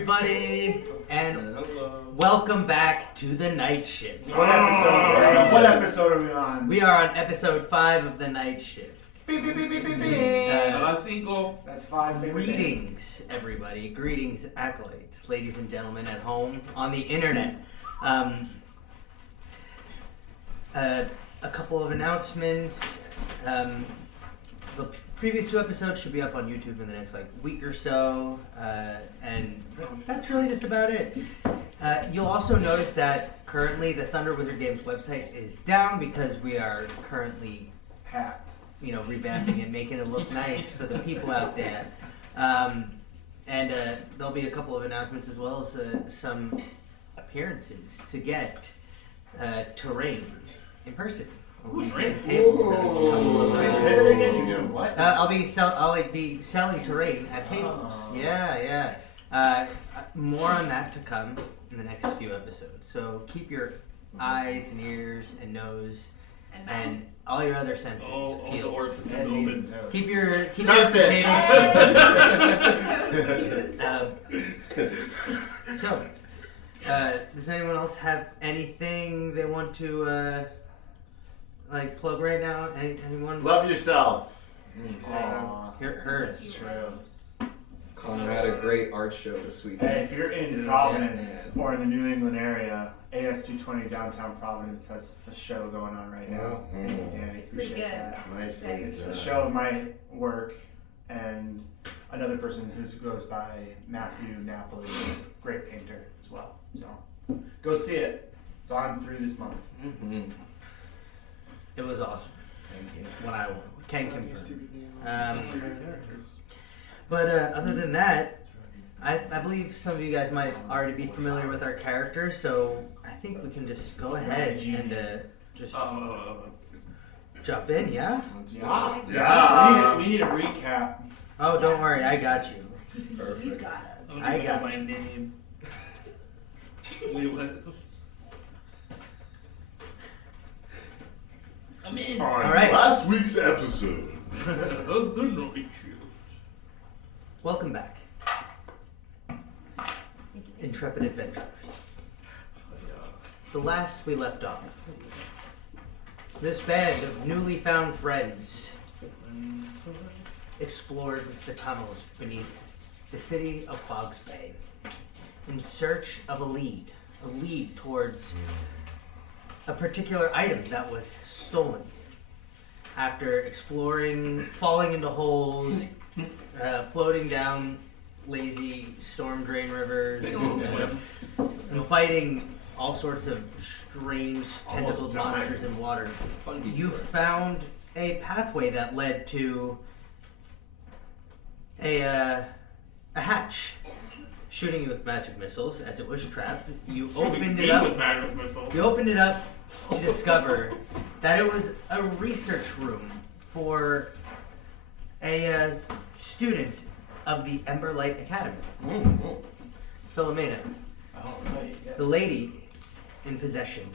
everybody, and welcome back to the night shift. What episode are we on? We are on episode 5 of the night shift. Beep, beep, beep, beep, beep, beep. That's 5. Baby. Greetings, everybody. Greetings, acolytes, ladies and gentlemen at home on the internet. A couple of announcements. The previous 2 episodes should be up on YouTube in the next week or so, and that's really just about it. You'll also notice that currently the Thunder Wizard Games website is down because we are currently hacked. Revamping it, making it look nice for the people out there. And there'll be a couple of announcements as well as some appearances to get terrain in person. Who's Ray? Say it again. You doing what? I'll be selling terrain at tables. Yeah. More on that to come in the next few episodes. So keep your eyes and ears and nose and all your other senses all the peeled. orifices open. Keep your Starfish. So, does anyone else have anything they want to plug right now? Anyone? Love yourself. Hurts. That's true. Connor had a great art show this weekend. Hey, if you're in Providence or in the New England area, AS220 downtown Providence has a show going on right now. Thank you, Danny. Appreciate that. Nice. It's a show of my work and another person who goes by Matthew Napoli, great painter as well. So go see it. It's on through this month. Mm-hmm. It was awesome. Thank you. When I can confirm. But other than that, I believe some of you guys might already be familiar with our characters, so I think we can just go ahead and just jump in, yeah? Yeah. We need a recap. Oh, don't worry, I got you. Perfect. I got my you. name. Wait, what? I'm in. All right. Last week's episode. Of the night shift. Welcome back, intrepid adventurers. The last we left off, this band of newly found friends explored the tunnels beneath the city of Fogs Bay in search of a lead towards a particular item that was stolen. After exploring, falling into holes, floating down lazy storm drain rivers, and fighting all sorts of strange tentacled monsters in water, you found a pathway that led to a hatch shooting you with magic missiles as it was trapped. You opened it up. You opened it up to discover that it was a research room for a student of the Emberlight Academy, Philomena, the lady in possession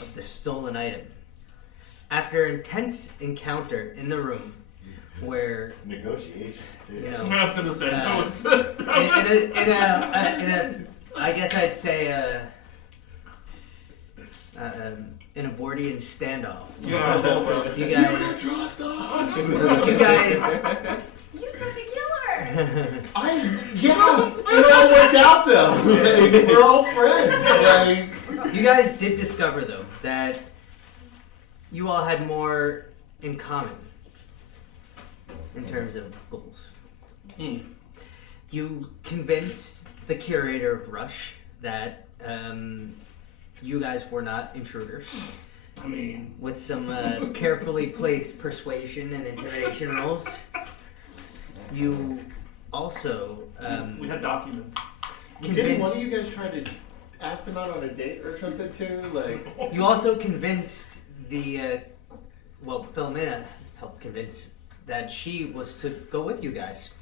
of the stolen item. After an intense encounter in the room, where Negotiation, too. I was gonna say that was. in a I guess I'd say an Edwardian standoff. You guys. You found the killer! It all worked out though. We're all friends. You guys did discover though that you all had more in common in terms of goals. You convinced the curator of Rush that you guys were not intruders. I mean, with some carefully placed persuasion and intimidation rolls. You also we had documents. Didn't one of you guys try to ask them out on a date or something too? You also convinced the Philomena helped convince that she was to go with you guys.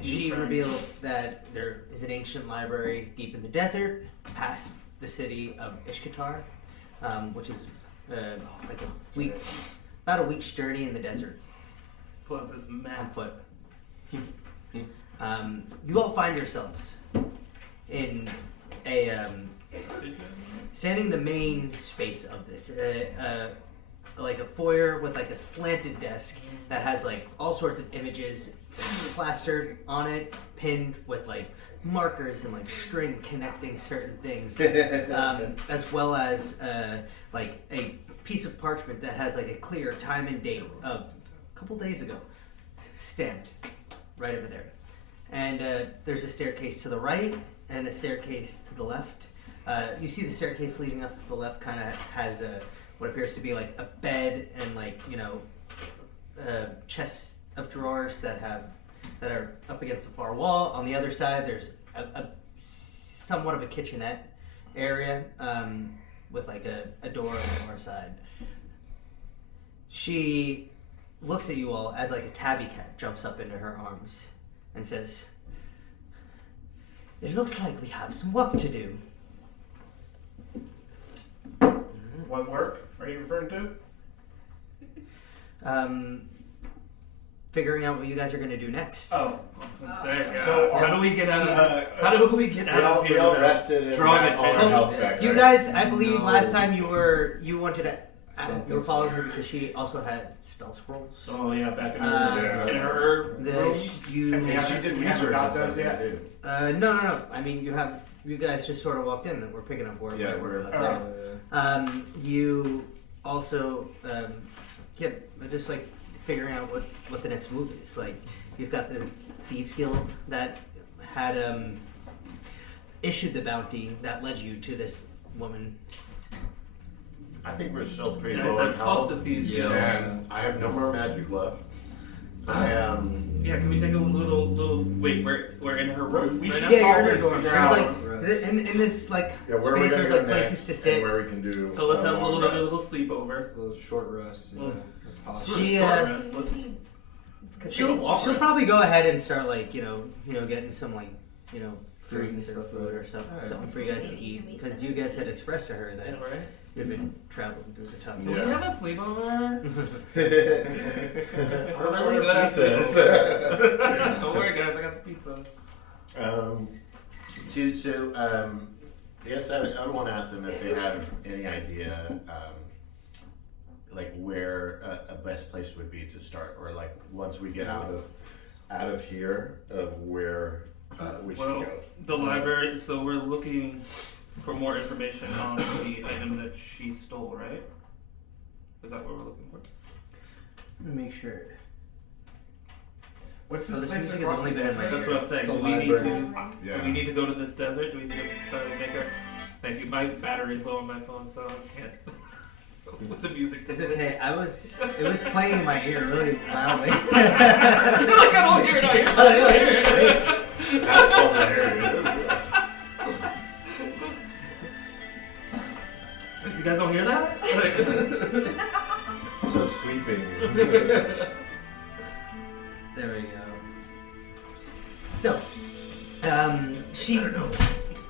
She revealed that there is an ancient library deep in the desert, past the city of Ishkatar, which is about a week's journey in the desert. Pull out this on map. foot. You all find yourselves in a standing in the main space of this, like a foyer with like a slanted desk that has like all sorts of images plastered on it, pinned with like markers and like string connecting certain things, as well as like a piece of parchment that has like a clear time and date of a couple days ago stamped right over there. And there's a staircase to the right and a staircase to the left. You see the staircase leading up to the left kind of has what appears to be like a bed and like, you know, chests of drawers that are up against the far wall. On the other side, there's a somewhat of a kitchenette area with like a door on the far side. She looks at you all as like a tabby cat jumps up into her arms and says, "It looks like we have some work to do." What work are you referring to? Figuring out what you guys are gonna do next. Oh, I was gonna say, So, how do we get out of uh, how do we get out of We here? all without rested and drawing got all our attention. health back. You right? guys, I believe No. last time you wanted to. Don't You think were following her because she also had spell scrolls. Oh yeah, back in Uh, in her The, room. you. And we haven't got those yet. too. No. I mean, you guys just sort of walked in. That we're picking up where Yeah, we we're. left off. You also, just like figuring out what the next move is. Like, you've got the Thieves Guild that had issued the bounty that led you to this woman. I think we're still pretty And I low said, in fuck health. the thieves. Yeah. Guild. And I have no more magic left. I am. Yeah, can we take a little? Wait, we're in her room We right should now. Yeah, you're in her probably dorm. figure There's out- like in this like Yeah, where we're space. gonna There's go like places next to sit. and where we can do. So let's have a long little rest. sleepover. A little short rest. Yeah. Well, if possible. She, Short uh, rest. Let's take a She'll long rest. probably go ahead and start like you know getting some like Food and drinks or stuff, food or something, Alright. something for you guys to eat because you guys had expressed to her that Yeah, right? you've been traveling through the town. Can we Yeah. have a sleepover? I'm I'm really good at pizzas. sleepovers. Don't worry, guys. I got the pizza. Yes, I want to ask them if they have any idea, like where a best place would be to start, or like once we get out of here, of where we should Well, go. the library. So we're looking for more information on the item that she stole, right? Is that what we're looking for? Let me make sure. What's So this this place music has across only the been in my desert? That's what I'm saying. It's a Do we need library. to? Yeah. Do we need to go to this desert? Do we need to start a maker? Thank you. My battery's low on my phone, so I can't. With the music. It's okay. It was playing in my ear really loudly. You're like, I don't hear it. I hear it. Oh, yeah, I it's hear it. great. That's fun to hear. You guys don't hear that? So sweeping. There we go. So, she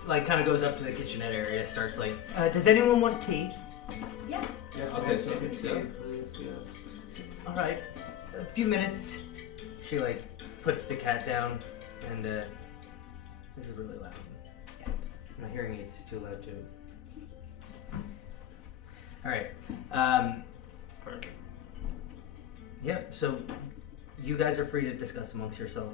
like kind of goes up to the kitchenette area, starts like, does anyone want tea? Yeah. Yes, I'll please. take some. Please, Yeah. yes. All right, a few minutes. She like puts the cat down, and this is really loud. Yeah. My hearing aid's too loud too. All right. Perfect. Yep. So, you guys are free to discuss amongst yourself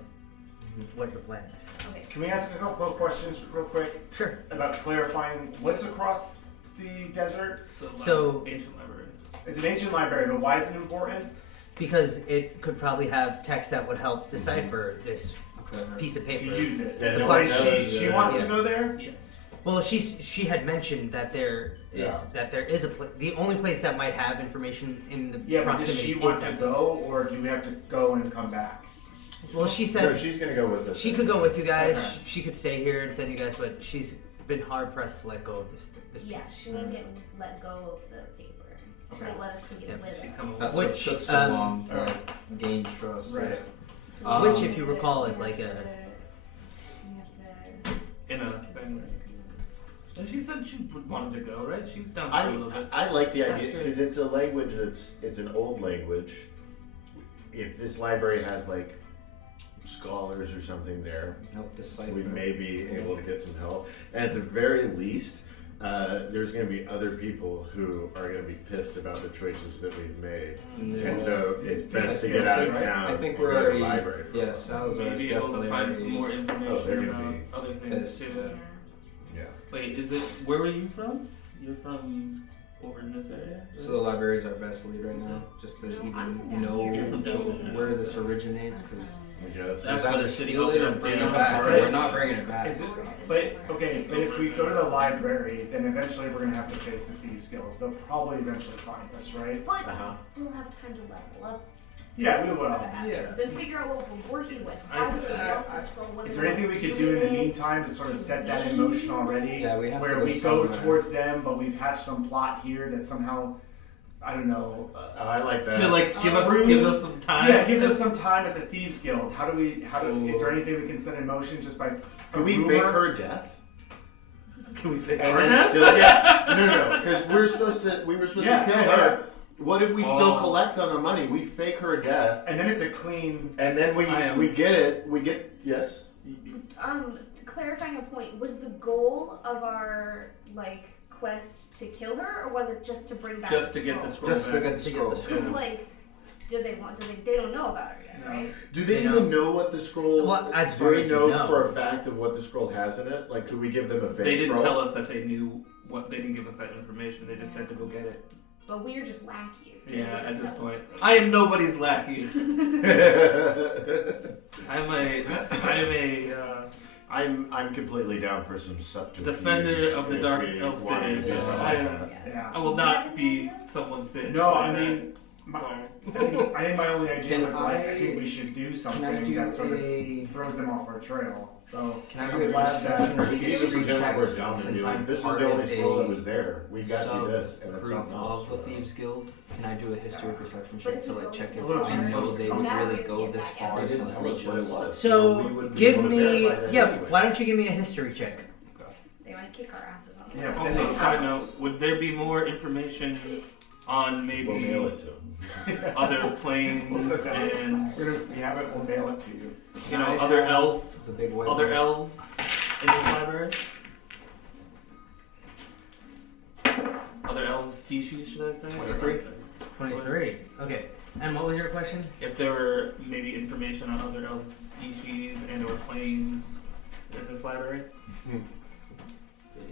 what your plan is. Okay. Can we ask a couple of questions real quick Sure. about clarifying what's across the desert? So- ancient library. It's an ancient library, but why is it important? Because it could probably have text that would help decipher this Okay. piece of To paper. use it. Yeah, The no place one knows, she yeah. wants Yeah. to go there? Yes. Well, she had mentioned that there is Yeah. the only place that might have information in the Yeah, but does proximity she is want to that go, or do we have to go and come back? place. Well, she No, said she's gonna go with us. she could go with you guys. Okay. She could stay here and send you guys, but she's been hard pressed to let go of this Yeah, piece. she won't get let go of the paper. She Okay. won't let us take it Yeah, with she's us. coming That's Which, what took so long to like, gain trust. Right. So Which, we if you have to- recall, we is have like to- a- We have to. In a thing. And she said she wanted to go, right? She's down for a little bit. I like the That's idea good. because it's a language it's an old language. If this library has like scholars or something there, Help decipher. we may be able to get some help. At the very least, there's going to be other people who are going to be pissed about the choices that we've made. Yeah. And so it's best to Yeah, get out of right. town. I think and we're go to the already. library. For a Yeah, while. Salazar's Maybe able to definitely find some already- more they're information gonna about be other things pissed. too. Yeah. Wait, is it? Where were you from? You're from over in this area. So the library is our best lead right now, just to No, I'm from even down know here. You're from down here. where this originates, because I guess. That's it's where either the city steal it or opened up bring down it back. right. We're not bringing it back. Is it- But okay, but if we go to the library, then eventually we're gonna have to face the Thieves Guild. They'll probably eventually find us, right? But Uh-huh. we'll have time to level up Yeah, we will. and figure out what we're working with. I How do see. they want the scroll? What Is do there they anything want we could to do in the it? meantime to sort of set that in motion already? Yeah, we have where to go we go somewhere. towards them, but we've hatched some plot here that somehow, I don't know. I like that. To like give Screw- us some time. Yeah, gives us some time at the Thieves Guild. Is there anything we can set in motion just by? Can we rumor? fake her death? Can we figure And it then out? still get no, because we were supposed to Yeah, kill yeah, her. What if we still Oh. collect on the money? We fake her death, And then it's a clean. and then we get it. We get yes. Clarifying a point, was the goal of our quest to kill her, or was it just to bring back Just the to get the scroll? scroll Just to back. get the scroll. Because do they want? They don't know about her yet, No. right? Do they You even know what the scroll? Well, as do far they as know you know. for a fact of what the scroll has in it? Like, could we give them a fake They didn't scroll? tell us that they knew what. They didn't give us that information. They just said to go get it. But we're just lackeys. They Yeah, didn't at this tell point, I am nobody's lackey. I'm completely down for some subterfuge. Defender of the if dark we elf wanted cities. to do something I like am- that. Yeah. I will not be someone's bitch. No, like I that. mean, Sorry. I think my only idea Can was I think we should do something do that sort of a- throws them off our trail. So Can I I'm do a glad perception that or We can even history pretend like check we're dumb and since be like, I'm this is part the only of scroll that a was there. We got you this, and it's group something else. of the Thieves Guild? Can I do a history perception But check if to we like go check to if the I know library, they would now we really have to go get this back far out. They to didn't tell us reach what it us? was. So we would be give able to me, verify that yeah. anyway. Why don't you give me a history check? They want to kick our asses on the Yeah, ground. but then Also, they side have note, would there be more information on We'll mail maybe it to them. other planes We'll send it. and we have it. We'll mail it to you. you know I other have elf, the big white other one. elves in this library? Other elves species, should I say? 23. 23. Okay. And what was your question? If there were maybe information on other elf species and or planes in this library?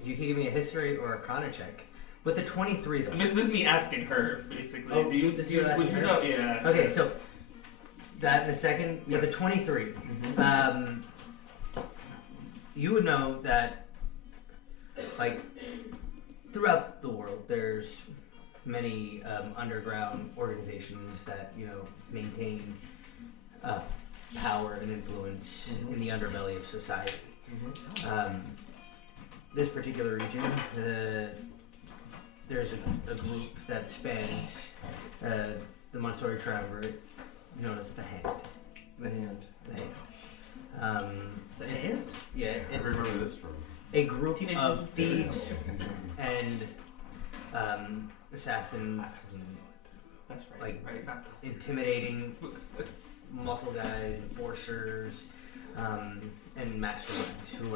You can give me a history or a Arcana check. With a 23 though. And this is me asking her, basically. Oh, do you, this is do you you, asking would you her? know? Yeah. Okay, so that in a second. With a Yes. 23, Mhm. you would know that, like, throughout the world, there's many underground organizations that maintain power and influence in the underbelly of society. This particular region, there's a group that spans the Montsori Triumvirate, known as the Hand. The hand. The Hand. The It's- Hand? Yeah, I it's remember this from. a group Teenage of Mutant thieves and assassins, and That's right. Like- right. Not the intimidating muscle guys, enforcers, and masterminds who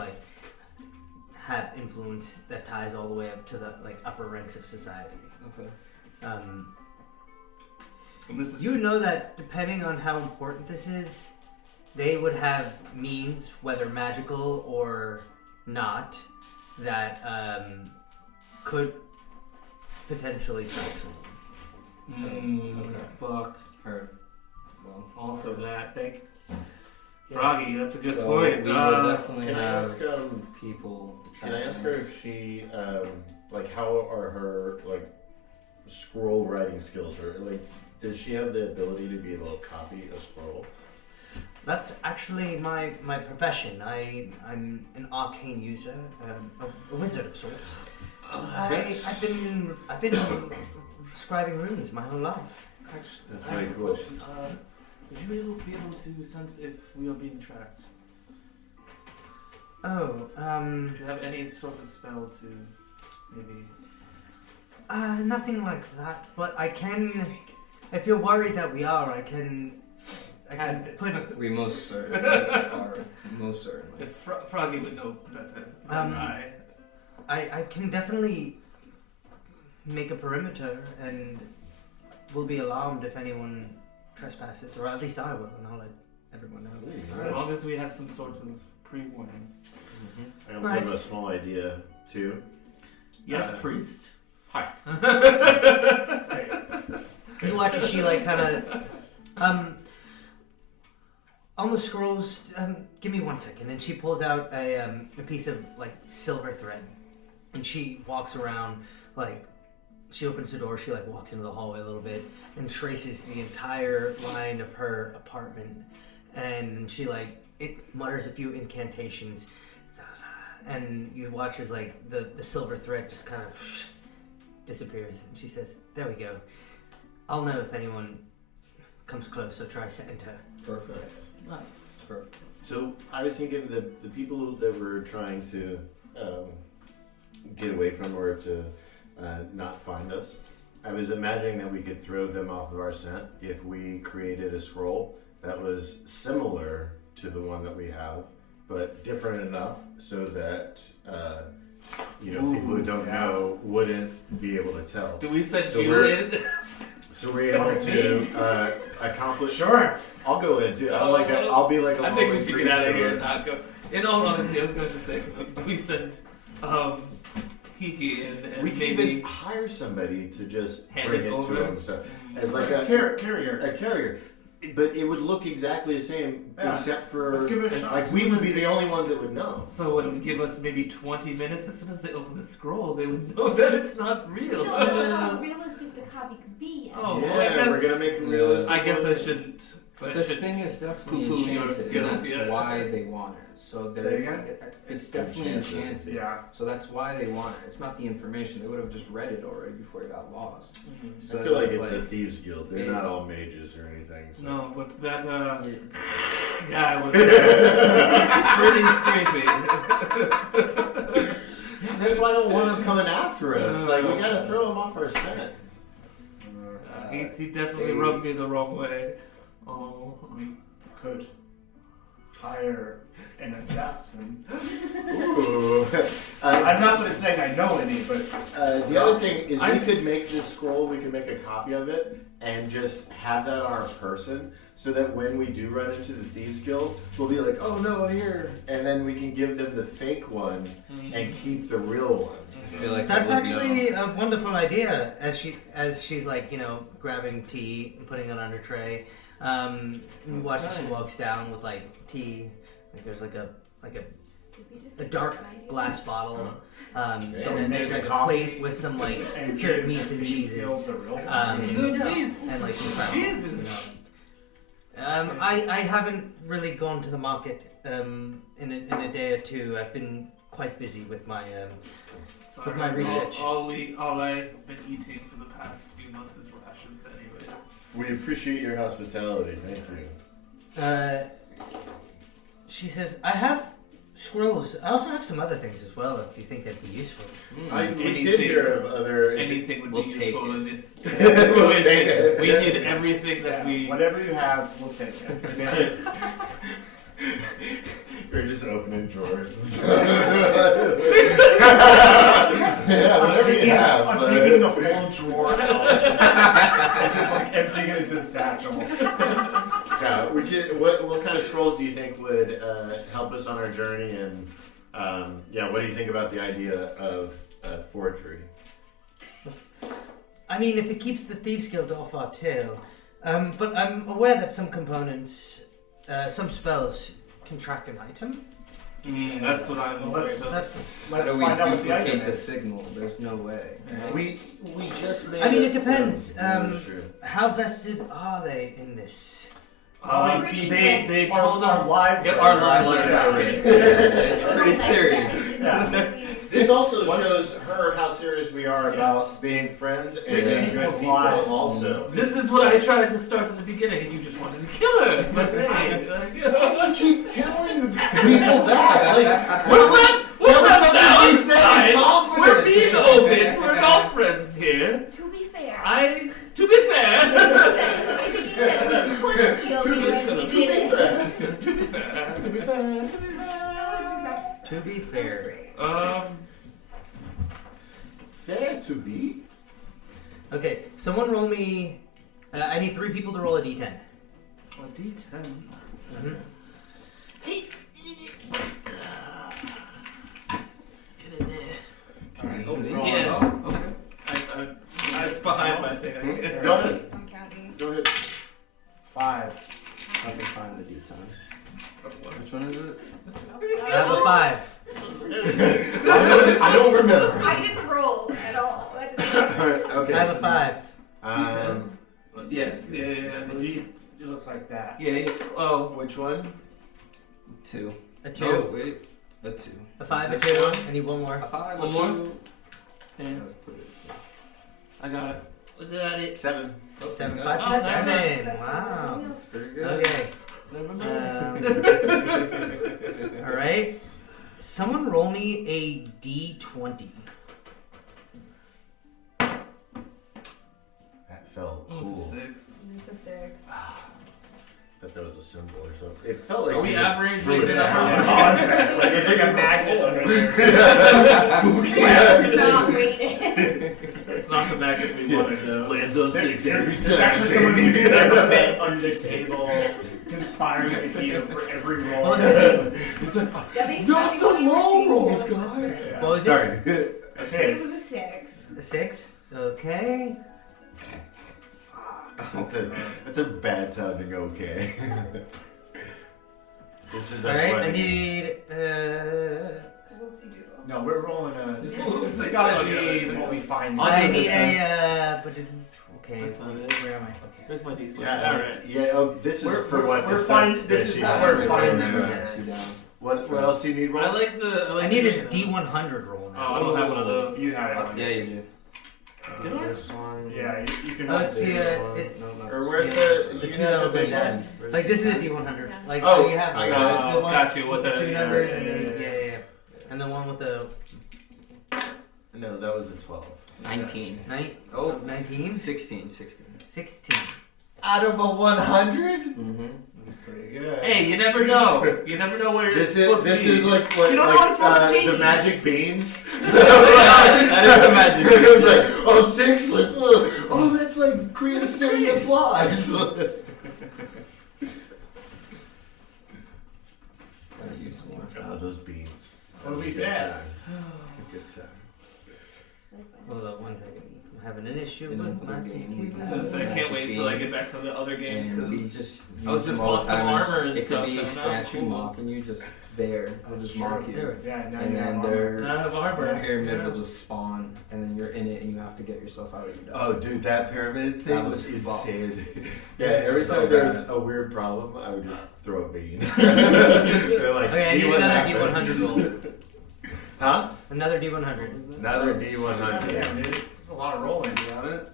have influence that ties all the way up to the upper ranks of society. Okay. and this is You know that depending on how important this is, they would have means, whether magical or not, that could potentially strike someone. Okay. Fuck. Alright. Well, Also that. Froggy, that's a good so point. we would definitely Can I have ask? people. Can I ask her tracking us. if she how are her scroll writing skills? Or does she have the ability to be able to copy a scroll? That's actually my profession. I'm an arcane user, a wizard of sorts. I've been scribing runes my whole life. That's I have very a cool. question. Would you be able to sense if we are being tracked? Oh, Do you have any sort of spell to maybe? nothing like that. But I can, if you're worried that we are, I can I Tad can bit. put. We most certainly are. Most certainly. If Froggy would know better than Um, I. I can definitely make a perimeter, and will be alarmed if anyone trespasses, or at least I will, and I'll let everyone know. As long as we have some sort of pre-warning. I also Right. have a small idea too. Yes, Uh, priest. Hi. You watch as she like kind of on the scrolls. Give me 1 second, and she pulls out a piece of like silver thread, and she walks around like. She opens the door, she like walks into the hallway a little bit and traces the entire line of her apartment, and she like it mutters a few incantations, and you watch as like the silver thread just kind of disappears, and she says, "There we go. I'll know if anyone comes close, so try to enter." Perfect. Nice. Perfect. So I was thinking the people that were trying to get away from or to not find us, I was imagining that we could throw them off of our scent if we created a scroll that was similar to the one that we have, but different enough so that people who don't know wouldn't be able to tell. Do we send So you we're- in? So we're able to accomplish. Sure. I'll go in too. I'll be like a I think we lone should get out of priest here or- and not go. In all honesty, I was going to say, we send Kiki in and We can maybe even hire somebody to just hand bring it it to over. him, so as like a Carrier. carrier. But it would look exactly the same, Yeah. except for Let's give it a shot. like we would be the only ones that would know. So it would give us maybe 20 minutes. As soon as they open the scroll, they would know that it's not We real. don't know how realistic the copy could be yet. Oh, yeah, well, I guess- we're gonna make it realistic. I guess I shouldn't. But I this shouldn't thing is definitely poo-poo your enchanted, skills, and that's yeah. why they want it. So Say they're again? it's definitely enchanted. Yeah. So that's why they want it. It's not the information. They would have just read it already before it got lost. Mhm. So I feel like it's it's the Thieves Guild. They're Yeah. not all mages or anything. So. No, but that Yeah. guy was pretty creepy. Yeah, that's why I don't want them coming after us. Like we gotta throw them off our scent. He definitely rubbed me the wrong way. Oh. We could hire an assassin. Ooh. I'm not that it's saying I know any, but The other thing is I we s- could make this scroll, we could make a copy of it and just have that on our person so that when we do run into the Thieves Guild, we'll be like, oh no, here. And then we can give them the fake one and keep the real one. I feel like That's they would actually know. a wonderful idea. As she's like grabbing tea and putting it on her tray. You watch as she walks down with like tea. Like there's like a Did we just dark get an idea? glass bottle. So And we then make there's a like a copy plate with some like and cured give meats the and Thieves Guild cheeses. the real one. Good No. meats. And like some crowns, Jesus. I haven't really gone to the market in a day or two. I've been quite busy with my Sorry, with my research. All I've been eating for the past few months is rations, anyways. We appreciate your hospitality. Thank you. She says, "I have scrolls. I also have some other things as well. If you think they'd be useful." We did hear of other. Anything would We'll be take useful it. in this We'll situation. take it. We need everything that Yeah, we. whatever you have, we'll take it. We're just opening drawers. I'm whatever you taking, have. I'm but- taking the full drawer out and just like emptying it into the satchel. Yeah, what kind of scrolls do you think would help us on our journey? And what do you think about the idea of forgery? I mean, if it keeps the Thieves Guild off our tail. But I'm aware that some components, some spells can track an item. That's what I'm Well, afraid of. That's, How Let's do we find out what the item duplicate the is. signal? There's no way. right? We just made. I mean, it depends. That's true. how vested are they in this? They Our- told us our lives yeah, are- our lives our are lives at are- stake. It's pretty serious. Yeah. This also shows her how serious we are about Yes. being friends 6 and good people's people. lives. Also, This is what I tried to start in the beginning, and you just wanted to kill her. But hey, I keep telling people that. Like, Well, that was something that we was said fine. in confidence. We're being open. We're all friends here. To be fair, To be fair. I think you said we couldn't kill you and we did it. To be fair. To be fair. To be fair. Fair to be. Okay, someone roll me. I need 3 people to roll a d10. A D10. Mm-hmm. Hey. Get in there. Oh, me? Yeah. Oh, okay. It's behind my thing. I can't. Go ahead. I'm counting. Go ahead. 5. I can find the D10. Which one is it? I have a 5. I don't remember. I didn't roll at all. Okay. I have a 5. Yes. Yeah. The D, it looks like that. Yeah. Oh. Which one? 2. A 2. Oh, wait. A 2. A 5, a This 2. one? I need one more. A 5, One a more? 2. Yeah. Put it. I got it. Look at it. 7. 7, Okay. 5, Oh, that's 7. That's Wow. That's pretty good. Okay. Never mind. All right. Someone roll me a d20. That felt Almost cool. a 6. It's a 6. That there was a symbol or something. It felt like Are we you averaging threw it the down. numbers? Like there's like a magnet under there. It's not weighted. It's not the magnet we wanted though. Lands on 6 every time. There's actually someone who you've never met under the table conspiring to hit you for every roll. What was it? It's like, At least not the everybody low received rolls, it was a guys. six. What was it? Sorry. A It was 6. a 6. A 6. Okay. That's a bad sounding okay. This is All us right. I running. need. Whoopsie doodle. No, we're rolling a. This has It's got to okay. be what we find. I do need this a. Okay. That's not it. Where am I? Okay. Where's my D20? Yeah, Alright. yeah. Oh, this is We're- for what we're the fine- stuff this that is she- what we're fine. Yeah. What else do you need, Ron? I like the. I need a green one. D100 roll Oh, now. I don't have one of those. You had it. Yeah, you do. Did I? This one. Yeah, you can. Oh, let's see. This one. It's. No, not Or where's Yeah, the? the you two have the that big are one. Like this is a D100. Like Oh, so you have I like got it. the one Got you with the- 2 yeah, numbers yeah, and yeah, the, yeah, and the one with the No, that was the 12. 19. 19, 16. 16. Out of a 100? Mm-hmm. Pretty good. Hey, you never know. You never know where it's This supposed is to be. like what You don't know what it's supposed to be. the magic beans. That is the magic It was like, oh, 6, like, oh, that's like create a city of flies. Gotta use more. Oh, those beans. What do we Good get? time. Good time. Hold on 1 second. I'm having an issue You know, with my the game. I was gonna say, I can't wait till I get back to the other game And we because just I was use just them all bought the some time, armor and it stuff. could be a and now statue cool. mocking you just there. They'll just mock you. There. Yeah, now And you have then armor. And I have armor. their pyramid Yeah. will just spawn, and then you're in it, and you have to get yourself out of your Oh, dude, that pyramid thing That was was fucked. insane. Yeah, every So time there was bad. a weird problem, I would just throw a bean. They're like, Okay, I see need what another happens. D100 roll. Huh? Another D100. Another D100. Damn, dude. It's a lot of rolling. You got it?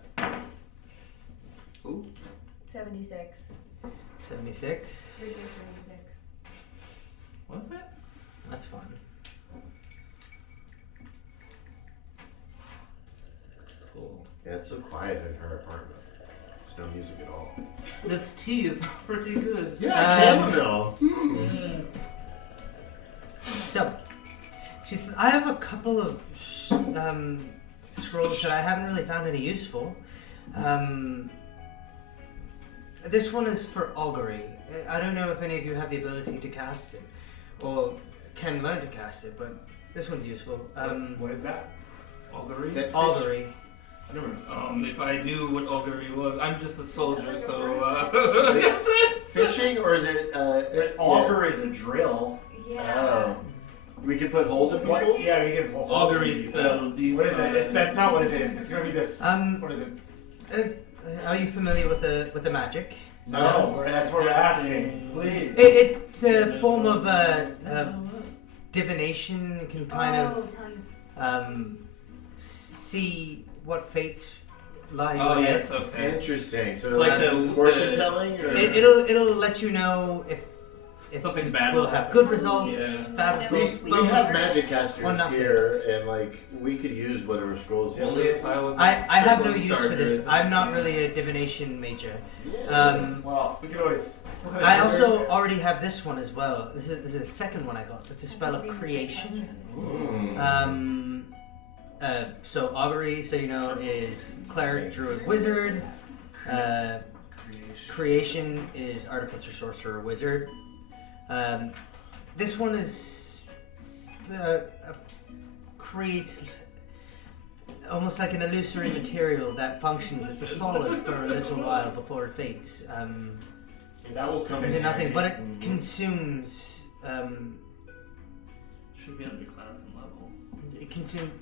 76. 76. Reduce the music. What's that? That's fun. Cool. Yeah, it's so quiet in her apartment. There's no music at all. This tea is pretty good. Yeah, Um, chamomile. So, she says, I have a couple of scrolls that I haven't really found any useful. This one is for augury. I don't know if any of you have the ability to cast it, or can learn to cast it, but this one's useful. What is that? Augury? That fish- Augury. I never. If I knew what augury was, I'm just a soldier, so Fishing or is it Augur is a drill. Yeah. Oh. We could put holes in people? What? Yeah, we can pull holes augury in people. spell. What is it? That's not what it is. It's gonna be this. What is it? Are you familiar with the magic? No, that's what we're asking. Please. It's a form of divination. It can kind Oh, tell you. of see what fates lie Oh ahead. yes, okay. Interesting. So It's like the fortune telling or It'll let you know if if Something bad will will have happen. good results, Yeah. bad We, results. we have magic casters Or nothing. here, and like we could use whatever scrolls. Only if I was. I have no a use for starter, this. it's I'm not insane. really a divination major. Yeah. Well, we could always. I also already have this one as well. This is the second one I got. It's a spell of creation. Mm. So augury, so you know, is cleric, druid, wizard. Creation is artificer, sorcerer, wizard. This one is creates almost like an illusory material that functions as a solid for a little while before it fades That will come into in nothing. handy. But it consumes. Should be under class and level. It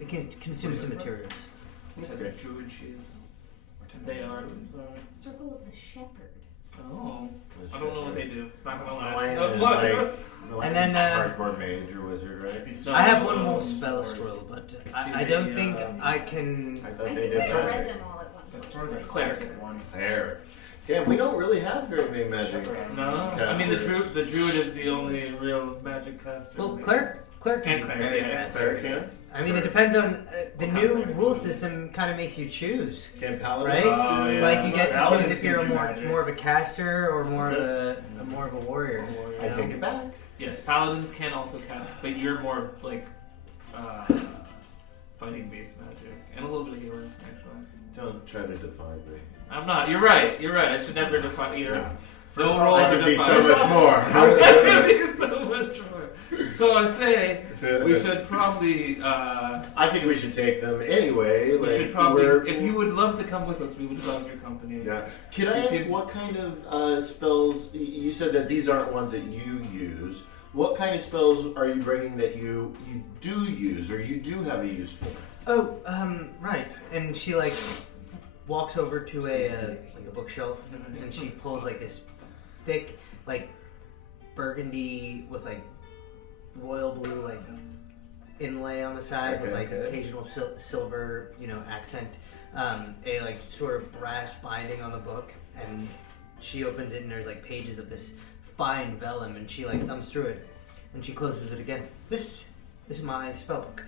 can consume some materials. What type of druid she is? They are. Sorry. Circle of the Shepherd. Oh. I don't know what they do. Not gonna lie. Melaine is What? like And then, hardcore mage or wizard, right? No, I have so- one more spell scroll, but I don't think I can. I I thought they think did I that. read them all at once. That's sort of the Cleric. classic one. There. Yeah, we don't really have very many magic. No, I mean the druid is the only real magic caster. Well, cleric can And be cleric, very yeah. fast. Cleric can? I mean, it depends on the What new kind of rule cleric? system. Kind of makes you choose, Can paladins right? Oh, yeah. Like you get to Paladins choose if can you're a do more magic. of a caster or more of a warrior. I take it back. Yes, paladins can also cast, but you're more like fighting based magic and a little bit of healing actually. Don't try to define me. I'm not. You're right. I should never define either. Yeah. No First of all, roles I are could be defined. so much more. Could be so much more. So I say we should probably. I think we should take them anyway. We like, should probably. we're- If you would love to come with us, we would love your company. Yeah. Can I You ask see- what kind of spells? You said that these aren't ones that you use. What kind of spells are you bringing that you do use or you do have a use for? Oh, right. And she like walks over to a like a bookshelf, and she pulls like this thick like burgundy with like royal blue like inlay on the side with Okay, like okay. occasional silver, you know, accent. A like sort of brass binding on the book, and she opens it, and there's like pages of this fine vellum, and she like thumbs through it, and she closes it again. This is my spellbook.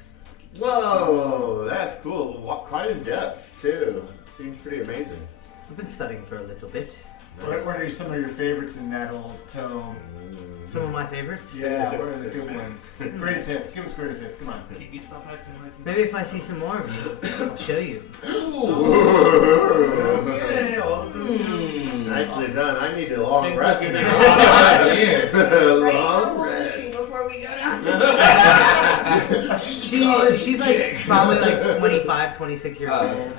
Whoa, that's cool. Quite in depth too. Seems pretty amazing. I've been studying for a little bit. What are some of your favorites in that old tome? Some of my favorites. Yeah, what are the good ones? Greatest hits. Give us greatest hits. Come on. Kiki, stop acting like you- Maybe if I see some more of you, I'll show you. Okay, well, Nicely done. I need a long Thanks, rest. like now. Right, Long how old is rest. she before we go down? She's like probably like 25, 26 years Oh. old.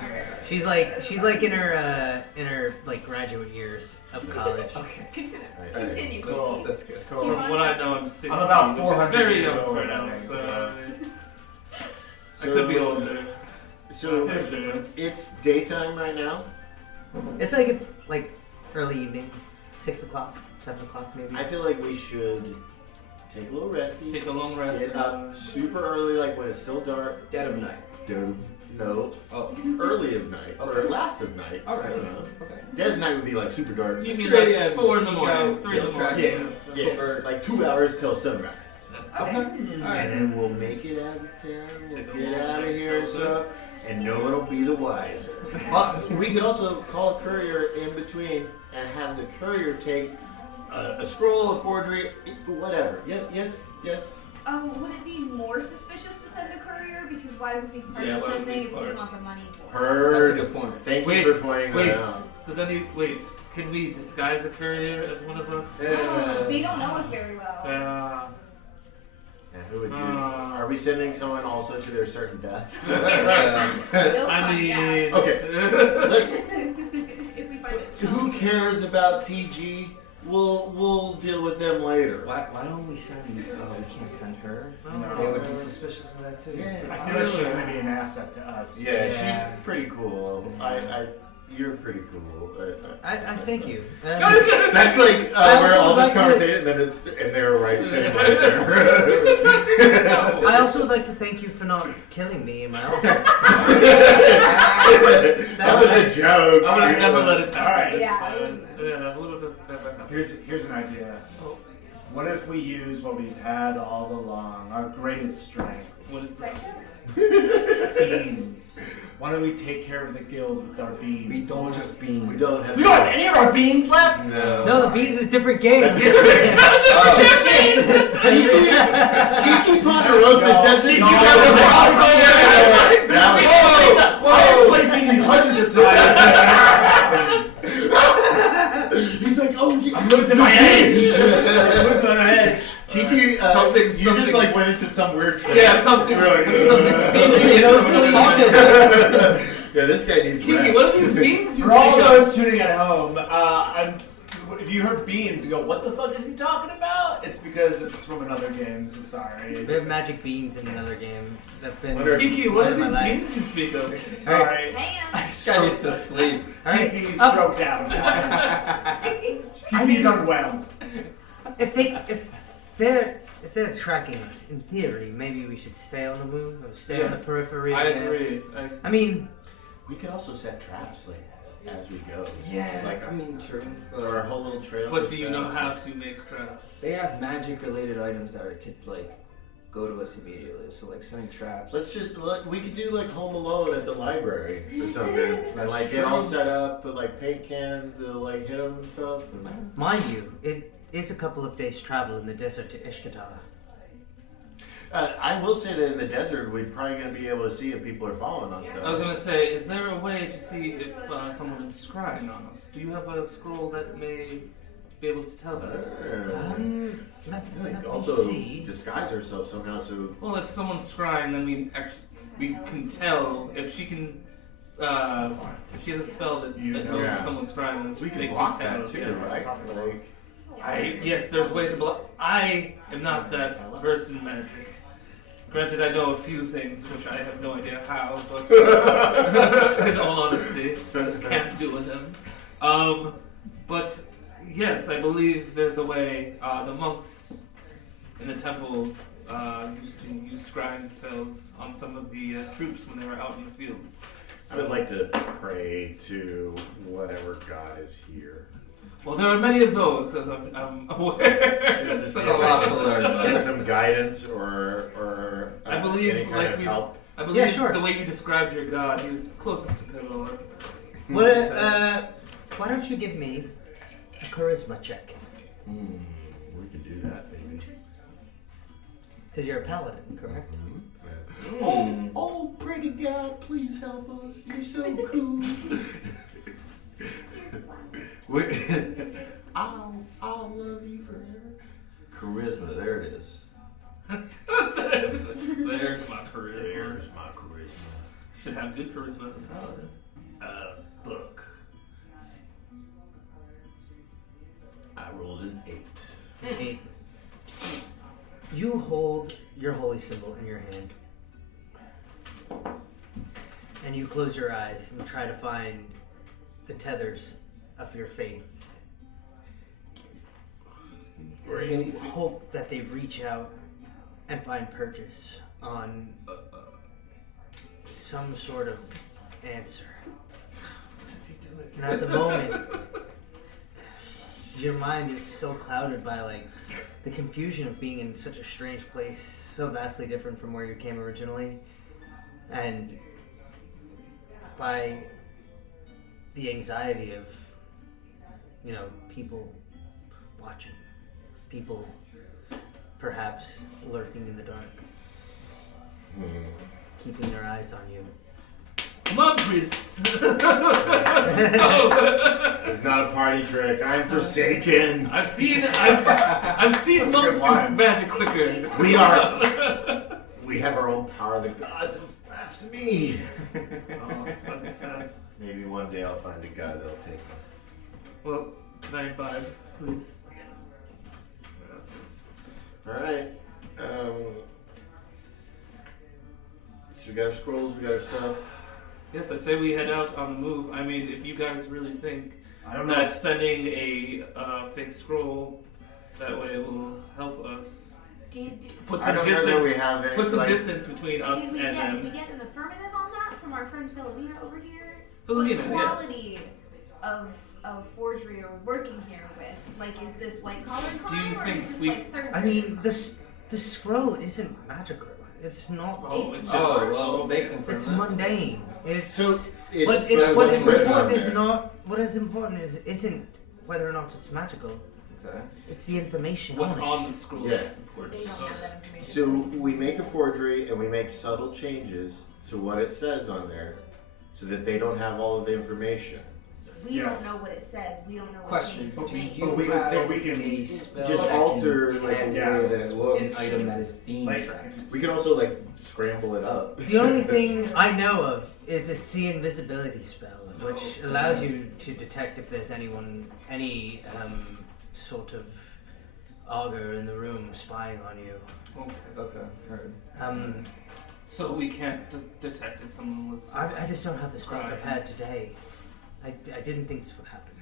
She's like in her like graduate years of college. Okay, continue. Nice. Continue, Cool. please. That's good. cool. From what I know, I'm 16. I'm about which is 400 very years young old, for I now. think, So So- I could be older. So There's a difference. it's daytime right now. It's like early evening, 6 o'clock, 7 o'clock maybe. I feel like we should take a little resty. Take a long rest. Get up super early, like when it's still dark. Dead of night. No, Oh, early of night or Okay. last of night. all right. I don't know. Okay. Dead of night would be like super dark. You mean 3 like a.m. 4 in the Go, morning, 3 in the track morning. Yeah, so- yeah, like 2 hours till sunrise. Okay. All And right. then we'll make it out of town. We'll Take a get long out of rest, here and also. stuff, and no one will be the wiser. But we could also call a courier in between and have the courier take a scroll, a forgery, whatever. Yeah, yes. Would it be more suspicious to send a courier? Because why would we part Yeah, of why would something we if we part? didn't want the money for it? That's a Heard. good point. Thank Wait, you for pointing wait. that out. Does any wait? Can we disguise a courier as one of us? They don't know us very well. And who would do? Uh, Are we sending someone also to their certain death? We'll I find out. mean, Okay. Let's. If we find it. Who cares about TG? We'll deal with them later. Why don't we send? We can't send her. No. They would be suspicious of that too. Yeah. I feel like she's gonna be an asset to us. Yeah, Yeah. she's pretty cool. You're pretty cool. I thank you. That's like I where also all this like to- conversation, and then and they're right sitting right there. I also would like to thank you for not killing me in my office. That was a joke. I would have never let it happen. Alright. Yeah, I wouldn't. Yeah, I would have never happened. Here's an idea. What if we use what we've had all along, our greatest strength? What is that? Beans. Why don't we take care of the guild with our beans? We don't just beans. We don't have. We don't have any of our beans left? No, the beans is a different game. Kiki Ponderosa doesn't know. I've played D&D hundreds of times. He's like, oh, I'm losing my edge. I'm losing my edge. Kiki, you just like went into some weird trance. Yeah, something Something you know, Yeah, this guy needs Kiki, rest. what are these beans you For all speak of? those tuning at home, if you heard beans, you go, what the fuck is he talking about? It's because it's from another game, so sorry. We have magic beans in another game. That's been. Kiki, what are in my these life. beans you speak of? Sorry. Man. This guy needs to sleep. Alright. Kiki's stroked out, guys. Kiki's unwell. If they're tracking us, in theory, maybe we should stay on the move or stay on the Yes, periphery. I agree. I mean, We could also set traps like as we go. Yeah. Like I mean, true. or our whole little trail. But is do you set. know how to make traps? They have magic-related items that could like go to us immediately. So like setting traps. We could do like Home Alone at the library or something. And like get all set up, put like paint cans, they'll like hit them and stuff. And... mind you, it is a couple of days' travel in the desert to Ishkatar. I will say that in the desert, we're probably going to be able to see if people are following us. Though. I was gonna say, is there a way to see if someone is scrying on us? Do you have a scroll that may be able to tell that? Let me Also, see. disguise ourselves somehow. So Well, if someone's scrying, then we can tell if she can. If she has a spell that knows Yeah. if someone's scrying, then we can make block me tell. that too, Yes. right? Like, Yes, there's a way to block. I am not that versed in magic. Granted, I know a few things which I have no idea how, but in all honesty, I just can't do them. But yes, I believe there's a way. The monks in the temple used to use scrying spells on some of the troops when they were out in the field. I would like to pray to whatever god is here. Well, there are many of those, as I'm aware. Just to see So- if I can get some guidance or I believe, any kind like of help. I believe Yeah, sure. the way you described your god, he was closest to Pillow. What? Why don't you give me a charisma check? We can do that, maybe. Because you're a paladin, correct? Oh, pretty god, please help us. You're so cool. I'll love you forever. Charisma, there it is. There's my charisma. There's my charisma. Should have good charisma as a paladin. Book. I rolled an 8. 8. You hold your holy symbol in your hand. And you close your eyes and try to find the tethers of your faith. And you hope that they reach out and find purchase on some sort of answer. What is he doing? And at the moment, your mind is so clouded by like the confusion of being in such a strange place, so vastly different from where you came originally, and by the anxiety of, you know, people watching, people perhaps lurking in the dark, keeping their eyes on you. Come on, priest. Let's go. It's not a party trick. I'm forsaken. I've seen That's a monks good do line. magic quicker. We have our own power. The gods have left me. Oh, that's sad. Maybe one day I'll find a god that'll take me. Well, can I imbibe, please? All right. So we got our scrolls. We got our stuff. Yes, I say we head out on the move. I mean, if you guys really think I don't know. that sending a fake scroll that way will help us put I some don't know that distance, we have any, put some like- distance between us Did we and get, them. an affirmative on that from our friend Philomena over here? Philomena, What yes. quality of of forgery are we working here with? Like, is this white collar crime or think is this we- like third? I mean, the scroll isn't magical. It's not. Oh, it's just. Oh, well, they confirm It's that. mundane. It's. So it's But what's what is written on important is there. not. What is important isn't whether or not it's magical. Okay. It's the information What's on it. on the scroll Yeah. is They important. don't have that information. So we make a forgery and we make subtle changes to what it says on there, so that they don't have all of the information. we Yes. don't know what it says. We don't know what Question: changes Do to make. you But we can- have we can a spell just that alter, can like, tag the way that it looks? an item that is being Like, tracked? We can also like scramble it up. The only thing I know of is a see invisibility spell, which allows you to detect if there's any sort of augur in the room spying on you. Okay. Okay, heard. So we can't detect if someone was. I just don't have the spell Right. prepared today. I didn't think this would happen.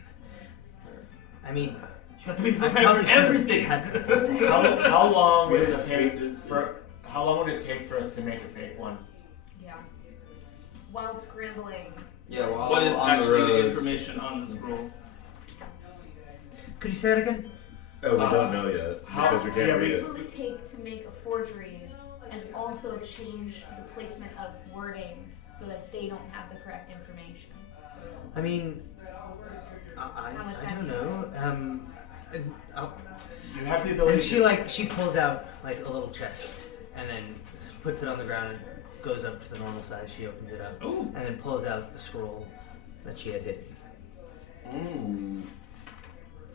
I mean, You have to be I prepared probably for should've everything. had some- How long would We it have to take fake for? How long would it take for us to make a fake one? Yeah. While scrambling. Yeah, well, What is on actually the the road. information on the scroll? Could you say that again? Oh, we don't know yet How- because we can't yeah, read we- it. What will it take to make a forgery and also change the placement of wordings so that they don't have the correct information? I mean, How much I time don't do you know. You have the ability. And she pulls out like a little chest and then puts it on the ground and goes up to the normal size. She opens it up Ooh. and then pulls out the scroll that she had hidden.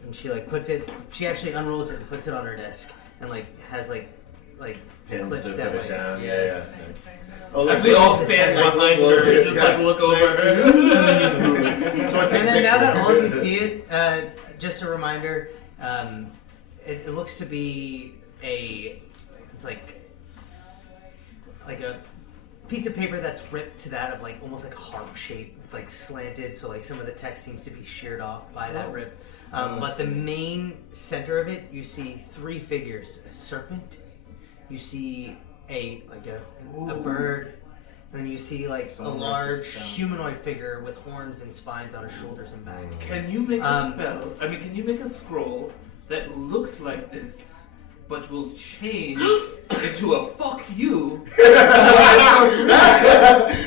And she like puts it. She actually unrolls it and puts it on her desk and like has like Pins to clips put that it way. down. Yeah. Yeah. Oh, As we all stand like, behind look, her and just like look over her. So I take And then now that all of you pictures. see it, just a reminder, it looks to be it's like a piece of paper that's ripped to that of like almost like a harp shape. It's like slanted, so like some of the text seems to be sheared off by that rip. But the main center of it, you see three figures: a serpent, you see a bird, and then you see like Someone a write large this down. humanoid figure with horns and spines on her shoulders and back. Can you make a Um, spell? I mean, can you make a scroll that looks like this, but will change into a fuck you?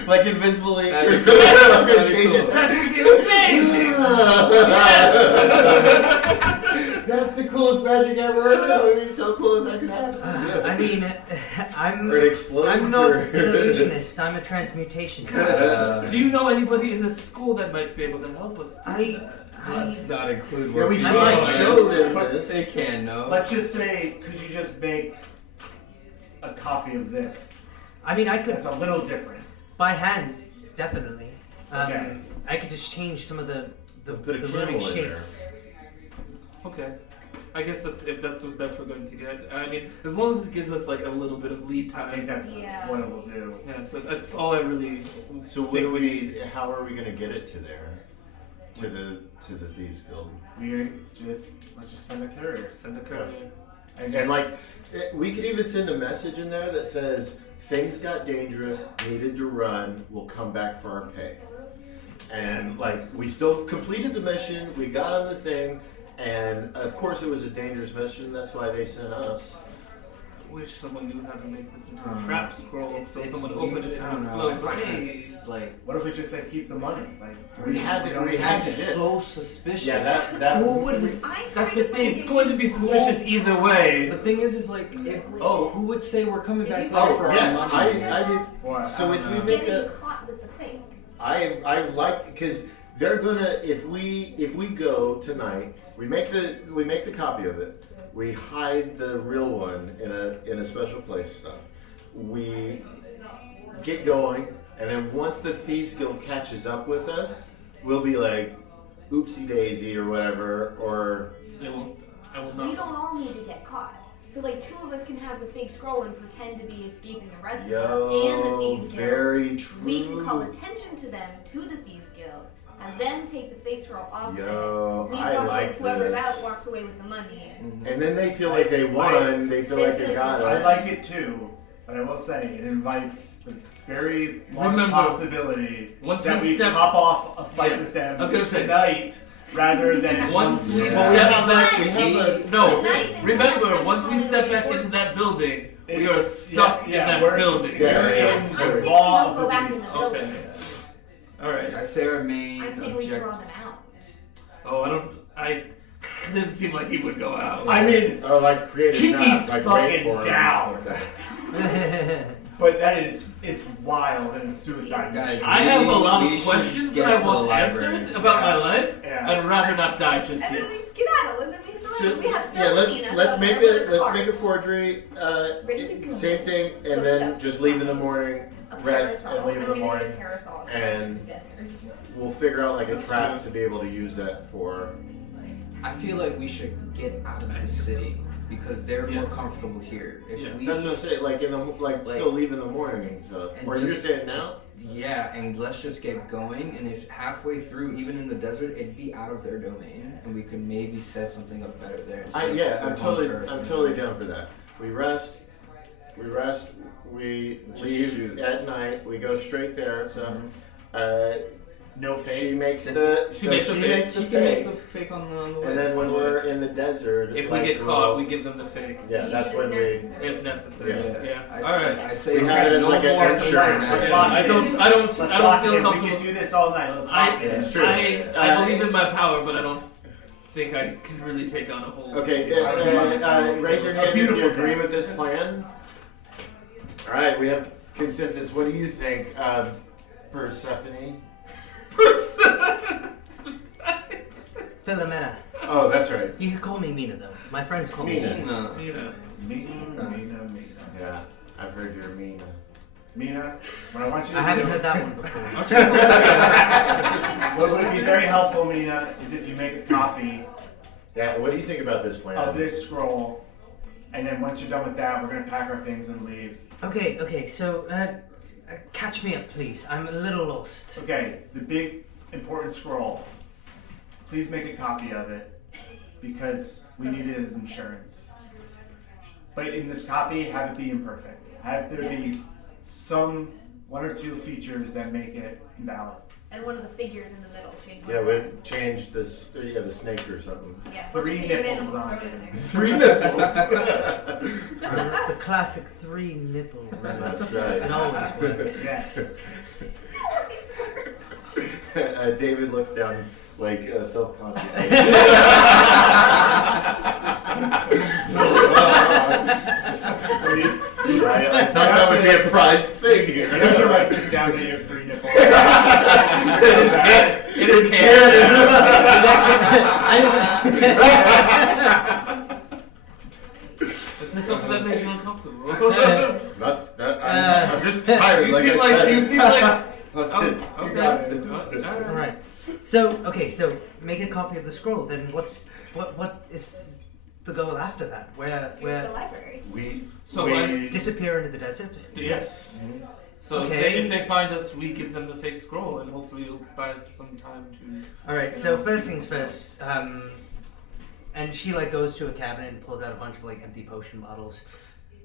Like invisibly. That'd be or cool. something. That'd be Changes. cool. That would be amazing. That's the coolest magic ever. It would be so cool if that could happen. I mean, I'm Or it explodes. I'm not or- an illusionist. I'm a transmutationist. Do you know anybody in this school that might be able to help us? Do that? Let's not include Yeah, what we people can't like show them but this. They can know. Let's just say, could you just make a copy of this? I mean, I could That's a little different. by hand, definitely. Okay. I could just change some of the Put a the camel runic in there. shapes. Okay. I guess if that's the best we're going to get. I mean, as long as it gives us like a little bit of lead I time. think that's Yeah. what it will do. Yeah, so that's all I really. So what do we need? how are we gonna get it to there? To the Thieves Guild. Let's just send a courier. Send a courier. And like, we could even send a message in there that says, things got dangerous, needed to run, we'll come back for our pay. And like, we still completed the mission, we got on the thing, and of course it was a dangerous mission, that's why they sent us. I wish someone knew how to make this into a trap scroll, so someone weird. opened it I and don't know. I explode. find Hey. it's like What if we just said keep the money? Like We had to don't do that's it. so suspicious. Yeah, that Who would? I That's kind the of thing, like It's going to be suspicious either way. The thing is like if who would say we're coming Did back you later say for our yeah, money? I did. What? So I if don't we know. make getting a, caught with the fake. I like, because they're gonna, if we go tonight, we make the copy of it, we hide the real one in a special place stuff. We get going, and then once the Thieves Guild catches up with us, we'll be like, oopsie daisy or whatever, or I will We not. don't all need to get caught. So like two of us can have the fake scroll and pretend to be escaping the rest of us and the yo, Thieves Guild. very true. We can call attention to them, to the Thieves Guild, and then take the fake scroll off Yo, of it. We I walk like whoever's this. out walks away with the money. And then they feel like they won, they feel like they got I it. like it too, but I will say it invites the very long Remember, possibility once that we we step- pop off a fight Yes, with them I was gonna say. tonight rather than Once we Well, we step have back, we have a no. Tonight, then Remember, that's once we step back into that building, we are It's- stuck yeah, in that we're- building. Yeah. We're in I'm the saying we law don't of go the back in beast. the building. Okay. All right. I say our main I'm saying we draw objective. them out. Oh, I didn't seem like he would go out. I mean, Oh, like create a Kiki's shot, like wait fucking for him. down. But it's wild and it's suicide. Guys, mission. I have a lot We of should questions get that I to want the library. answered about my Yeah. life. Yeah. I'd rather not die just And then yet. we skedaddle, and then So, we have yeah, let's Philomena make somewhere it with a let's make a cart. forgery. Ready to go. Same thing, Look and then up just leave in the morning, A rest, parasol. and leave in I'm the gonna need morning. a parasol and- in the desert. We'll figure out like a That's trap good. to be able to use that for. I feel like we should get out of the city because they're more Yes. comfortable here. If Yeah. we, That's what I'm saying. Like in the still leave in the morning and stuff. And Or you're just- saying now? just- yeah, and let's just get going. And if halfway through, even in the desert, it'd be out of their domain, and we could maybe set something up better there. instead of Yeah, their I'm home totally turf, I'm you totally know? down for that. We rest, we Just leave shoot. at night. We go straight there. So. No She fake. makes This- the She makes the fake. She can make the fake on the way. and then when we're in the desert, If like, we get we'll- caught, we give them the fake. yeah, that's Use it when we necessary. If necessary. Yeah. Yes. I All say, right. I say We have it as no like an more insurance. fake Let's Yeah, lock I it don't. in. I don't. Let's I don't lock feel it in. We comfortable. can do this all night. Let's lock it in. It's true. I believe in my power, but I don't think I can really take on a whole. Okay, raise your hand if you agree with this plan. All right, we have consensus. What do you think, Persephone? Philomena. Oh, that's right. You can call me Mina though. My friends call me Mina. Mina. No. You know. Mina. Yeah, I've heard your Mina. Mina, what I want you to I haven't do, heard that one before. what would be very helpful, Mina, is if you make a copy Yeah, what do you think about this plan? of this scroll, and then once you're done with that, we're gonna pack our things and leave. Okay, so catch me up, please. I'm a little lost. Okay, the big important scroll. Please make a copy of it because we need it as insurance. But in this copy, have it be imperfect. Have there be some one or two features that make it invalid. And one of the figures in the middle. Change one Yeah, of we them. change this. Yeah, the snake or something. Yeah, put your 3 finger in and nipples we'll on throw it in it. there. 3 nipples. The classic 3 nipple rule. That's right. It always works. Yes. David looks down like self-conscious. Right, I thought that would be a prized thing You have to here. write this down that you have 3 nipples. It is This is something that makes you uncomfortable. I'm just tired. You like seem I like said. you seem like. That's Oh, it. okay. All right. So make a copy of the scroll. Then what is the goal after that? The Where library. So we disappear into the desert? Yes. So Okay. if they find us, we give them the fake scroll, and hopefully it'll buy us some time to. All right. So first things first. And she goes to a cabinet and pulls out a bunch of empty potion bottles.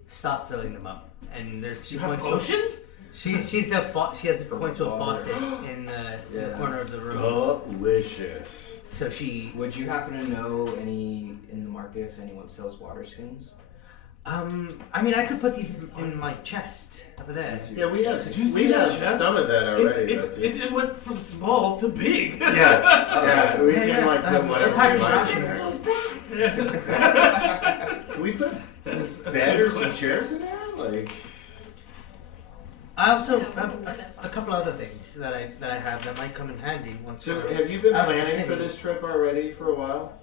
Start filling them up. And she You have points potion? she has a point to a faucet in the Yeah. corner of the room. delicious. So she Would you happen to know any in the market if anyone sells water skins? I mean I could put these in my chest over there. Yeah, we have Did you see that chest? some of that already. that's It went from small to big. Yeah, we Yeah, can yeah, put whatever pack we it like out in here. there. Can we put That is a bed good or some question. chairs in there? Like, I also No, have limits on a couple other things that I have that might come in handy once. so we're have you been out of the planning for city. this trip already for a while?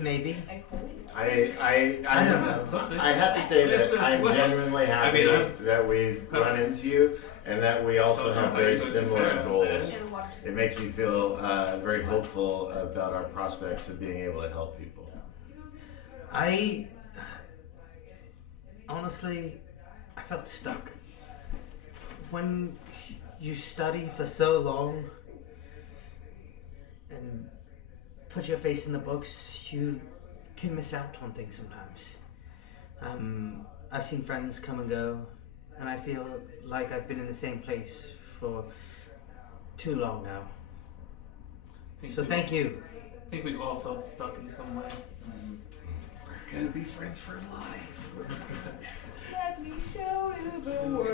Maybe. I hope. I don't know. Something. I have to say It's- that it's I'm well- genuinely happy that we've run into you, and that we also have very similar goals. And water. It makes me feel very hopeful about our prospects of being able to help people. I honestly, I felt stuck. When you study for so long and put your face in the books, you can miss out on things sometimes. I've seen friends come and go, and I feel like I've been in the same place for too long now. So thank you. I think we all felt stuck in some way. We're gonna be friends for life. Let me show you the world.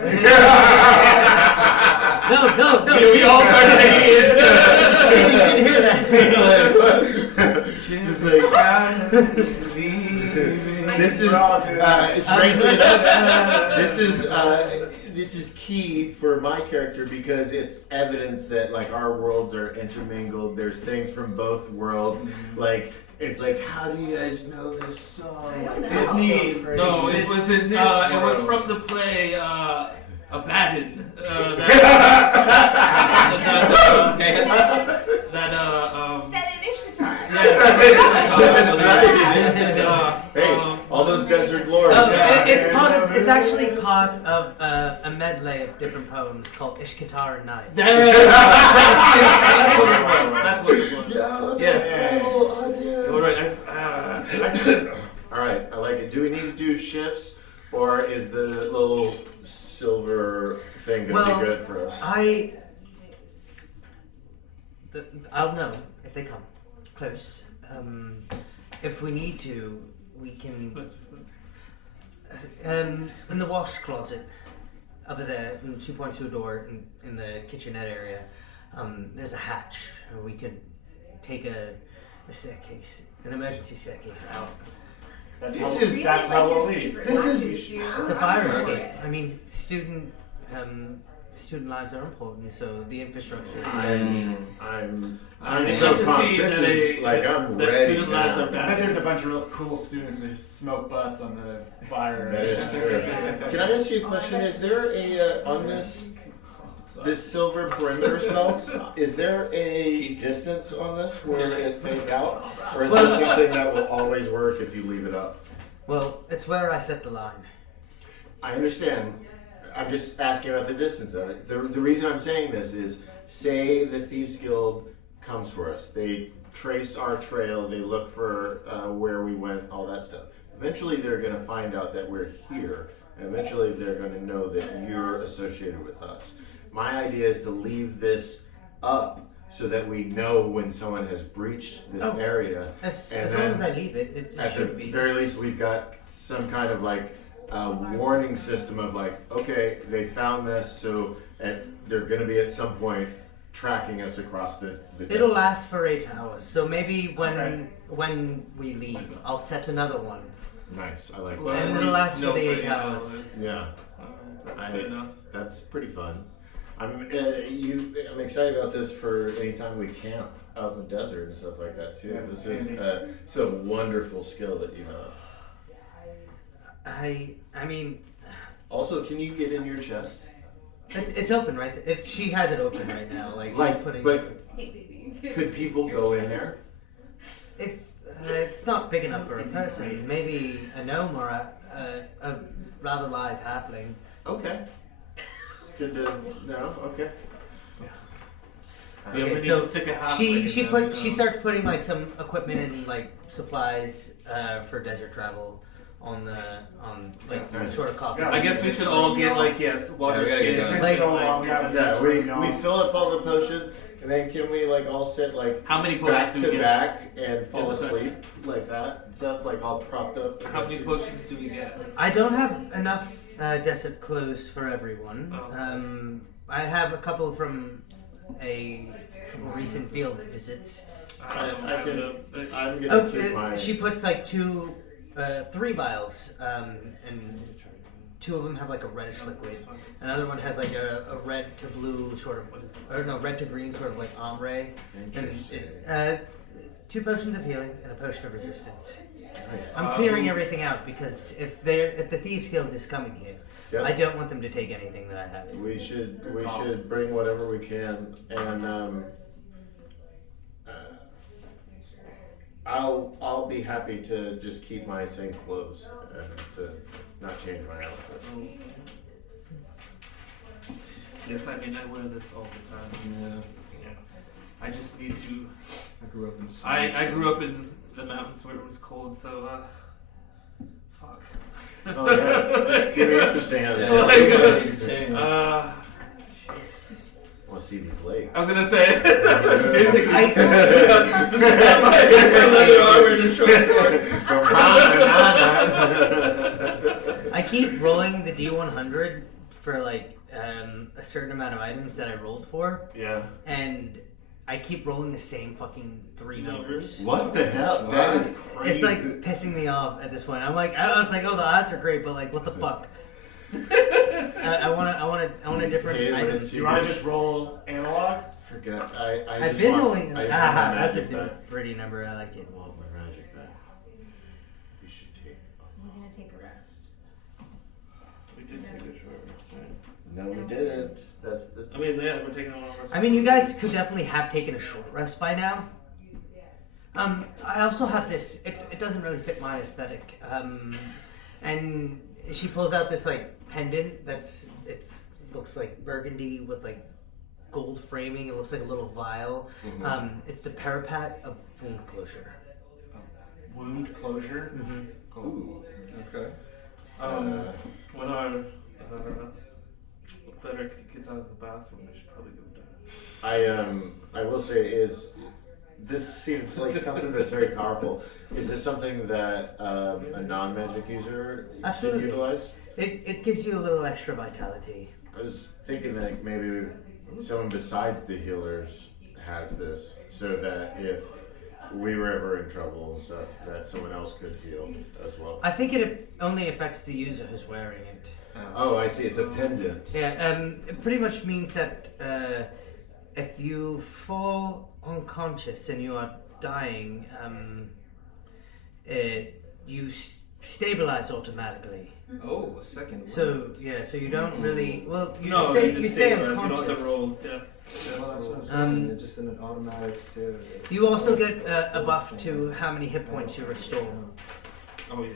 No. We all started singing You didn't hear that. Just like, this is strangely enough. This is key for my character because it's evidence that like our worlds are intermingled. There's things from both worlds. Like it's like, how do you guys know this song? I don't know. Disney. So No, crazy. it wasn't. This It was world. from the play Abaddon. Set in Ishtar. That's right. Hey, all those desert lords. Oh, Yeah. it's actually part of a medley of different poems called Ishkatar and Night. That's what it was. Yeah, Yes. that's cool. Onion. All right. All right, I like it. Do we need to do shifts, or is the little silver thing gonna Well, be good for us? I'll know if they come close. If we need to, we can. In the wash closet over there, in 2.2 door in the kitchenette area, there's a hatch. We could take a staircase, an emergency staircase out. That's This how, is- that's how we'll leave. This is- It's a fire escape. I mean, student lives are important, so the infrastructure is guaranteed. I'm I'd so like to pumped. see This that is like I'm that ready student lives now. are I bet bad. there's a bunch of real cool students who smoke butts on the fire. That is true. Yeah. Can I ask you a question? Is there a on this silver perimeter spell? Is there a distance on this where it fades out, or is this something that will always work if you leave it up? Well, it's where I set the line. I understand. I'm just asking about the distance of it. The reason I'm saying this is, say the Thieves Guild comes for us. They trace our trail. They look for where we went, all that stuff. Eventually, they're going to find out that we're here. And eventually, they're going to know that you're associated with us. My idea is to leave this up so that we know when someone has breached this area. As And long as then I leave it, it At the should be. very least, we've got some kind of like warning system of like, okay, they found this, so they're going to be at some point tracking us across the It'll desert. last for 8 hours, so maybe Okay. when we leave, I'll set another one. Nice, I like Well, that. And at it'll least last for know the 8 8 hours. Yeah, That's good enough. that's pretty fun. I'm excited about this for any time we camp out in the desert and stuff like that too. Yeah, This it's is handy. it's a wonderful skill that you have. I mean, Also, can you get in your chest? it's open, right? She has it open right now. Like Like, she's putting. but Hey, baby. could people go in there? If it's not big enough for a person, maybe a gnome or a rather lithe halfling. Okay. It's good to know. Okay. Yeah, we need so to stick a half she starts putting like some equipment and like supplies for desert travel on Nice. sort of coffee. Yeah, I guess we should all get like water Yeah, we gotta get skates. It's been Like- so long. We haven't Yeah, just we really known. fill up all the potions, and then can we like all sit like How many back potions do to we get? back and fall Is the asleep like that and stuff, like all propped up? How many potions do we get? I don't have enough desert clothes for everyone. Oh. I have a couple from a recent field visits. I don't I have can- enough. I'm gonna Oh, keep my. she puts like 3 vials, and 2 of them have like a reddish liquid. Another one has like a red to blue sort of, or no, red to green sort of like ombre. And Interesting. 2 potions of healing and a potion of resistance. Nice. I'm clearing everything out because if the Thieves Guild is coming here, Yep. I don't want them to take anything that I have. We should bring whatever we can, and I'll be happy to just keep my same clothes and to not change my outfit. Yes, I mean I wear this all the time. Yeah. I just need to. I grew up in. I grew up in the mountains where it was cold, so fuck. Oh yeah, it's gonna be interesting. Yeah, Oh my yeah. God. Change. Shit. want to see these legs. I was gonna say. Basically, I- just have my leather armor and short shorts. I keep rolling the D100 for like a certain amount of items that I rolled for, Yeah. and I keep rolling the same fucking 3 numbers. What the hell? That is crazy. It's like pissing me off at this point. I'm like, it's like, oh, the odds are great, but like, what the fuck? I want a different Hate it when item. it's Do you want to just roll analog? Forget. I I've just been want, rolling. I just want my That's a magic back. pretty number. I like it. I want my magic back. We should take. We're gonna take a rest. We did take a short rest, right? No, we didn't. That's the. I mean, yeah, we're taking a long rest. I mean, you guys could definitely have taken a short rest by now. I also have this. It doesn't really fit my aesthetic. And she pulls out this like pendant looks like burgundy with like gold framing. It looks like a little vial. It's the Parapat of Wound Closure. Wound closure. Mm-hmm. Cool. Ooh. Okay. When our cleric gets out of the bathroom, we should probably go down. I will say is this seems like something that's very powerful. Is this something that a non-magic user Absolutely. should utilize? It gives you a little extra vitality. I was thinking that maybe someone besides the healers has this, so that if we were ever in trouble and stuff, that someone else could heal as well. I think it only affects the user who's wearing it. Oh, I see. It's a pendant. Yeah, it pretty much means that if you fall unconscious and you are dying, you stabilize automatically. Oh, a second one. So yeah, so you don't really you No, stay you you just stay stabilize. You don't have unconscious. to roll death. Well, that's what I'm saying. It's just an automatic save. You also get a buff to how many hit points you restore. Oh yeah.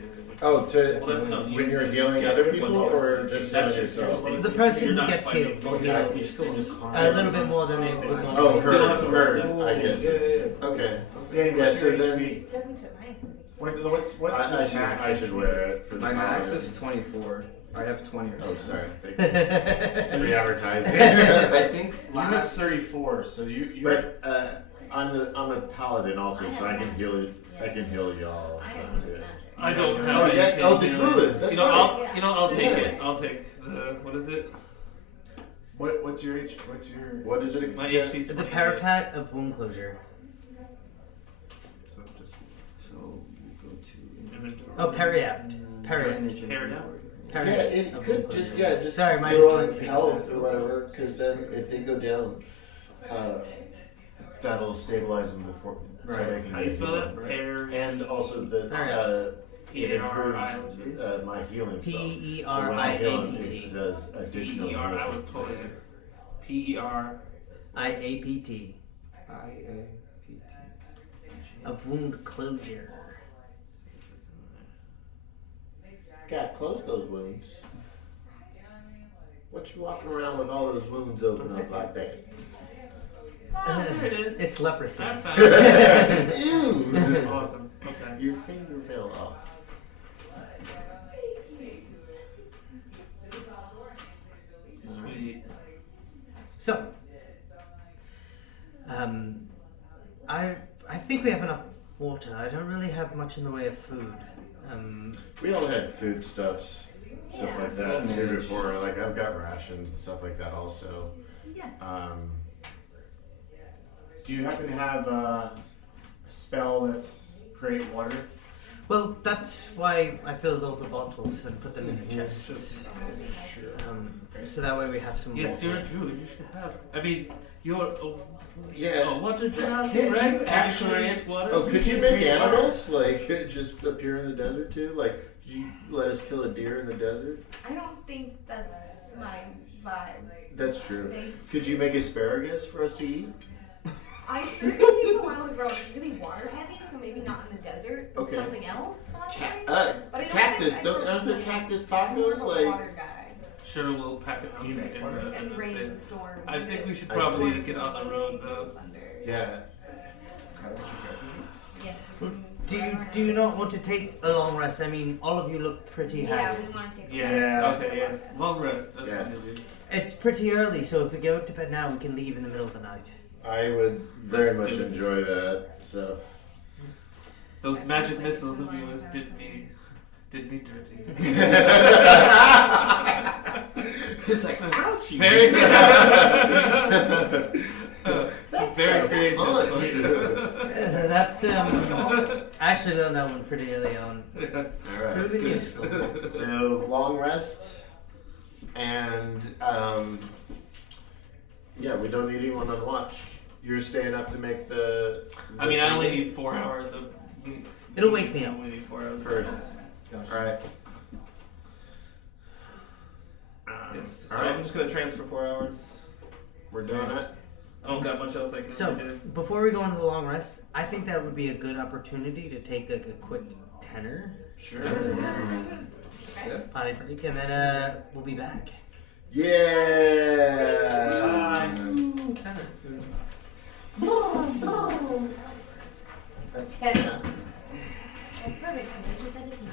Oh, to Well, that's not when you're you. healing Yeah, other when people, you- or just that's on just yourself? your The safety. person You're who not gets fighting healed people. will Yeah, heal you're still just a little bit more than they would normally. Oh, You don't have to her. roll I death. get. Yeah. Okay. Danny, Yeah, what's so your then- HP? It doesn't fit my aesthetic. What's I your should, max I should HP? wear it for the My max paladin. is 24. I have 20 or Oh, something. sorry. Thank you. Free advertising. I think You have last 34, so you. But I'm a paladin also, so I can heal it. I can heal y'all. I so have that's good it. magic. I don't have Oh, yeah. anything. Oh, the you know. druid. That's You know, right. I'll take Yeah. it. I'll take the what is it? What's your H? What's your? What is it? My again? HP's The 28. Parapat of Wound Closure. So just So you go to inventory. Oh, Periapt. Periapt. Manage Periapt? inventory. Yeah, Periapt it of could Wound just Closure. just Sorry, my their own dyslexia. health or whatever. Because then if they go down, that'll stabilize them before so Right. they can How do you get spell healed. that? Pear. And also the Periapt. it improves my healing stuff. So when I heal him, Periapt. it does additional P-E-R. I healing. was told it. P-E-R. IAPT IAPT. of Wound Closure. God, close those wounds. What you walking around with all those wounds open up like that? Oh, there it is. It's leprosy. I found it. Ew! Awesome. Okay. Your finger fell off. Sweet. So, I think we have enough water. I don't really have much in the way of food. We all had foodstuffs, stuff Yeah. like that too before. Like I've got rations and stuff like that also. Yeah. Do you happen to have a spell that's create water? Well, that's why I filled all the bottles and put them in the chest. So that way we have some Yes, water. you're a druid. You should have. I mean, you're. Yeah. Oh, water drowned, Can't right? you Can actually- you create water? Oh, could you make animals like just appear in the desert too? Like, could you let us kill a deer in the desert? I don't think that's my vibe. That's true. Thanks. Could you make asparagus for us to eat? Asparagus takes a while to grow. It's really water heavy, so maybe not in the desert. But Okay. something else, possibly. Uh, But I don't cactus. think, Aren't there cactus I'm more of tacos? a Like, water guy. Sure, we'll pack enough You in make water. the And safe. rainstorm. I think we should I probably see. get on the road though. Thunder. yeah. Yes. Do you do you not want to take a long rest? I mean, all of you look pretty Yeah, happy. we want to take a Yes. Yeah. Okay. Yes. Long rest. Yes. It's pretty early, so if we go to bed now, we can leave in the middle of the night. I would very Let's much do it. enjoy that. So Those magic missiles of yours did me dirty. it's like ouchie. Very good. That's Very kinda fun. creative. So that's I actually learned that one pretty early on. All right. Proving useful. So long rest, and yeah, we don't need anyone on watch. You're staying up to make the. I mean, I only need 4 hours of. It'll wake me I up. only need 4 hours. Heard. All right. Yes. So All right. I'm just gonna transfer 4 hours. We're doing it. I don't got much else I can So really do. before we go into the long rest, I think that would be a good opportunity to take like a quick tenor Sure. potty break, and then we'll be back. Yeah. Tenor. A 10. That's perfect because I just had to pee.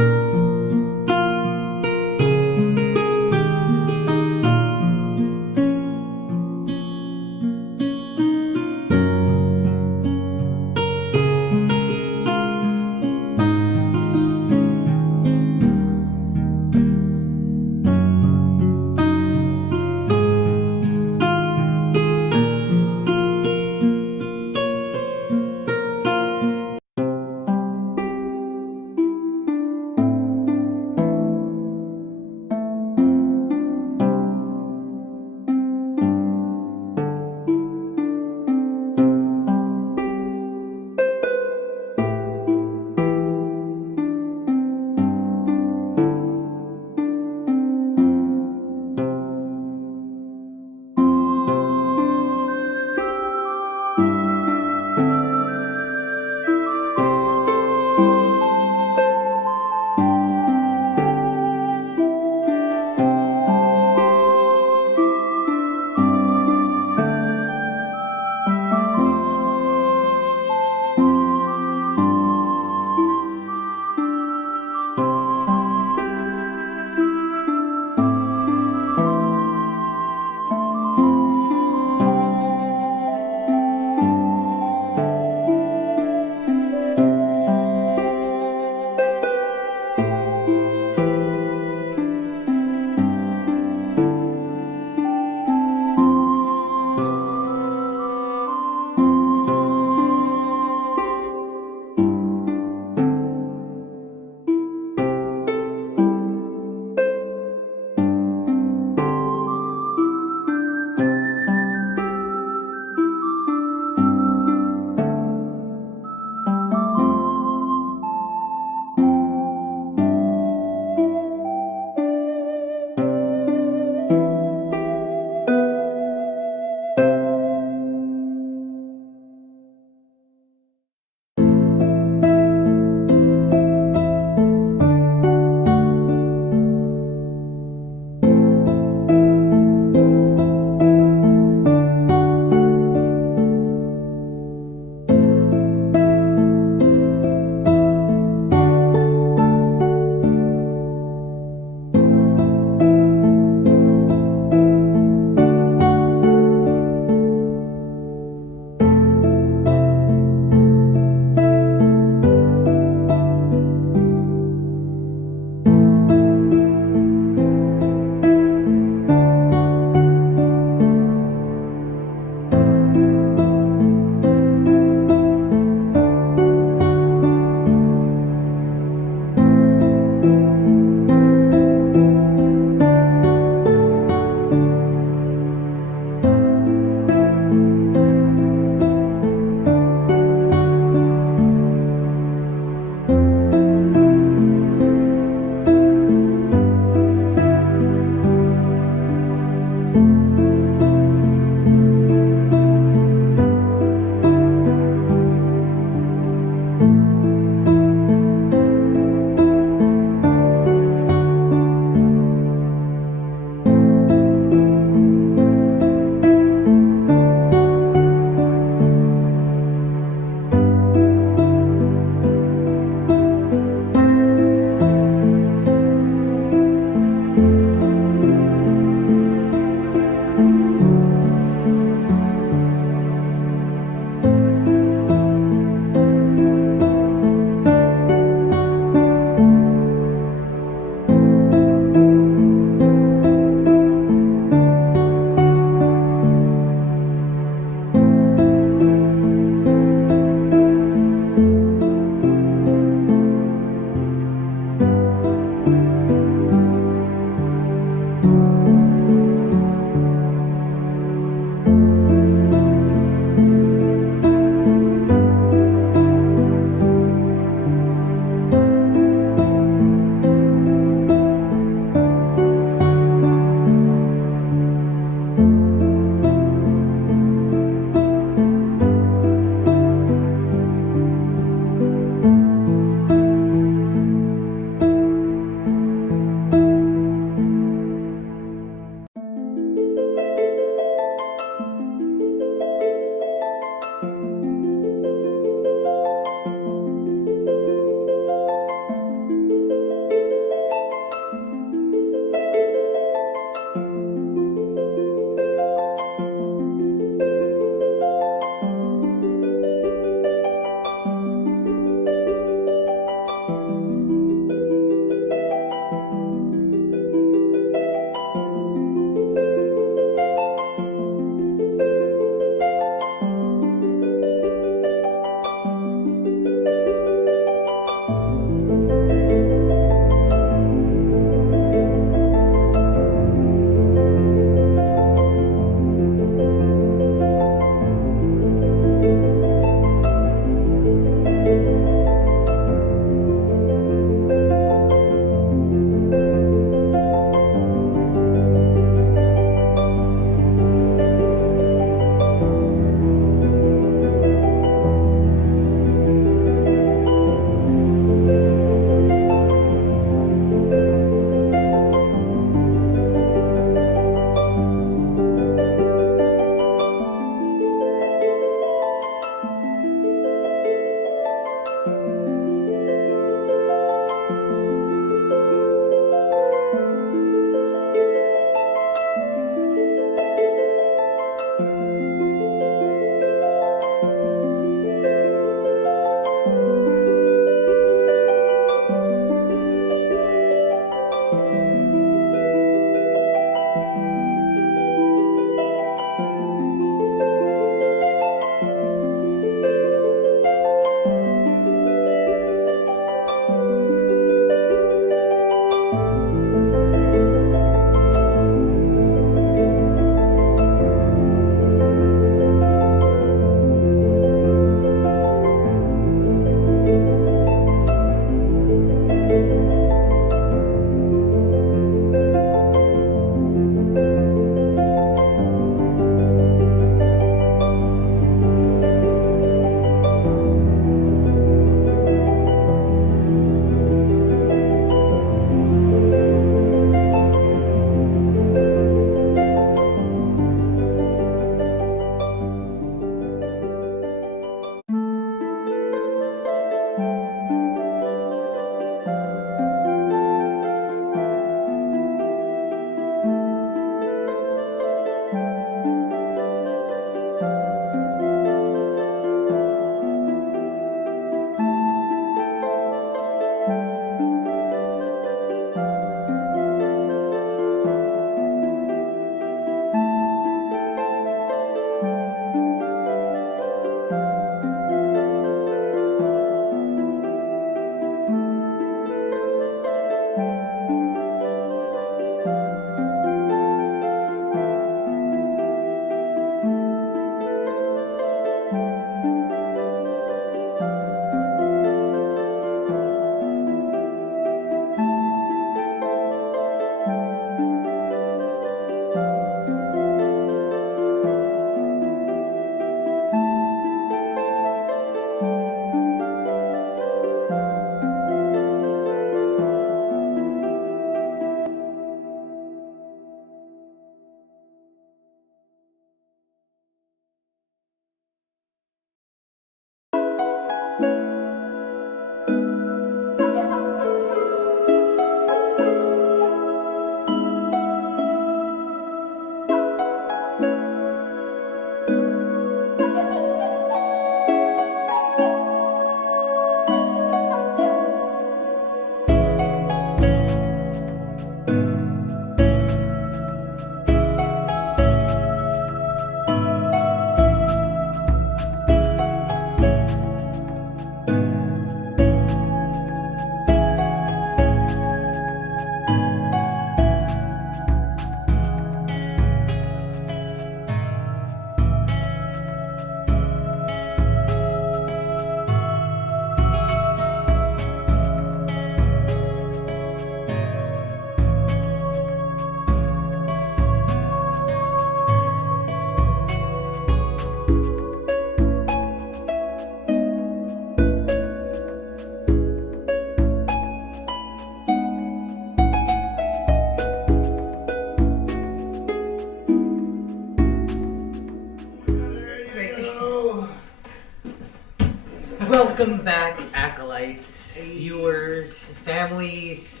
Welcome back, acolytes, viewers, families.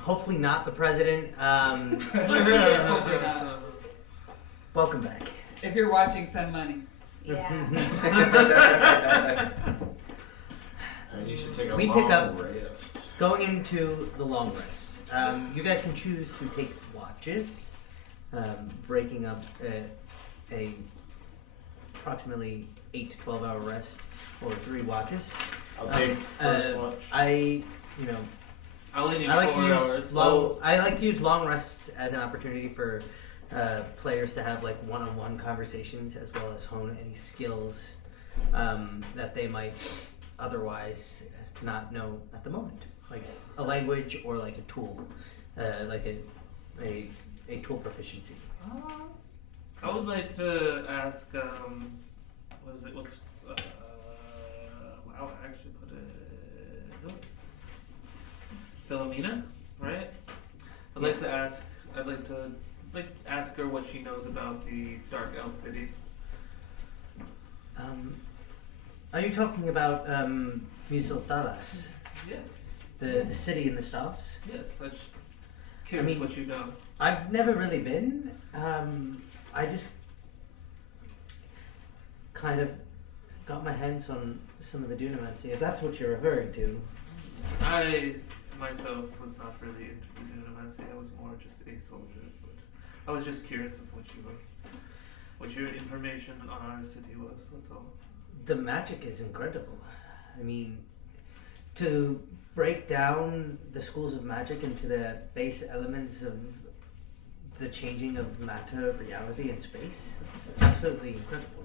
Hopefully not the president. Hopefully not. Welcome back. If you're watching, send money. Yeah. And you should take a We long pick up- rest. Going into the long rest, you guys can choose to take watches, breaking up a approximately 8 to 12 hour rest, or 3 watches. I'll take first watch. I only need I like 4 to use hours. I like to use long rests as an opportunity for players to have like one-on-one conversations, as well as hone any skills that they might otherwise not know at the moment, like a language or like a tool, like a tool proficiency. I would like to ask, wow, I actually put a notes. Philomena, right? I'd like to ask ask her what she knows about the Dark Elf City. Are you talking about Musiltalas, Yes, the city in the stars? yes, I'm just curious mean- what you know. I've never really been. I just kind of got my hands on some of the Dunamancy, if that's what you're referring to. I myself was not really into the Dunamancy. I was more just a soldier, but I was just curious of what your information on our city was. That's all. The magic is incredible. I mean, to break down the schools of magic into the base elements of the changing of matter, reality, and space, it's absolutely incredible.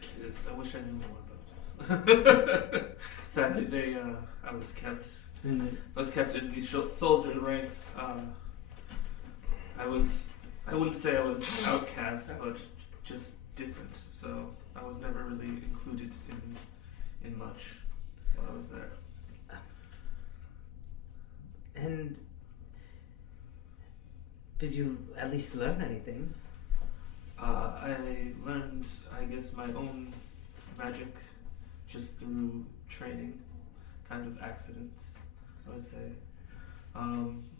It is. I wish I knew more about it. Sadly, I was kept in these soldier ranks. I wouldn't say I was outcast, but just different. So I was never really included in much while I was there. And did you at least learn anything? I learned, I guess, my own magic just through training, kind of accidents, I would say.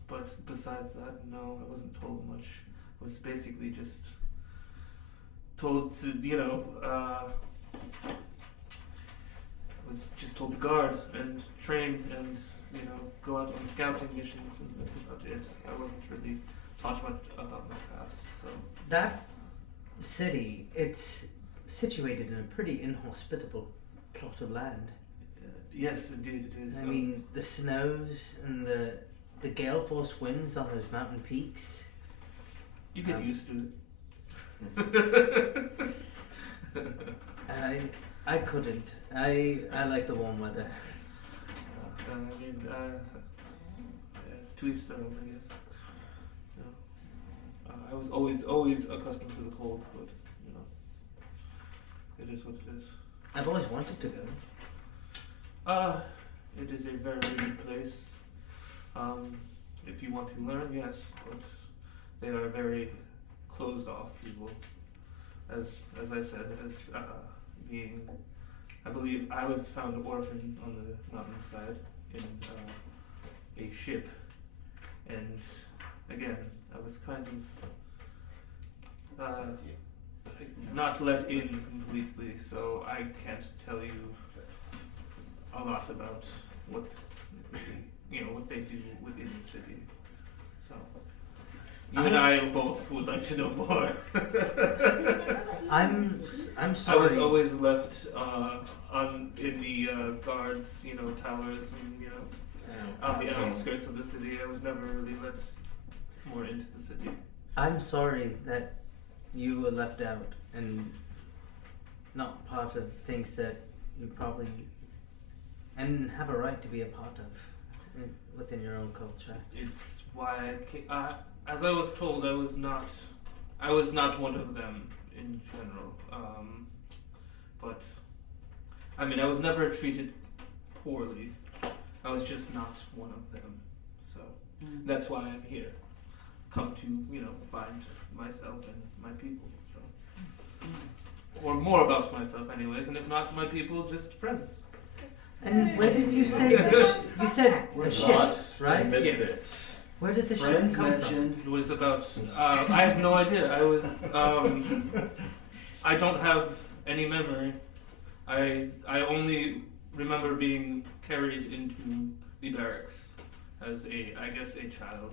But besides that, no, I wasn't told much. I was basically just told to, I was just told to guard and train and, go out on scouting missions, and that's about it. I wasn't really taught much about my past, so. That city, it's situated in a pretty inhospitable plot of land. Yes, indeed it is. I mean, the snows and the gale force winds on those mountain peaks. you get used to it. I couldn't. I like the warm weather. It's to each their own, I guess. I was always accustomed to the cold, but it is what it is. I've always wanted to go. It is a very good place. If you want to learn, yes, but they are very closed off people. As I said, being, I believe I was found orphaned on the mountainside in a ship, and again, I was kind of not let in completely, so I can't tell you a lot about what they do within the city. So you and I both would like to know more. I'm I sorry. was always left in the guards, towers, and on the outskirts of the city. I was never really let more into the city. I'm sorry that you were left out and not part of things that you probably and have a right to be a part of within your own culture. It's why as I was told, I was not one of them in general. But I mean, I was never treated poorly. I was just not one of them. So that's why I'm here. Come to find myself and my people. So. Or more about myself, anyways. And if not my people, just friends. And where did you say you said We're the ship, lost right? and misfits. Where did the Friends ship come mentioned. It was about. I have no idea. I was. I don't have any memory. I only remember being carried into the barracks as I guess a child.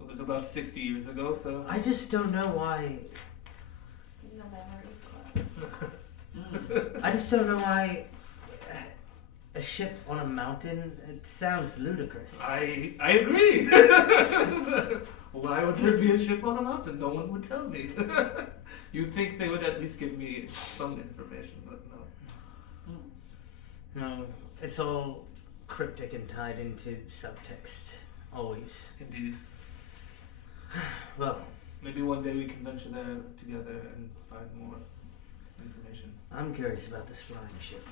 It was about 60 years ago. So. I just don't know why. No memories. I just don't know why a ship on a mountain. It sounds ludicrous. I agree. Why would there be a ship on a mountain? No one would tell me. You'd think they would at least give me some information, but no. No, it's all cryptic and tied into subtext. Always. Indeed. Well, Maybe one day we can venture there together and find more information. I'm curious about this flying ship.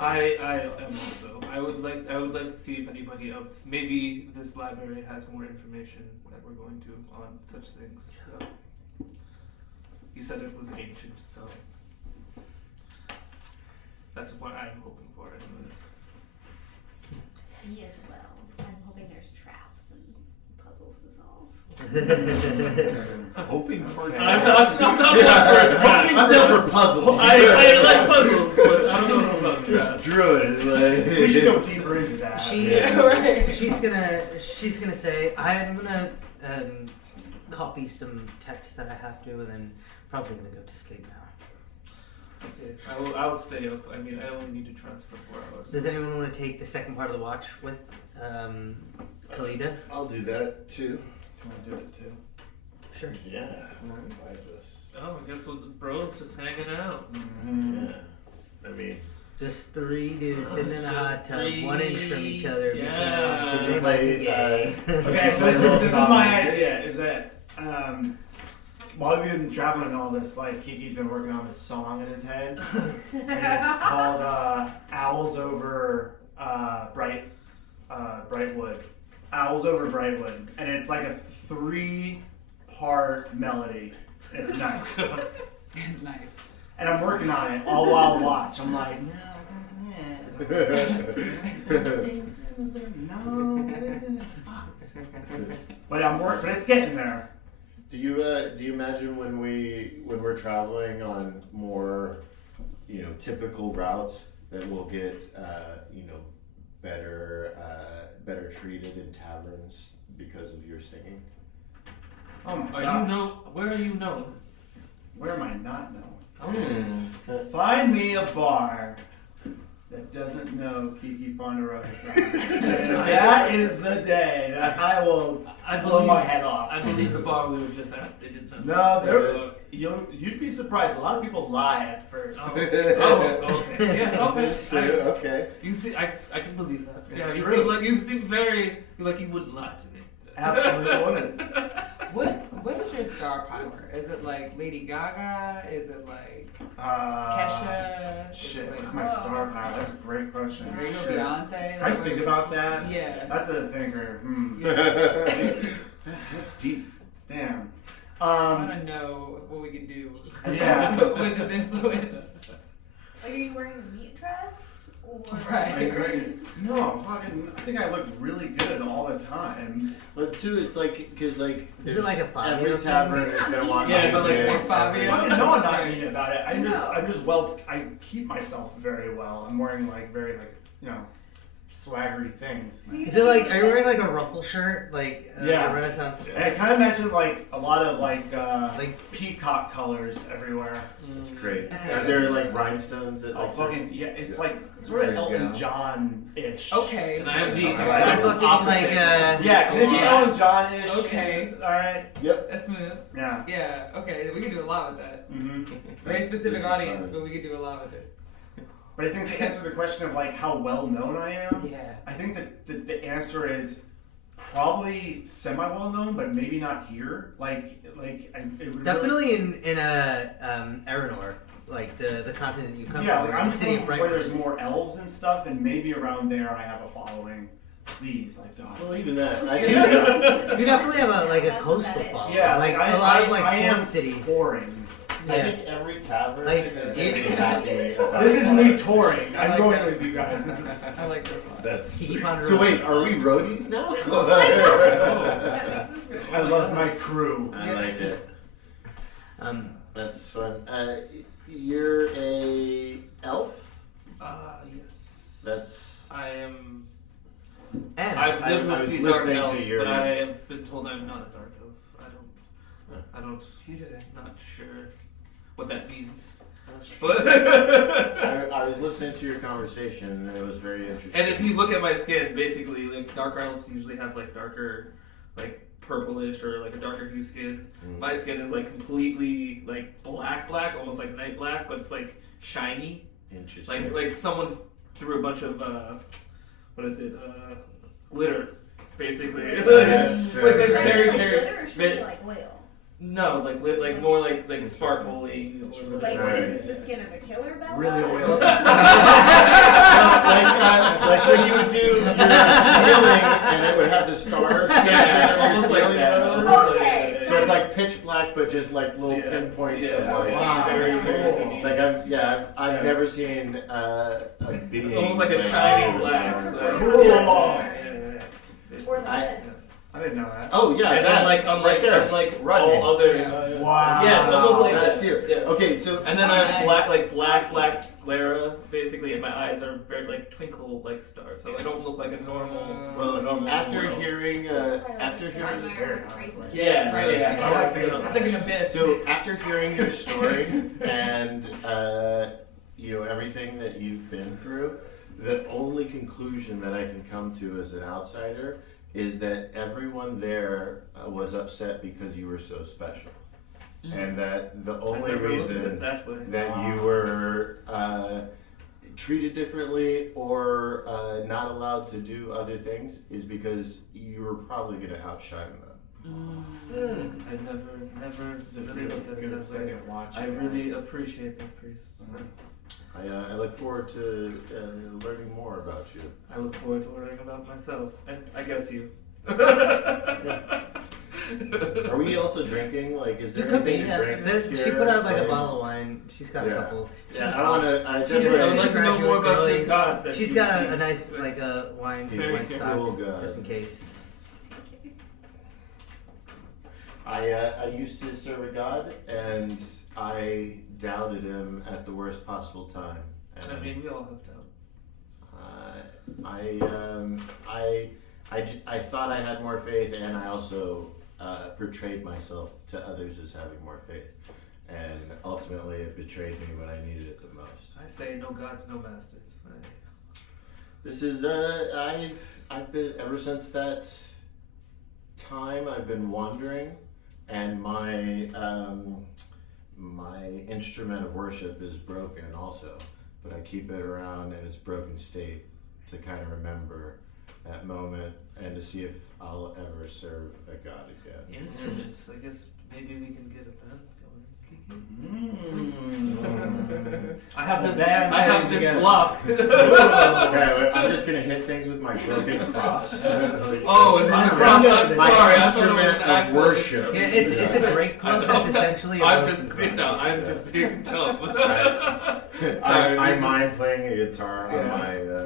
I am also. I would like to see if anybody else. Maybe this library has more information that we're going to on such things. So, you said it was ancient, so that's what I'm hoping for, anyways. Me as well. I'm hoping there's traps and puzzles to solve. Hoping for. I'm not down for it. I'm down for puzzles. I like puzzles, but I don't know about Just traps. druid. Like. We should go deeper into that. She's gonna say, I'm gonna copy some text that I have to, and then probably gonna go to sleep now. Okay, I'll stay up. I mean, I only need to transfer 4 hours. Does anyone want to take the second part of the watch with Khalida? I'll do that too. Can I do it too? Sure. Yeah. I like this. Oh, I guess we're the bros just hanging out. Mm-hmm. Yeah. I mean, Just 3 dudes sitting in a hot Just tub, 3. 1 inch from each other. Yeah. Because they might be gay. Okay, so this is my idea. Is that while we've been traveling and all this, like Kiki's been working on this song in his head, and it's called "Owls Over Brightwood." Owls Over Brightwood, and it's like a 3-part melody. It's nice. It's nice. And I'm working on it all while watch. I'm like, no, that isn't it. But but it's getting there. do you imagine when we're traveling on more, typical routes that we'll get, better treated in taverns because of your singing? Oh my Are gosh. you where are you known? Where am I not known? Oh. Find me a bar that doesn't know Kiki Ponderosa. And that is the day that I will blow my head off. I believe the bar we were just at, they didn't know. No, you'd be surprised. A lot of people lie at first. Oh, okay. Yeah, okay. Okay. You see, I can believe that. It's yeah, true. You seem very like you wouldn't lie to me. Absolutely wouldn't. What is your star power? Is it like Lady Gaga? Is it like Kesha? Is Shit, it like, what's my star power? That's a great question. Are you Beyonce? I think about that. Yeah. That's a thinker. That's deep. Damn. I want to know what we can do Yeah. with this influence. Are you wearing a meat dress? Or Right. No, fucking. I think I look really good all the time. But too, it's like, because like, Is it like a Fabio every thing? tavern is gonna want Yeah, it's music. like more Fabio. Fucking no, I'm not mean about it. I'm No. just well. I keep myself very well. I'm wearing like very swaggery things. So you Is it like, are you don't wearing like a ruffle shirt? Like Yeah. a Renaissance? And I kind of imagine like a lot of like Like- peacock colors everywhere. That's great. Okay. Are there like rhinestones that Oh like fucking yeah! It's like sort of There you Elton go. John-ish. Okay. And I have the So exact fucking opposite. like Yeah, can it be Elton John-ish? Okay. All right. Yep. That's smooth. Yeah. Yeah. Okay. We can do a lot with that. Mm-hmm. Very specific This is audience, fun. but we can do a lot with it. But I think to answer the question of like how well known I am, Yeah. I think that the answer is probably semi well known, but maybe not here. It would Definitely in Aranor, like the continent you come Yeah, from. like I'm the city of from where there's Brightwoods. more elves and stuff, and maybe around there I have a following. Please, like God. Well, even that. I You think You definitely have a That's coastal about it. following. Yeah, like I a lot of I like am port cities. pouring. I think every tavern Like, is going to it- be happy about This is that. me touring. I I'm like going that. with you guys. This is. I like that a lot. That's Keep on so. rolling. Wait, are we roadies now? I love my crew. I like it. That's fun. You're a elf. Yes. That's. I am. And I've lived I was with the dark listening to elves, your- but I have been told I'm not a dark elf. I don't. Not sure what that means. But I was listening to your conversation, and it was very interesting. and if you look at my skin, basically, like dark elves usually have like darker, like purplish or like a darker hue skin. Mm. My skin is like completely like black, almost like night black, but it's like shiny. Interesting. Like someone threw a bunch of glitter, basically. Yes, Like, it's sure. very, like very, glitter or should very- be like oil? No, like more like sparkly. Like Right. this is the skin of a killer Bella? Really oily. like when you would do your ceiling, and it would have the stars. Yeah, on your almost like ceiling, that. whatever. Almost like Okay. that, So it's like pitch black, but just like little Yeah. pinpoints Yeah. of light. Wow. Very, very Cool. unique. It's like I've never seen a being. It's almost like a like shiny that. black. Cool. Or the Yeah. best. I didn't know that. Oh yeah, And that then like right unlike there. unlike Rodney. all other. Yeah. Wow. Yeah, it's almost like That's that. you. Yes. Okay, so And then I have Nice. black sclera, basically, and my eyes are very like twinkle like stars, so I don't look like a normal. well, a normal after world. hearing After hearing Yeah, Right. yeah. I like thinking It's like an abyss. so after hearing your story and everything that you've been through, the only conclusion that I can come to as an outsider is that everyone there was upset because you were so special, and that the I only never looked at reason it that way. that you were treated differently or not allowed to do other things is because you were probably going to outshine them. I never This is a really really looked at it good that way. second watch. I really appreciate that, priest. I look forward to learning more about you. I look forward to learning about myself, and I guess you. Are we also drinking? Like, is You there could be, anything yeah. to drink? She here? put out like a Like- bottle of wine. She's got a Yeah. couple. Yeah, I want to. I I would definitely. like to know more about Graduate some gods. That She's you've got seen. a nice like a wine He's a stocks cool guy. just in case. I used to serve a god, and I doubted him at the worst possible time. And I mean, we all have doubts. I thought I had more faith, and I also portrayed myself to others as having more faith, and ultimately it betrayed me when I needed it the most. I say no gods, no masters. This is I've been ever since that time. I've been wandering, and my instrument of worship is broken also, but I keep it around in its broken state to kind of remember that moment and to see if I'll ever serve a god again. Instruments. I guess maybe we can get a band going. I have this. Band's I have heading this together. block. Okay, I'm just gonna hit things with my broken cross. Oh, it's my cross. I'm My sorry. I thought it was instrument an of actual worship. instrument. Yeah, it's a great club I know. that's essentially a I'm broken just, cross. I'm just being dumb. Right. Sorry, I we just- mind playing a guitar on Yeah.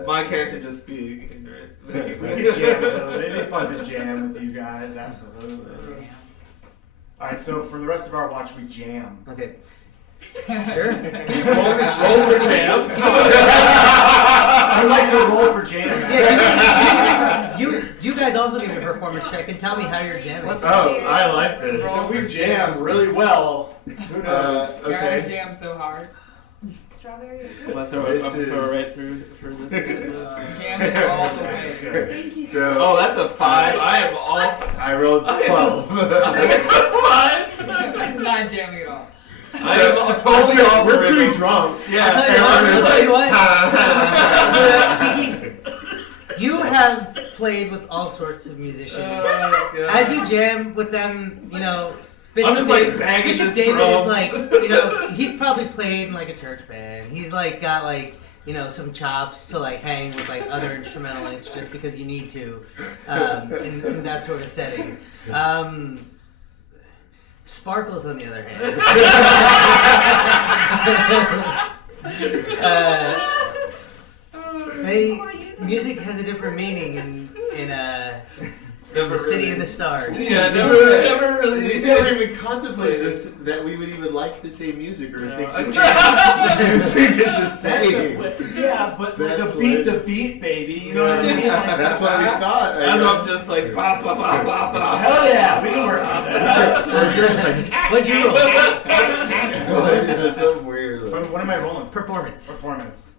my. My character just being ignorant. We could jam a little bit. It'd be fun to jam with you guys. Absolutely. All right. So for the rest of our watch, we jam. Okay. Sure. roll for jam. I'd like to roll for jam. Yeah, you guys also give me a performance check and tell me how you're jamming. Let's- Oh, I like this. So we jam really well. Who knows? Gotta Okay. jam so hard. Strawberry. I'm gonna throw it right through this. Jam it all the way. Thank you. So Oh, that's a 5. I am off. I rolled 12. 5. I'm not jamming at all. I am totally off. We're the pretty rhythm. drunk. Yeah. I'll tell you what. Kiki, you have played with all sorts of musicians. God. As you jam with them, you know, I'm just, like, David, banging Bishop this David drum. is like, you know, he's probably played in like a church band. He's like got like, you know, some chops to like hang with like other instrumentalists just because you need to in that sort of setting. Sparkles, on the other hand, music has a different meaning in the city of the stars. Yeah, never really. We never even contemplated this, that we would even like the same music or think the same music is the same. Yeah, but like That's a beat's a beat, baby. You know what I mean? Like, That's what we thought. As I'm just like pop, pop, pop, pop, pop. Hell yeah, we can work on that. Or you're just like, What'd you roll? that's so weird. What am I rolling? Performance. Performance.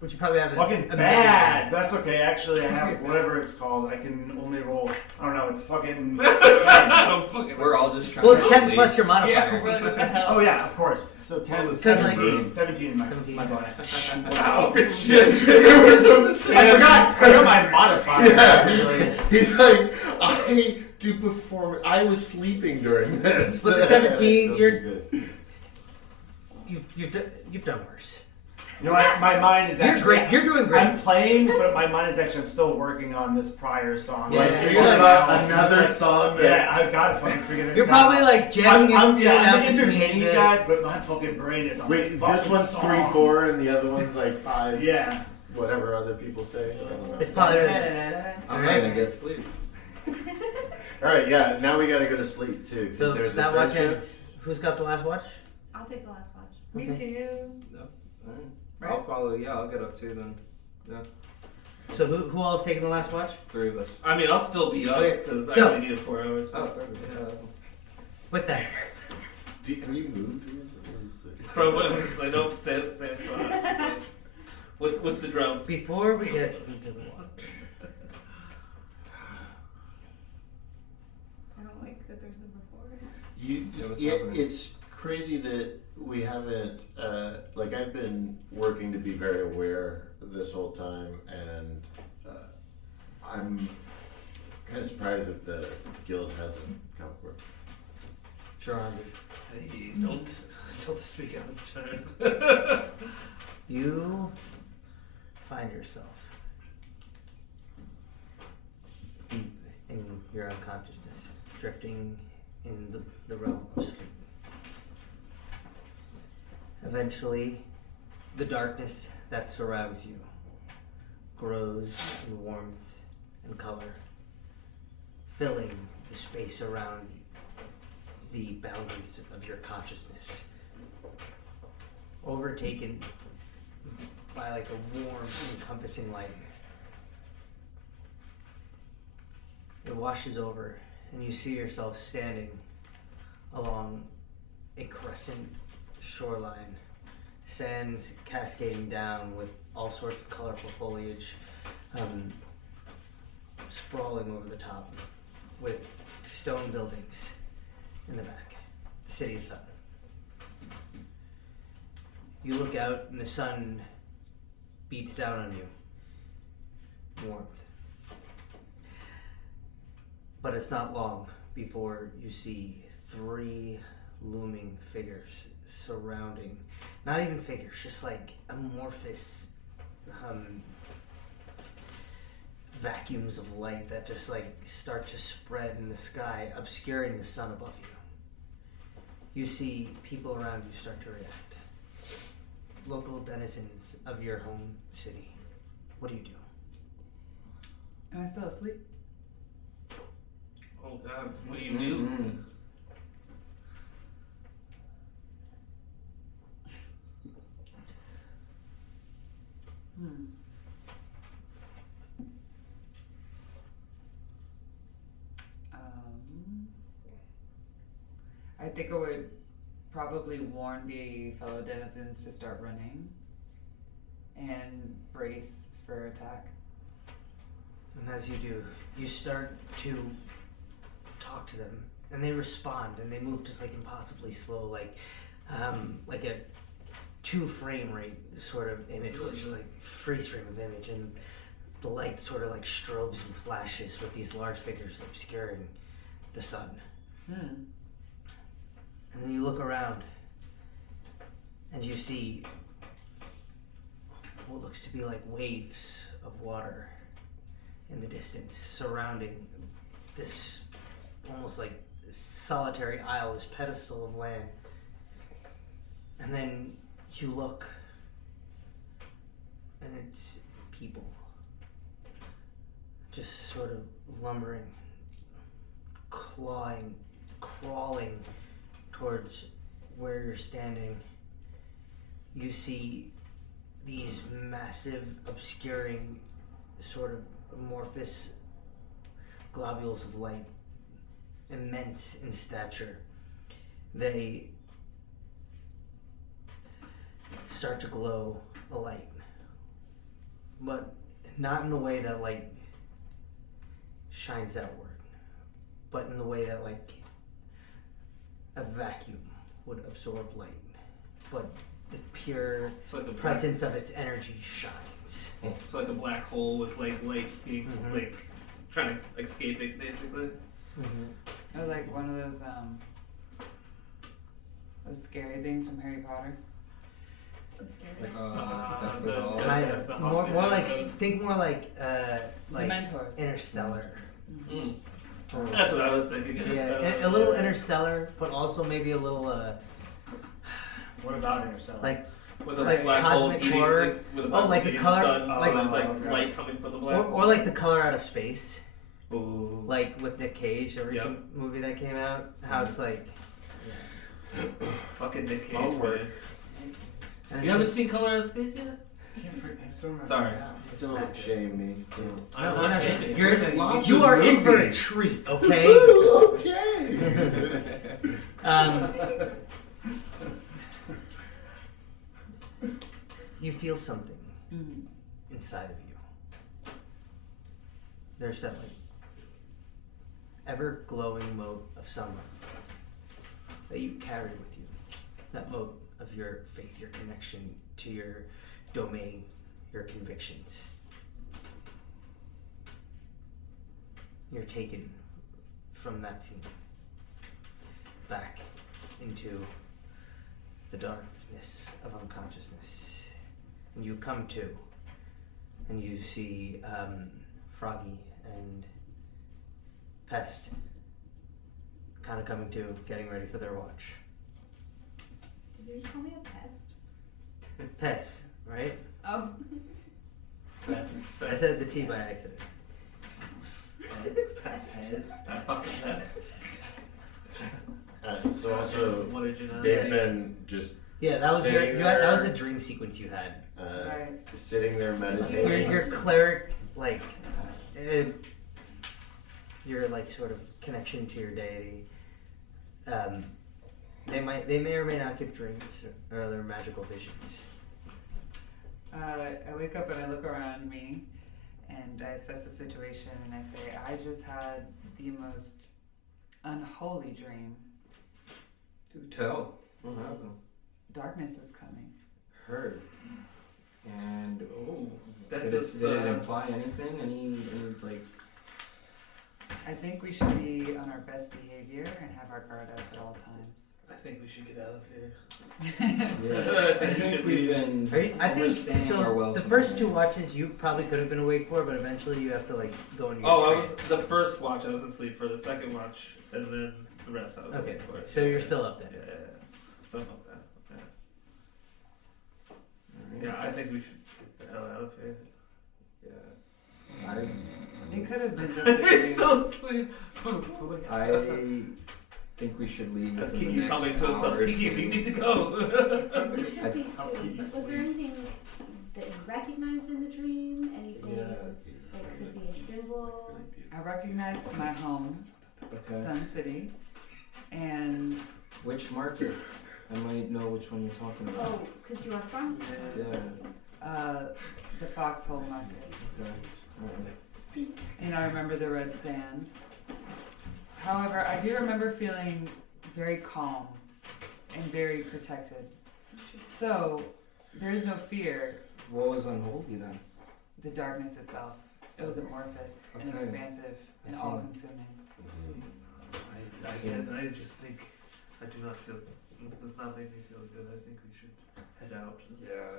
Which you probably have Fucking bad. That's okay. Actually, I have whatever it's called. I can only roll. I don't know. It's fucking. I don't fucking. We're all just trying Well, to it's 10 sleep. plus your Yeah, modifier. we're like, what the hell? Oh yeah, of course. So 10 was 17. 17 my bonus. Wow, shit. I forgot my modifier actually. He's like, I do perform. I was sleeping during this. With the 17, you're- Good. You've done worse. You know what? My mind is You're actually. great. You're doing great. I'm playing, but my mind is actually. I'm still working on this prior song. Yeah, Like, yeah, you're you're like, about another song that- Yeah, I gotta fucking figure this out. You're probably like jamming I'm in and out entertaining you between guys, but my fucking brain is on Wait, this this fucking one's song. 3/4 and the other one's like 5. Yeah. Whatever other people say. I don't know. It's probably really I'm not gonna get sleep. All right, yeah. Now we gotta go to sleep too, because So there's a that third watch shift. ends. Who's got the last watch? I'll take the last watch. Me Okay. too. Right. I'll probably, I'll get up too then. So who all is taking the last watch? 3 of us. I mean, I'll still be up Okay, because I so- only needed 4 hours. Oh, perfect. With that, Have you moved? From what I don't say it's the same spot. It's like, with the drum. before we get into the watch, I don't like that there's number 4. what's happening? It's crazy that we haven't. Like I've been working to be very aware this whole time, and I'm kind of surprised that the guild hasn't come forward. sure. Hey, don't speak out of turn. You find yourself deep in your unconsciousness, drifting in the realm of sleep. Eventually, the darkness that surrounds you grows in warmth and color, filling the space around the boundaries of your consciousness, overtaken by like a warm, encompassing light. It washes over, and you see yourself standing along a crescent shoreline, sands cascading down with all sorts of colorful foliage sprawling over the top, with stone buildings in the back, the city of Sun. You look out and the sun beats down on you. Warmth. But it's not long before you see 3 looming figures surrounding, not even figures, just like amorphous vacuums of light that just like start to spread in the sky, obscuring the sun above you. You see people around you start to react. Local denizens of your home city. What do you do? Am I still asleep? Oh God, what do you do? I think I would probably warn the fellow denizens to start running and brace for attack. And as you do, you start to talk to them, and they respond, and they move just like impossibly slow, like a 2-frame rate sort of image, which is like freeze frame of image, and the light sort of like strobes and flashes with these large figures obscuring the sun. And then you look around, and you see what looks to be like waves of water in the distance surrounding this almost like solitary isle, this pedestal of land. And then you look, and it's people. Just sort of lumbering, clawing, crawling towards where you're standing. You see these massive, obscuring, sort of amorphous globules of light, immense in stature. They start to glow a light, but not in the way that light shines outward, but in the way that like a vacuum would absorb light, but the pure So like a presence of its energy shines. So like a black hole with like light being like trying to escape it, basically. Or like one of those scary things from Harry Potter. I'm scared. The- Kind of. the More Hawkeye, like, the- think more like Dementors. Interstellar. Mm. That's what I was thinking. Yeah, Interstellar. a little Interstellar, but also maybe a little What about Interstellar? like with a like black holes cosmic eating, horror. like, with a Oh, black like holes the eating color- sun, like- so there's like okay. light coming from the black hole. or like The Color Out of Space, Ooh. like with Nick Cage, a recent movie that came out. How it's like, Fucking Nick Cage, Homework. man. and You it's haven't just- seen Color Out of Space yet? I don't remember Sorry. now. it's Don't magic. shame me. Don't. I'm No, not we're not shaming shaming. you. You're, Lots you of are in for a movies. treat, okay? Okay. You feel something Mm. inside of you. There's that like ever glowing mote of sunlight that you carry with you. That mote of your faith, your connection to your domain, your convictions. You're taken from that scene back into the darkness of unconsciousness. And you come to, and you see Froggy and Pest kind of coming to, getting ready for their watch. Did you call me a pest? Pest, right? Oh. Best. I said the T by accident. Pest. I fucking best. So also, What did you know? they've been just Yeah, that was your, Sitting that was a there. dream sequence you had. Right. sitting there meditating. Your cleric, like, your like sort of connection to your deity. They may or may not give dreams or other magical visions. I wake up and I look around me and I assess the situation and I say, I just had the most unholy dream. Do tell. What happened? Darkness is coming. Heard. And That did does. it imply anything? Any like? I think we should be on our best behavior and have our guard up at all times. I think we should get out of here. Yeah, I think we should we've leave. been. Right? I think overstaying our so. welcome The first here. two watches you probably could have been awake for, but eventually you have to like go into your Oh, I was trance. the first watch. I was asleep for the second watch, and then the rest I was Okay, awake for. so you're still up Yeah, then. yeah, yeah. Something like that. Yeah. Alright. Yeah, I think we should get the hell out of here. Yeah. It could have been just a He's dream. still asleep. I think we should leave. As within the Kiki's next humming to himself, hour or Kiki, two. we need to go. We should I- leave How soon. he Was there sleeps. anything that you recognized in the dream? Anything Yeah. that could be a symbol? I recognized my home, Okay. Sun City, and Which market? I might know which one you're talking about. Oh, because you are from Sun Yeah. City. the Foxhole Market. Okay. Alright. And I remember the red sand. However, I do remember feeling very calm and very protected. So, there is no fear. What was unholy then? The darkness itself. It was amorphous and Okay. expansive and I see. all-consuming. I just think I do not feel. It does not make me feel good. I think we should head out. Yeah.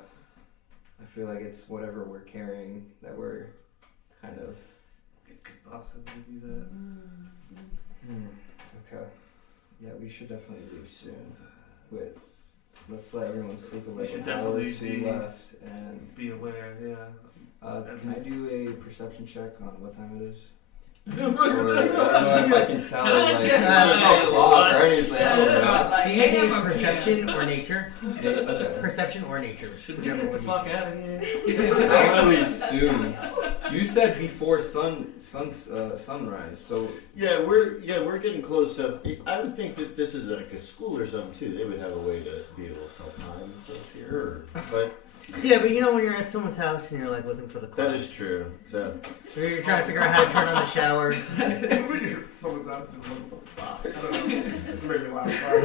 I feel like it's whatever we're carrying that we're kind of. It could possibly be that. Okay. Yeah, we should definitely leave soon. Let's let everyone sleep a We little. should An hour or definitely two be- left, and Be aware, yeah. can I do a perception check on what time it is? Or I Or don't know if I can tell. Can I Like, check there's my no clock or watch? anything. I don't know. Like, You hey, can I'm do a perception PM. or nature. Okay. Perception or nature. Should we get the fuck out of here? I want to leave soon. You said before sunrise, so Yeah, we're getting close. So I would think that this is like a school or something too. They would have a way to be able to tell time and stuff here. But Yeah, but you know when you're at someone's house and you're like looking for the clock. that is true. So Or you're trying to figure out how to turn on the shower. Someone's house and looking for the clock. I don't know. This made me laugh. Sorry.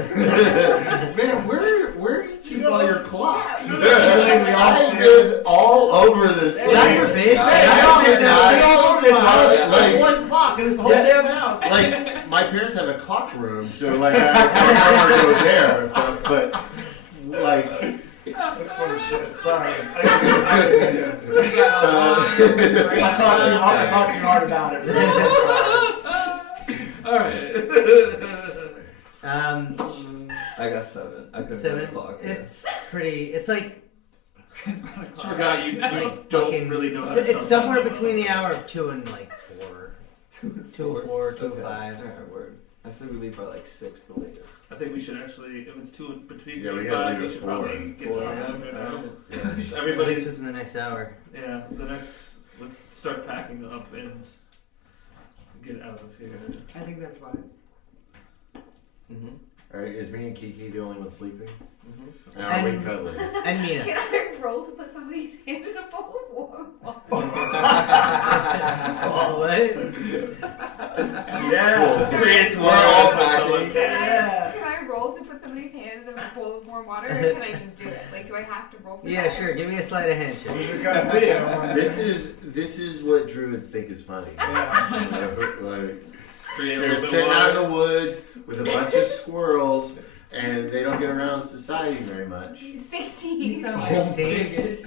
man, where do you keep all your clocks? Yeah. I've been all over this place. God forbid. I did not- all over this house. Like- Like one clock in this whole Yeah. damn house. Like my parents have a clock room, so like I don't want to go there. So, but like. That's funny shit. Sorry. We got a long break. I thought too hard about it. Alright. I got 7. I couldn't find 7. the clock. Yeah. It's pretty. It's like Just forgot you don't fucking. really know how to It's tell somewhere time. between the hour of 2 and like 4. 2 and 4, 2 and Okay. 5. Alright, word. I said we leave by like 6 the latest. I think we should actually, if it's 2 between Yeah, we 2 and gotta 5, leave we at should 4. probably get 4 to a.m. that now. Yeah. At least Everybody's, within the next hour. yeah, the next, let's start packing up and get out of here. I think that's wise. Mm-hmm. Alright, is me and Kiki the only one sleeping? Mm-hmm. And are we And- cuddling? And Mina. Can I roll to put somebody's hand in a bowl of warm water? Oh, what? Yeah. Just creates We're all more packing. someone's Can I roll to put somebody's hand in a bowl of warm water, or can I just do it? Like, do I have to roll for Yeah, that? sure. Give me a sleight of hand check. Who's it gonna be? I wonder. This is what druids think is funny. Yeah. You know, like Just create a they're little bit sitting out in more. the woods with a bunch of squirrels, and they don't get around society very much. 16. You sound like Oh, a bigot.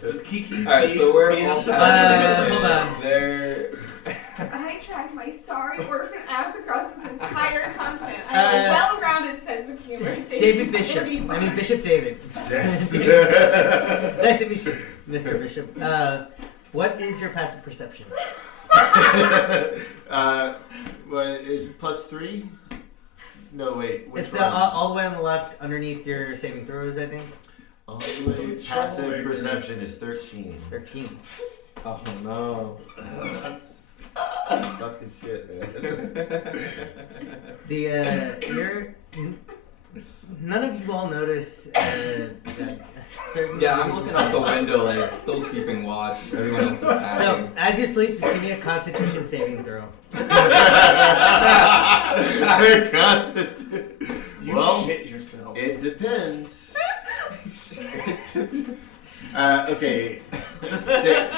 Does Kiki Alright, so we're be all inside? hold on. There. I dragged my sorry orphan ass across this entire continent. I have a well-rounded sense of humor. Thank David you Bishop. very much. I mean, Bishop David. Yes. Nice to meet you, Mr. Bishop. What is your passive perception? What is +3? No, wait. Which It's one? all the way on the left, underneath your saving throws, I think. All the way. Passive perception is 13. 13. Oh no. Fucking shit, man. None of you all notice that certain. Yeah, I'm looking out the window, like still keeping watch. Everyone else is So packing. as you sleep, just give me a Constitution saving throw. You Well, shit yourself. it depends. Okay, 6.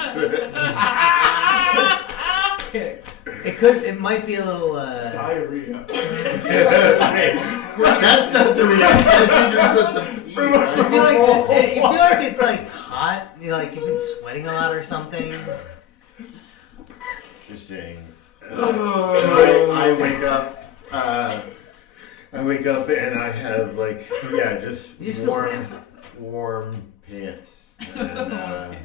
6. It might be a little. Diarrhea. That's not the reaction. I think you're supposed to pee, You right? feel like it's like hot. You're like you've been sweating a lot or something. Interesting. So I wake up. I wake up and I have like just You just feel warm pants. And,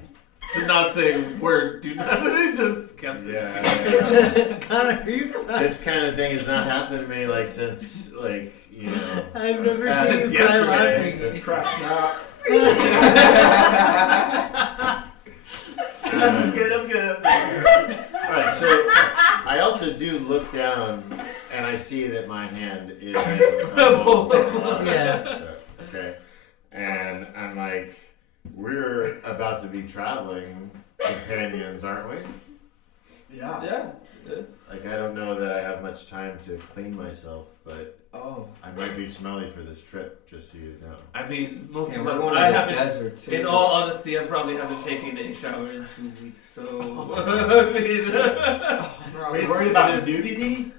Did not say a word, dude. He just kept saying. yeah. Connor, are you crying? This kind of thing has not happened to me like since like I've never since seen you cry yesterday. laughing. Crash now. I'm good. Alright, so I also do look down and I see that my hand is Yeah. Okay. And I'm like, we're about to be traveling companions, aren't we? Yeah. Yeah. Like I don't know that I have much time to clean myself, but Oh. I might be smelly for this trip, just so you know. I mean, most Yeah, of we're us. going I to the haven't. desert too. In all honesty, I probably haven't taken a shower in 2 weeks. So I mean, Are you worried about It is- nudity?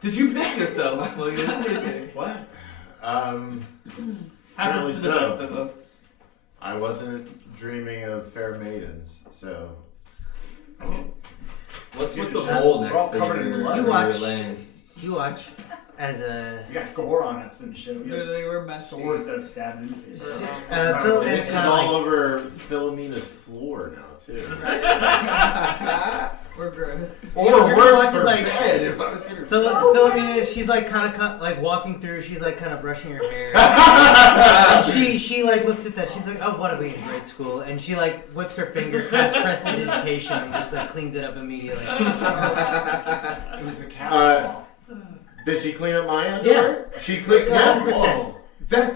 did you piss yourself while you were sleeping? What? Happens Apparently to the so. best of us. I wasn't dreaming of fair maidens, so What's with You the just- hole we're all next to covered in your, blood. You where watch. you're laying? You watch as a We got gore on us and shit. We have Literally, we're messy. swords that have stabbed into the face. Philomena This is kinda all like, over Philomena's floor now too. We're gross. Or You're worse, watching, her like- bed. If I was in her Philomena, she's like kind of like walking through. She's like kind of brushing her hair. And she like looks at that. She's like, "Oh, what are we in grade school?" And she like whips her finger past prestidigitation and just like cleans it up immediately. It was the cat's fault. Did she clean up my underwear? Yeah. She cleaned. Yeah, Yeah.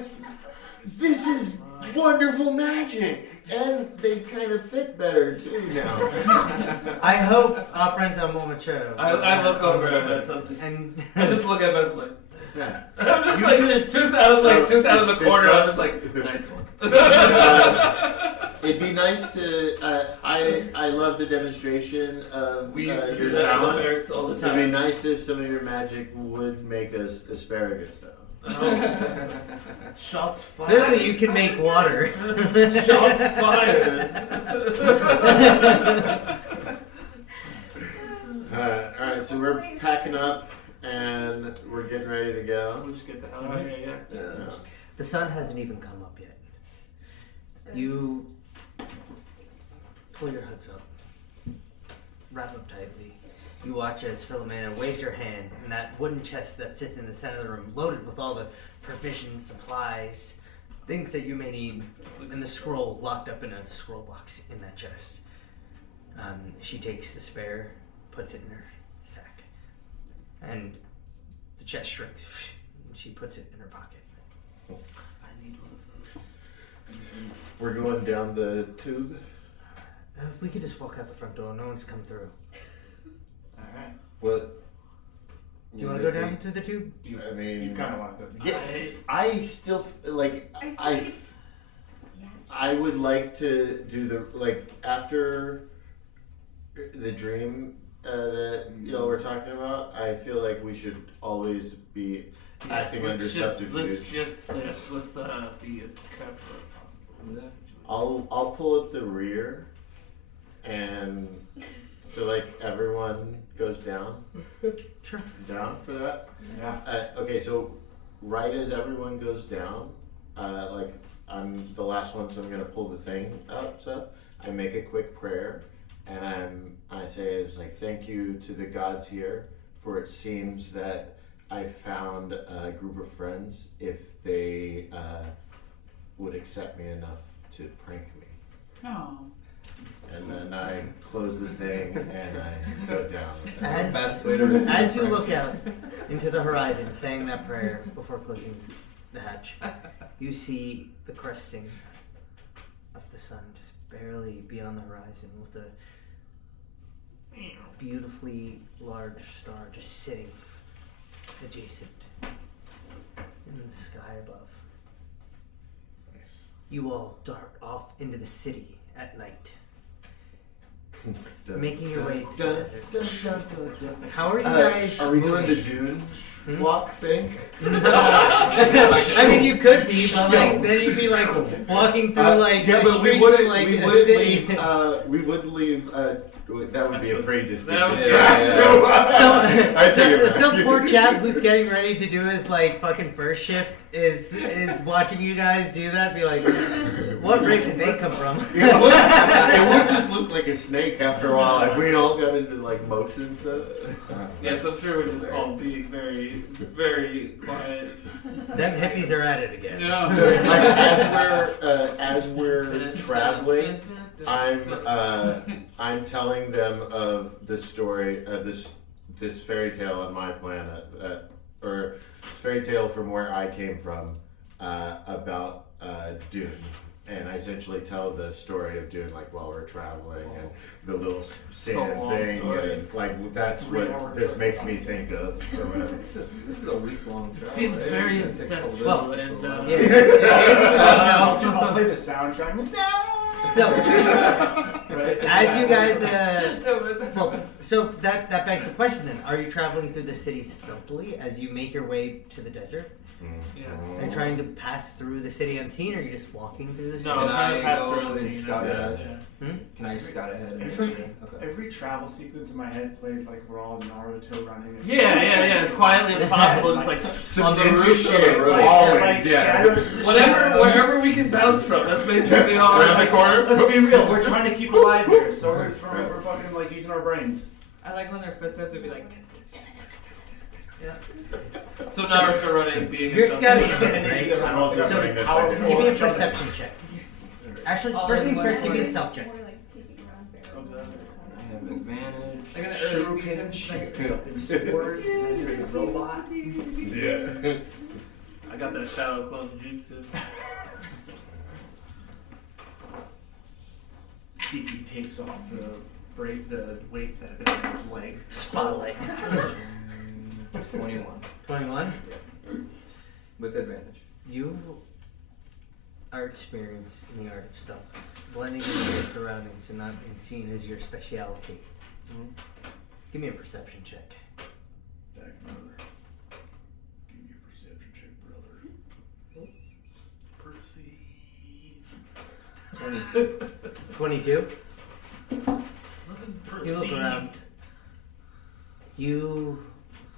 This is wonderful magic, and they kind of fit better too now. I hope our friends are more mature. I look over at myself. And I just look at myself like. What's that? I'm just You like, could- just out of the fist corner, I'm bump. just like, nice one. It'd be nice to. I love the demonstration of We used to do your that in the talents. barracks all the It'd be time. nice if some of your magic would make us asparagus though. Oh. Shots fired. clearly, you can make water. Shots fired. Alright, so we're packing up and we're getting ready to go. We should get the hell out of here, yeah. Yeah. The sun hasn't even come up yet. You pull your hoods up, wrap up tightly. You watch as Philomena waves her hand, and that wooden chest that sits in the center of the room, loaded with all the provisions, supplies, things that you may need, and the scroll locked up in a scroll box in that chest. She takes the spare, puts it in her sack, and the chest shrinks. And she puts it in her pocket. I need one of those. We're going down the tube. We could just walk out the front door. No one's come through. Alright. What? Do you want to go down to the tube? I mean, You kind of want to go. yeah, I still like. I feel I like it's. Yeah. I would like to do the after the dream that y'all were talking about. I feel like we should always be acting under subterfuge. Let's be as careful as possible in that situation. I'll pull up the rear, and so like everyone goes down. Sure. Down for that. Yeah. Okay, so right as everyone goes down, like I'm the last one, so I'm gonna pull the thing up. So I make a quick prayer, and I say it's like thank you to the gods here, for it seems that I found a group of friends if they would accept me enough to prank me. Oh. And then I close the thing and I go down. Best way to receive As you prank. look out into the horizon, saying that prayer before closing the hatch, you see the cresting of the sun just barely beyond the horizon with a beautifully large star just sitting adjacent in the sky above. You all dart off into the city at night, making your way to the desert. How are you guys? Are we doing the moving? dune Hmm? walk thing? I mean, you could be, but like then you'd be like walking through like yeah, the but we streets wouldn't. of like we a wouldn't city. leave. We wouldn't leave. That would be a pretty That would distinctive be- track. I take it back. Some poor chap who's getting ready to do his like fucking first shift is watching you guys do that. Be like, what rig did they come from? It would just look like a snake after a while if we all got into like motion stuff. Yes, I'm sure we're just all being very, very quiet. Them hippies are at it again. Yeah. So like, as we're traveling, I'm telling them of the story of this fairy tale on my planet, or fairy tale from where I came from, about Dune. And I essentially tell the story of Dune like while we're traveling and the little sand long thing, story. and like that's what this makes me think of or whatever. This is a week long. It seems very ancestral Well, and Yeah. I'll play the soundtrack. So, Right? as you guys, That was well, so that begs the question then: are you traveling through the city stealthily as you make your way to the desert? Yes. Are you trying to pass through the city unseen, or are you just walking through the city? No, I'm Can trying to I pass go through the and scene. scout Yeah. ahead? Can I scout ahead and make Every, sure? Okay. every travel sequence in my head plays like we're all Naruto running. Yeah, as quietly as possible, just like Some the ninja roof of the shit, road. always, yeah. shadows. wherever we can bounce from. That's basically all. Around the corner. Let's be real. We're trying to keep alive here, so we're fucking like using our brains. I like when their footsteps would be like. So Naruto running, being You're a scouting stealthy- ahead, right? I'm also So doing this. powerful- Give me a jumping. perception check. Actually, All first in things one first, give me a order. stealth check. More like peeking around barrels. I have advantage. Like in the early Shuriken, seasons. fucking swords, and then there's a robot. Yeah. I got that shadow clone jutsu. He takes off the weights that have been on his legs. Spotlight. 21 21. with advantage. You are experienced in the art of stealth, blending into your surroundings and not being seen as your specialty. Give me a perception check. Back, brother. Give me a perception check, brother. Perceive. 22. 22. Perceived. You look around. You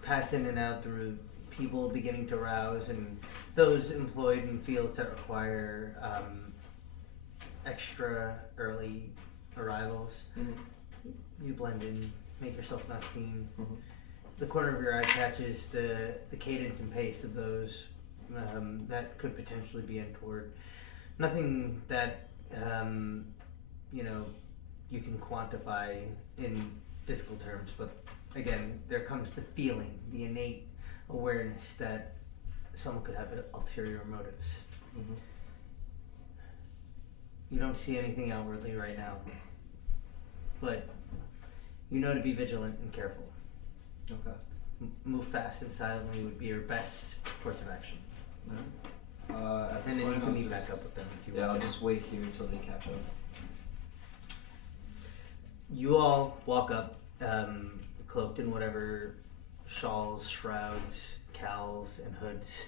pass in and out through people beginning to rouse and those employed in fields that require extra early arrivals. You blend in, make yourself not seen. The corner of your eye catches the cadence and pace of those that could potentially be untoward. Nothing that you can quantify in physical terms, but again, there comes the feeling, the innate awareness that someone could have ulterior motives. You don't see anything outwardly right now, but you know to be vigilant and careful. Okay. Move fast and silently would be your best course of action. At And this then you point, can I'll meet just- back up with them if you Yeah, want. I'll just wait here until they catch up. You all walk up, cloaked in whatever shawls, shrouds, cowls, and hoods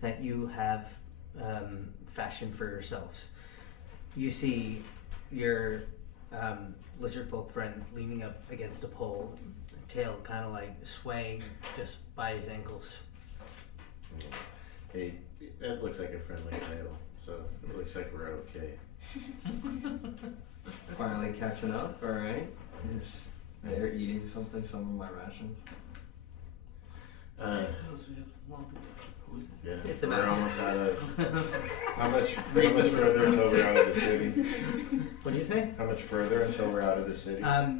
that you have fashioned for yourselves. You see your lizard folk friend leaning up against a pole, tail kind of like swaying just by his ankles. Hey, that looks like a friendly tail, so it looks like we're okay. Finally catching up, alright. They're eating something, some of my rations. Yeah, It's a we're mouse. almost out of. How much further until we're out of the city? What do you say? How much further until we're out of the city? I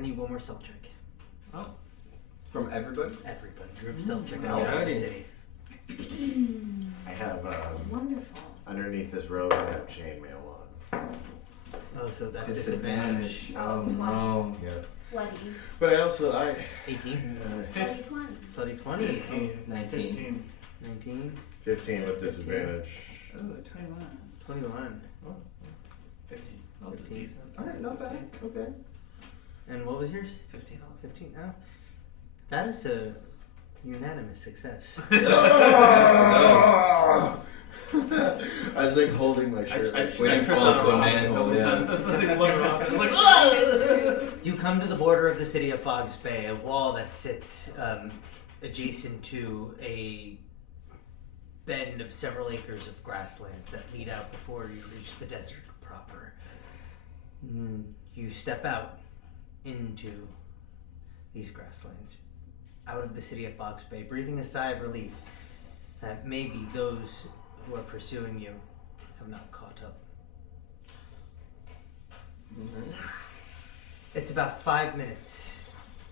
need one more stealth check. From everybody? Everybody, group stealth check. Alrighty. Out of the city. I have Wonderful. underneath this robe. I have chainmail on. Oh, so that's Disadvantage. disadvantage. Oh no. Yeah, Slutty. but I also 18. Slutty 20. Slutty 20. 19. 19. 15 with disadvantage. Oh, 21. 21. 15. Not 15. decent. Alright, not bad. Okay. And what was yours? 15 also. 15. Oh. That is a unanimous success. I was like holding my shirt. Waiting for it to a manhole, You come to the border of the city of Fogs Bay, a wall that sits adjacent to a bend of several acres of grasslands that lead out before you reach the desert proper. You step out into these grasslands, out of the city of Fox Bay, breathing a sigh of relief that maybe those who are pursuing you have not caught up. It's about 5 minutes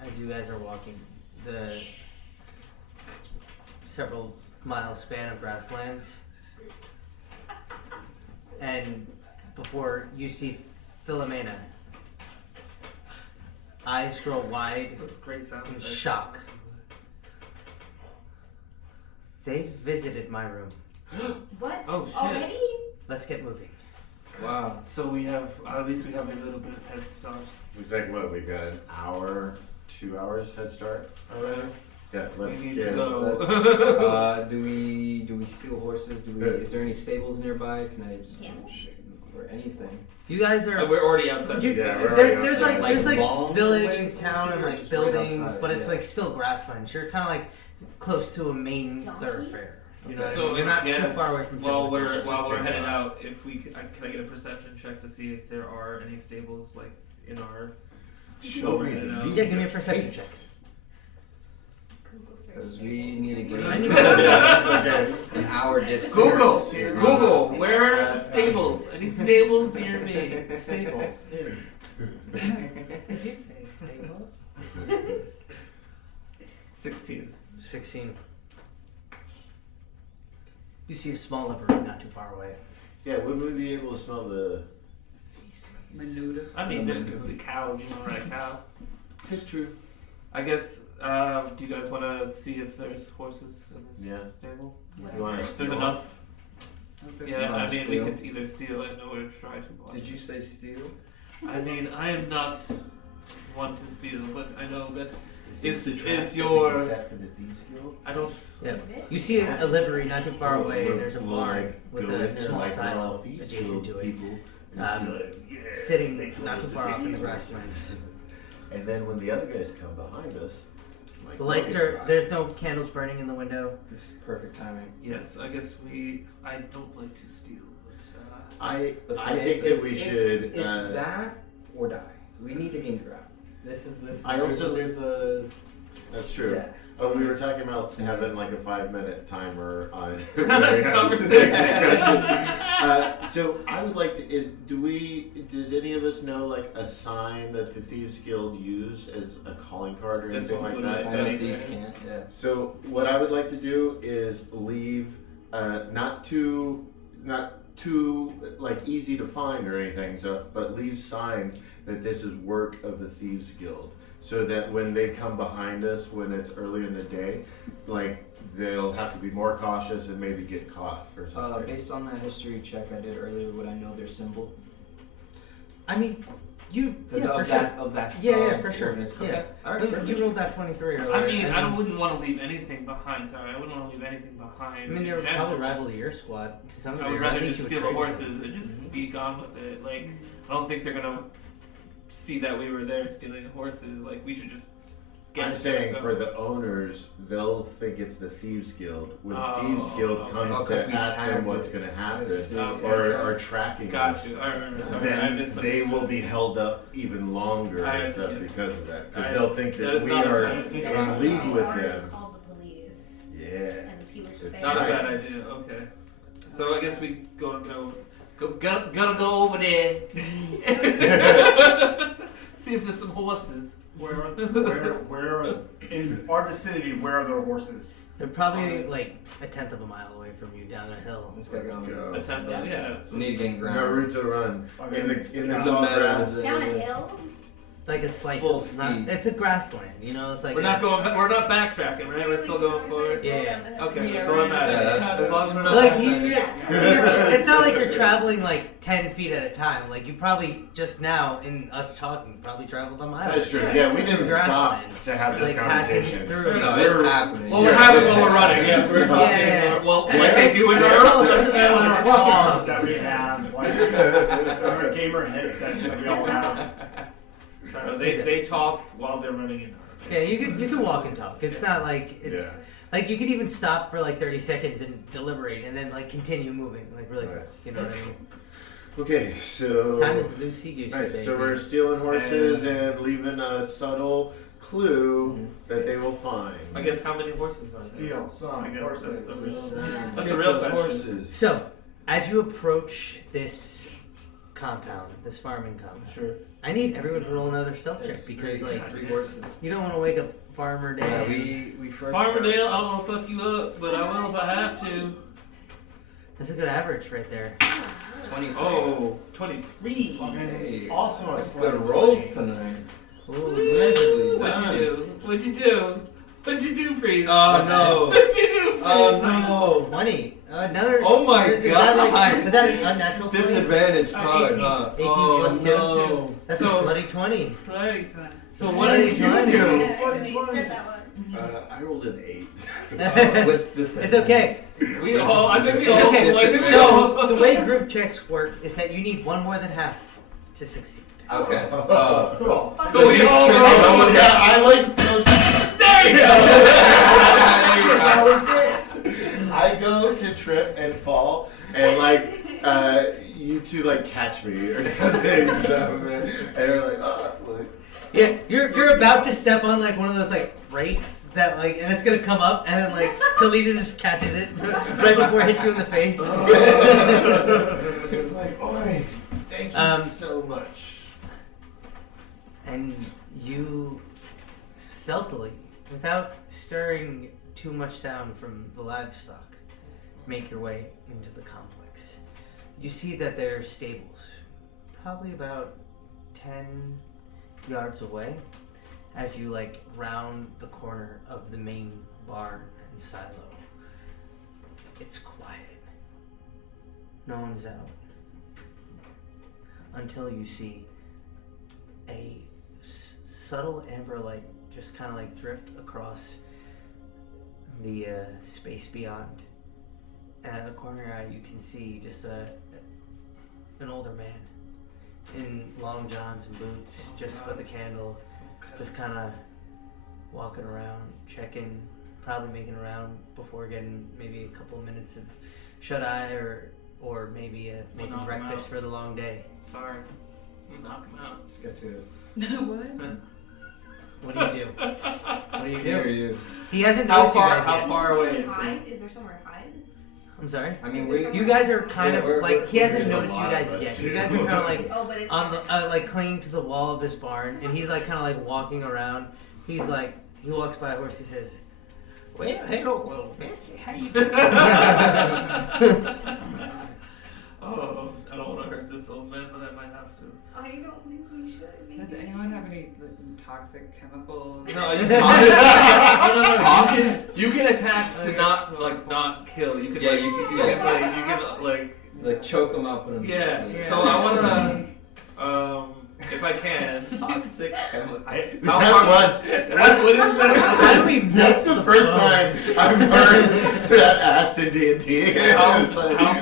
as you guys are walking the several mile span of grasslands, and before you see Philomena, eyes grow wide That's great sound. in shock. They visited my room. What? Oh, shit. Already? Let's get moving. Wow. So we have, at least we have a little bit of head start. Looks like what, we've got an hour, 2 hours head start already? Yeah, let's We need get to go. Do we steal horses? Is there any stables nearby? Can I Camels? or anything? You guys are. We're already outside. You, the Yeah, city. we're already there's outside. like there's Long like village way and from town the and city or like just right buildings, outside? but it's Yeah. like still grasslands. You're kind of like close to a main thoroughfare. You know, So you're not too yes, far away from while civilization. we're Just headed check it out, if we can I get a perception check to see if there are any stables like in our. Show me Yeah, the meat give me a of perception taste. check. Google search Because we tables. need to get I need Okay. an hour distance. Google, where are stables? I need stables near me. Staples is. Did you say stables? 16. 16. You see a small library not too far away. Yeah, wouldn't we be able to smell the Menuda. I mean, there's gonna be cows. You want to ride a cow? It's true. I guess. Do you guys want to see if there's horses in this Yeah. stable? You want to If there's enough. There's Yeah, not I a mean, we steal. could either steal it or try to buy. Did you say steal? I mean, I am not one to steal, but I know that this Is- the trap is that we your- can set for the Thieves Guild? I don't. Yeah. Is it? You see a library not too far away, and there's a We'll, barn like, with go in a there small like we're all silo Thieves adjacent Guild to it, people, and just be like, yeah, they sitting told not us too to far take off in the these grasslands. And then when the other guys come behind us, like, The lights are. There's no candles burning in the window. This is perfect timing. Yes, I guess we. I don't like to steal, but. I Listen, think that we should. It's that or die. We need to gain ground. This is this. I also- there's a. That's true. Yeah. Oh, we were talking about having like a 5-minute timer on Conversation. discussion. So I would like to. Does any of us know like a sign that the Thieves Guild use as a calling card or This anything one like would that? I I know Sorry. thieves can't. Yeah. So what I would like to do is leave, not too like easy to find or anything. So, but leave signs that this is work of the Thieves Guild, so that when they come behind us when it's early in the day, like they'll have to be more cautious and maybe get caught or something. Based on that history check I did earlier, would I know their symbol? I mean, you. Because Yeah, for of sure. that of that. Yeah, for sure. organism. Yeah. Okay. All right. You Perfect. rolled that 23 earlier. I mean, I wouldn't want to leave anything behind. Sorry, I wouldn't want to leave anything behind. I mean, in they're general. probably rival to your squad. To some I degree, would or at rather least just you steal would the trade with horses and just be gone with it. Like, I don't think they're gonna see that we were there stealing the horses. Like, we should just get. I'm it saying and go. for the owners, they'll think it's the Thieves Guild. When Oh, Thieves Guild okay. comes Oh, 'cause to we ask them tagged what's it. going to I happen, see. Okay. or are tracking Got us, you. I remember. Sorry, I then they misunderstood. will be held up even longer I- and stuff yeah. because of that. Because I- they'll think that that is we not a are bad They idea. in league with already them. called the police, Yeah. and the people should It's pay. Not a Nice. bad idea. Okay. So I guess we gonna go over there. See if there's some horses. Where in our vicinity? Where are the horses? They're probably like a tenth of a mile away from you down a hill. Let's get Let's going. go. A tenth of yeah. We need to gain ground. No route to run. Okay. In the Yeah. tall Meadows. grass. Down a hill? Like a slight Full it's not. speed. It's a grassland. You know, it's like We're not going. We're not backtracking, right? We're still going forward. Yeah, yeah. Okay, Yeah, that's all that we're matters. just like As long as we're not Like backtracking. it's not like you're traveling like 10 feet at a time. Like you probably just now in us talking probably traveled a mile. That's true. Yeah, we didn't stop Grassland. to have this Like passing conversation. through. No, it's happening. Well, we're having while we're running. Yeah, we're talking. Yeah. Well, And like they do in it's- our. it's all- On our walkie comms talkie. that we have, like our gamer headsets that we all have. So they talk while they're running in. Yeah, you can walk and talk. It's not like it's Yeah. like you could even stop for like 30 seconds and deliberate and then like continue moving like really Right. fast. You know what I mean? Okay, so Time is loosey goosey. nice. So baby. we're stealing horses and leaving a subtle clue that they will find. I guess how many horses are there? Steal some I guess horses. That's the real, that's Get the real those question. horses. So, as you approach this compound, this farming compound, Sure. I need everyone to roll another stealth check because like 3 horses. you don't want to wake up Farmer Day. Yeah, and- we first. Farmerdale, I don't want to fuck you up, but I will if I have to. That's a good average right there. 20. Oh, 23. Hey. Also a That's slight good rolls tonight. Ooh, Nicely What'd done. you do? What'd you do? But you do freeze. Oh no! But you do freeze. Oh no! 20. Another. Oh my is god! That like, is that an unnatural 20? Disadvantage hard, 18. huh? 18 oh plus 2. no! That's So- a slutty 20. Slutty 20. So what did you do? Said that one. I rolled an 8. With this. It's okay. We all. I think we It's all. okay. I think we So, all. the way group checks work is that you need one more than half to succeed. Okay. Cool. So we all sure roll. no one- Yeah, I like. There you go. That was it. I go to trip and fall, and like you two like catch me or something, and you're like, oh, like. Yeah, you're about to step on like one of those like brakes that like, and it's gonna come up, and then like Kalita just catches it right before it hits you in the face. Like, oi, thank you so much. And you stealthily, without stirring too much sound from the livestock, make your way into the complex. You see that there are stables, probably about 10 yards away, as you like round the corner of the main barn and silo. It's quiet. No one's out. Until you see a subtle amber light just kind of like drift across the space beyond. And at the corner of your eye, you can see just an older man in long johns and boots, just with a candle, just kind of walking around, checking, probably making around before getting maybe a couple of minutes of shut eye or maybe making knock him breakfast out. for the long day. Sorry. We'll knock him out. Let's get to it. What? What do you do? What do you Hear do? you. He hasn't How noticed you far? guys How yet. far away Can we is hide? he? Is there somewhere to hide? I'm sorry. I mean, Is there we. You guys are kind Yeah, of we're- like he hasn't there's a noticed you lot guys of us, yet. too. You guys are kind of like Oh, but it's on the like clinging to the wall of this barn, and he's like kind of like walking around. He's like he walks by a horse. He says, "Well, hello, well, Bessie, how you doing?" Oh, I don't want to hurt this old man, but I might have to. I don't think we should. Maybe Does we anyone should. have any toxic chemicals? No, you no. You can attack to not kill. You can Yeah, like, you can- like choke him out, put him. yeah. Yeah. So I wanna if I can. Toxic chemical. How That far- was. What is that? How do we? That's the first time I've heard that asked in D&D. How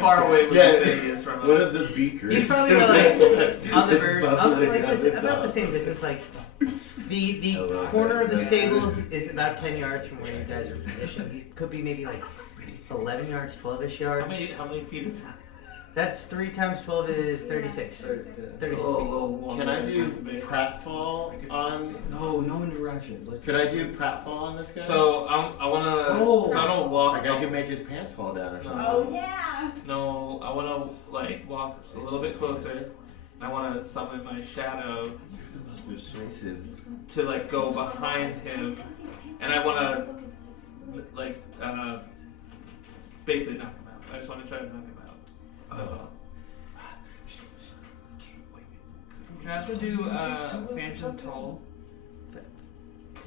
far away would you say he is from us? What are the beakers? He's probably like on the It's verge, bubbling like up this, the about the top. same distance. Like the I love corner that. of the stables is about 10 yards from where you guys are positioned. He could be maybe like 11 yards, 12ish yards. How many feet is that? That's 3 times 12 is 36. 36 feet. Can I do pratfall on? No interaction. Could I do pratfall on this guy? So I wanna. Oh. So I don't walk. Like I could make his pants fall down or something. Oh yeah. No, I wanna like walk a little bit closer. I wanna summon my shadow You're the most persuasive. to like go behind him, and I wanna like basically knock him out. I just wanna try to knock him out. That's all. Can I also do Phantom Toll?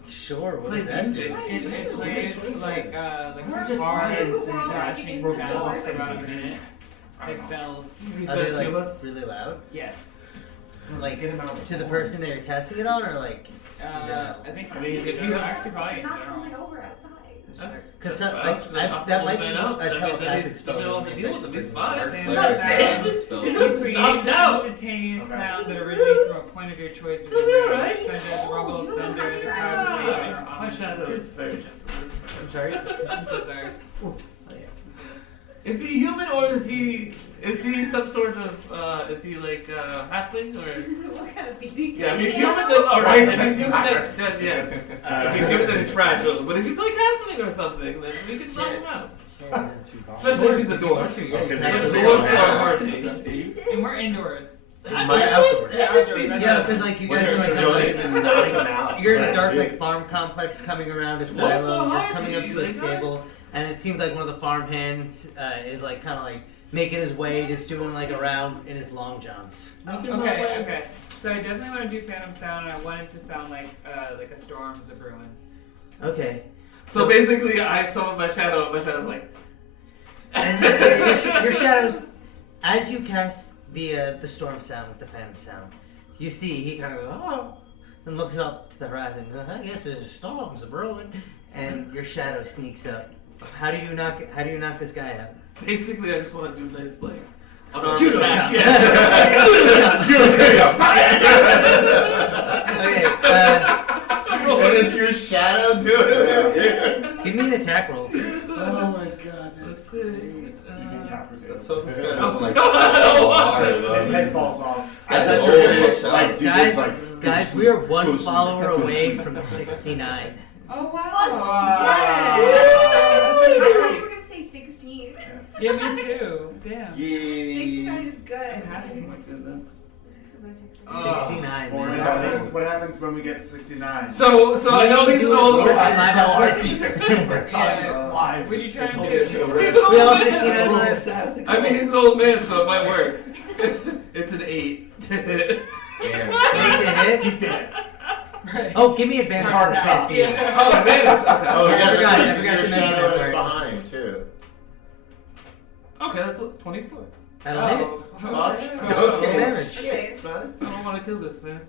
Sure, what Play does that music. do? It plays like We're just hard lions and crashing we're sounds bells. for about a minute. Like bells. He's Are gonna they like give us. really loud? Yes. Like get him out of the to the barn. person that you're casting it on, or like? I think I mean, if you you- actually probably in Knock general. something over outside. Because That's that might be man a up. I mean, then telepathic he's spell. we don't have to deal with him. He's fine. Dark He's Flame not sound. dead. He's just Create knocked an out. instantaneous Okay. sound that originates from a point of your choice. As Alright. such as rumble of thunder, the crowd Yeah. waves, My ominous shadow is whispers. very gentle. I'm sorry. I'm so sorry. Oh, yeah. Is he human or is he some sort of is he like halfling or? What kind of beating? Yeah, if he's human then alright. If he's human then yes. If he's human then he's fragile. But if he's like halfling or something, then we can knock him out. Especially if he's a dwarf. Yeah, Because exactly. the dwarves are hardy. And we're indoors. My outdoors. Yeah, outdoors. Yeah, because like you guys are like, Don't like even knock him out. you're in a dark like farm complex coming around a What's so silo. You're hard coming to up you, to a like, stable, and it seems like one of the farm hands is like kind of like making his way, just doing like a round in his long johns. Okay. So I definitely want to do Phantom Sound, and I want it to sound like a storm's a brewing. Okay. So basically, I saw my shadow, and my shadow's like. And your shadows, as you cast the storm sound with the phantom sound, you see he kind of goes, oh, and looks up to the horizon. Goes, I guess there's storms brewing, and your shadow sneaks up. How do you knock this guy out? Basically, I just want to do nice like unarmed Judo attack. chop. Yeah. Okay, And it's your shadow doing it. give me an attack roll. Oh my god, Let's that's see. You decapitate. Let's hope this guy Oh, doesn't like. God, I don't want hard. to. His head falls off. I thought you were gonna like do Guys, this like. guys, we are one follower away from 69. Oh wow! I That's thought great. you were gonna say 16. Yeah, me too. Damn. 69 is I'm good. happy. Oh my goodness. 69. What man. happens? What happens when we get 69? So I know he's an old We're man. just live. Would you try and do He's it? an old We all man. 69 lives. I mean, he's an old man, so it might work. It's an 8 to hit. Damn. Make the hit. He's dead. Right. Oh, give me advantage on the Hard stats. stop. Oh, advantage. Okay. Oh yeah, I forgot that's to right, 'cause your mention shadow that is part. behind too. Okay, that's 24. That'll hit. Fuck. Okay. Okay. Damage. Shit, son. I don't want to kill this man.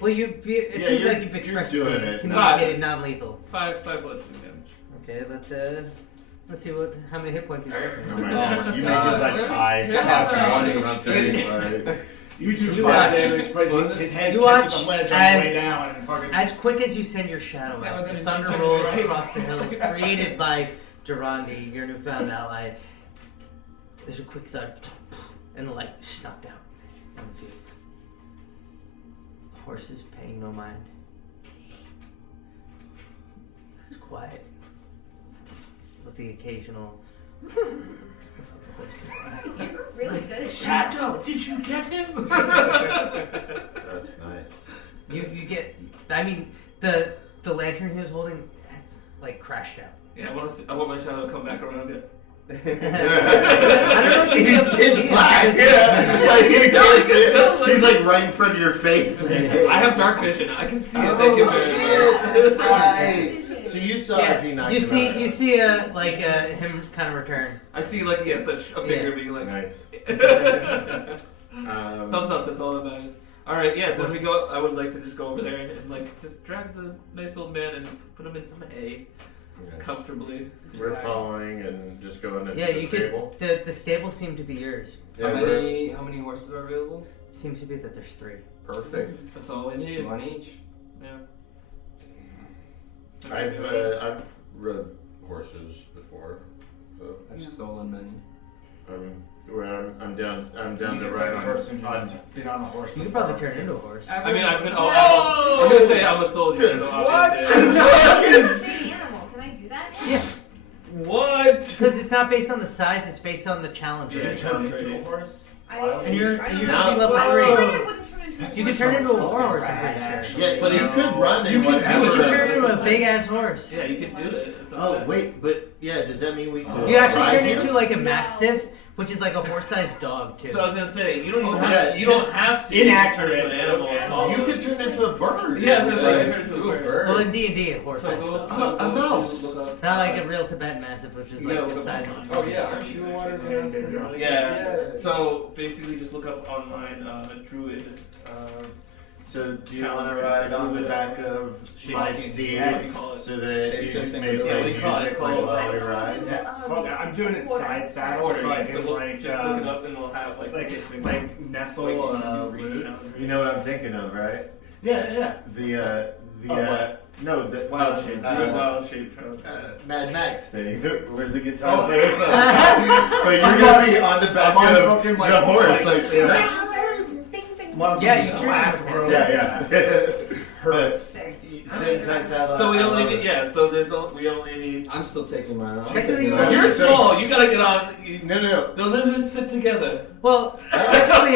Well, it Yeah, seems you're- like you've expressed you're doing it. communicated non-lethal. 5 bludgeoning damage. Okay, let's see how many hit points he's Oh working my on. god, you make his like eyes Yeah. pass Yeah. out or Yeah. something. Like, You do You 5 watch. damage, but his head You catches watch a ledge on the as- way down and fucking. As quick as you send your shadow Yeah, out, within the a thunder few rolls seconds, across the right? hills created by Durandi, your newfound ally. There's a quick thud, and the light snuffed out on the field. The horse is paying no mind. It's quiet, with the occasional. You're really good at Shadow, did you get him? that's nice. You get. I mean, the lantern he was holding, like crashed out. Yeah, I want my shadow to come back around it. I don't know if He's pitch black. Yeah, like you can't see it. Like- He's like right in front of your face. I have dark vision. I can see it. Oh Thank you shit! very Right. So you saw if he knocked you him see, out. you see, him kind of return. I see, like, yes, a figure being like. Nice. Thumbs up. That's all that matters. All right, yeah. Then we go. I would like to just go over there and like just drag the nice old man and put him in some hay comfortably. We're following and just going into Yeah, the you stable. could. The stable seemed to be yours. Yeah, How we're- many horses are available? Seems to be that there's 3. Perfect. That's all I need. 2 on each. Yeah. I've rode horses before, so I've Yeah. stolen many. I'm down to You ride a on. person who's been on a horse. You could before. probably turn into a horse. I mean, I've been. Oh, I'm gonna say I'm a soldier. So What? obviously- Big animal. Can I do that? Yeah, What? because it's not based on the size; it's based on the challenge. Yeah. You turn into a horse. And you're I don't you know. should be level I 3. wouldn't turn into a You could horse. turn into a war horse. I'm Rad, pretty sure. actually. Yeah, but you could run You and could do whatever. it. You could turn into a big ass horse. Yeah, you can do it. It's all Oh good. wait, but yeah, does that mean we could You actually ride turn you? into like a No. mastiff, which is like a horse-sized dog too. So I was gonna say you don't even Oh, have yeah, to, you just don't have to inaccurate. turn into an animal. Okay. Oh. You could turn into a bird. Yeah, I was gonna say Like, you turn into a bird. Well, in D&D, a So horse-sized go, dog. A mouse. look up. Not like a real Tibetan mastiff, which is Yeah, like look the up size of online. Oh yeah, aren't you a water person? Yeah. So basically, just look up online a druid. So do you want to ride on the back of my steed Yeah, so that you Shape-shifting may with the Yeah, play we call it- music it's while called- we ride? Yeah, fuck, I'm doing it side saddle so I So can look, like just look it up and we'll have like nestle root. You know what I'm thinking of, right? Yeah. No, the wild shape, druid wild shape child. Mad Max thing, where the guitar Oh. plays. But you're gonna be on the back I'm on of fucking, like, the horse, like, like. yeah. Well, Yes, Yeah. Hurts. Same sense out. So we only need, yeah. So we only need. I'm still taking mine off. Technically, No, You're so- small. You gotta get on. No. The lizards sit together. Well, technically,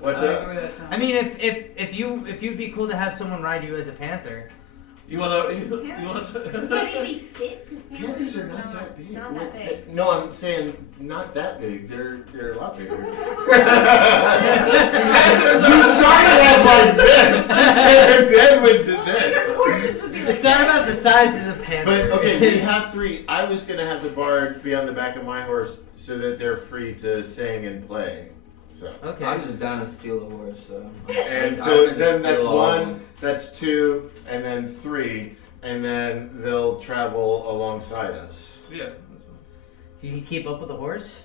What's I up? like the way that sounds. I mean, if you'd be cool to have someone ride you as a panther. You wanna? You want Would it to? be fit? Because Panthers are not that big. Not that big. No, I'm saying not that big. They're a lot bigger. You started off like this, and then went to this. Horses would be It's not about the size of a panther. But okay, we have 3. I was gonna have the bard be on the back of my horse so that they're free to sing and play. So. Okay. I'm just down to steal a horse, so. And I so could just then that's steal all of 1, them. that's 2, and then 3, and then they'll travel alongside us. Yeah. You can keep up with the horse?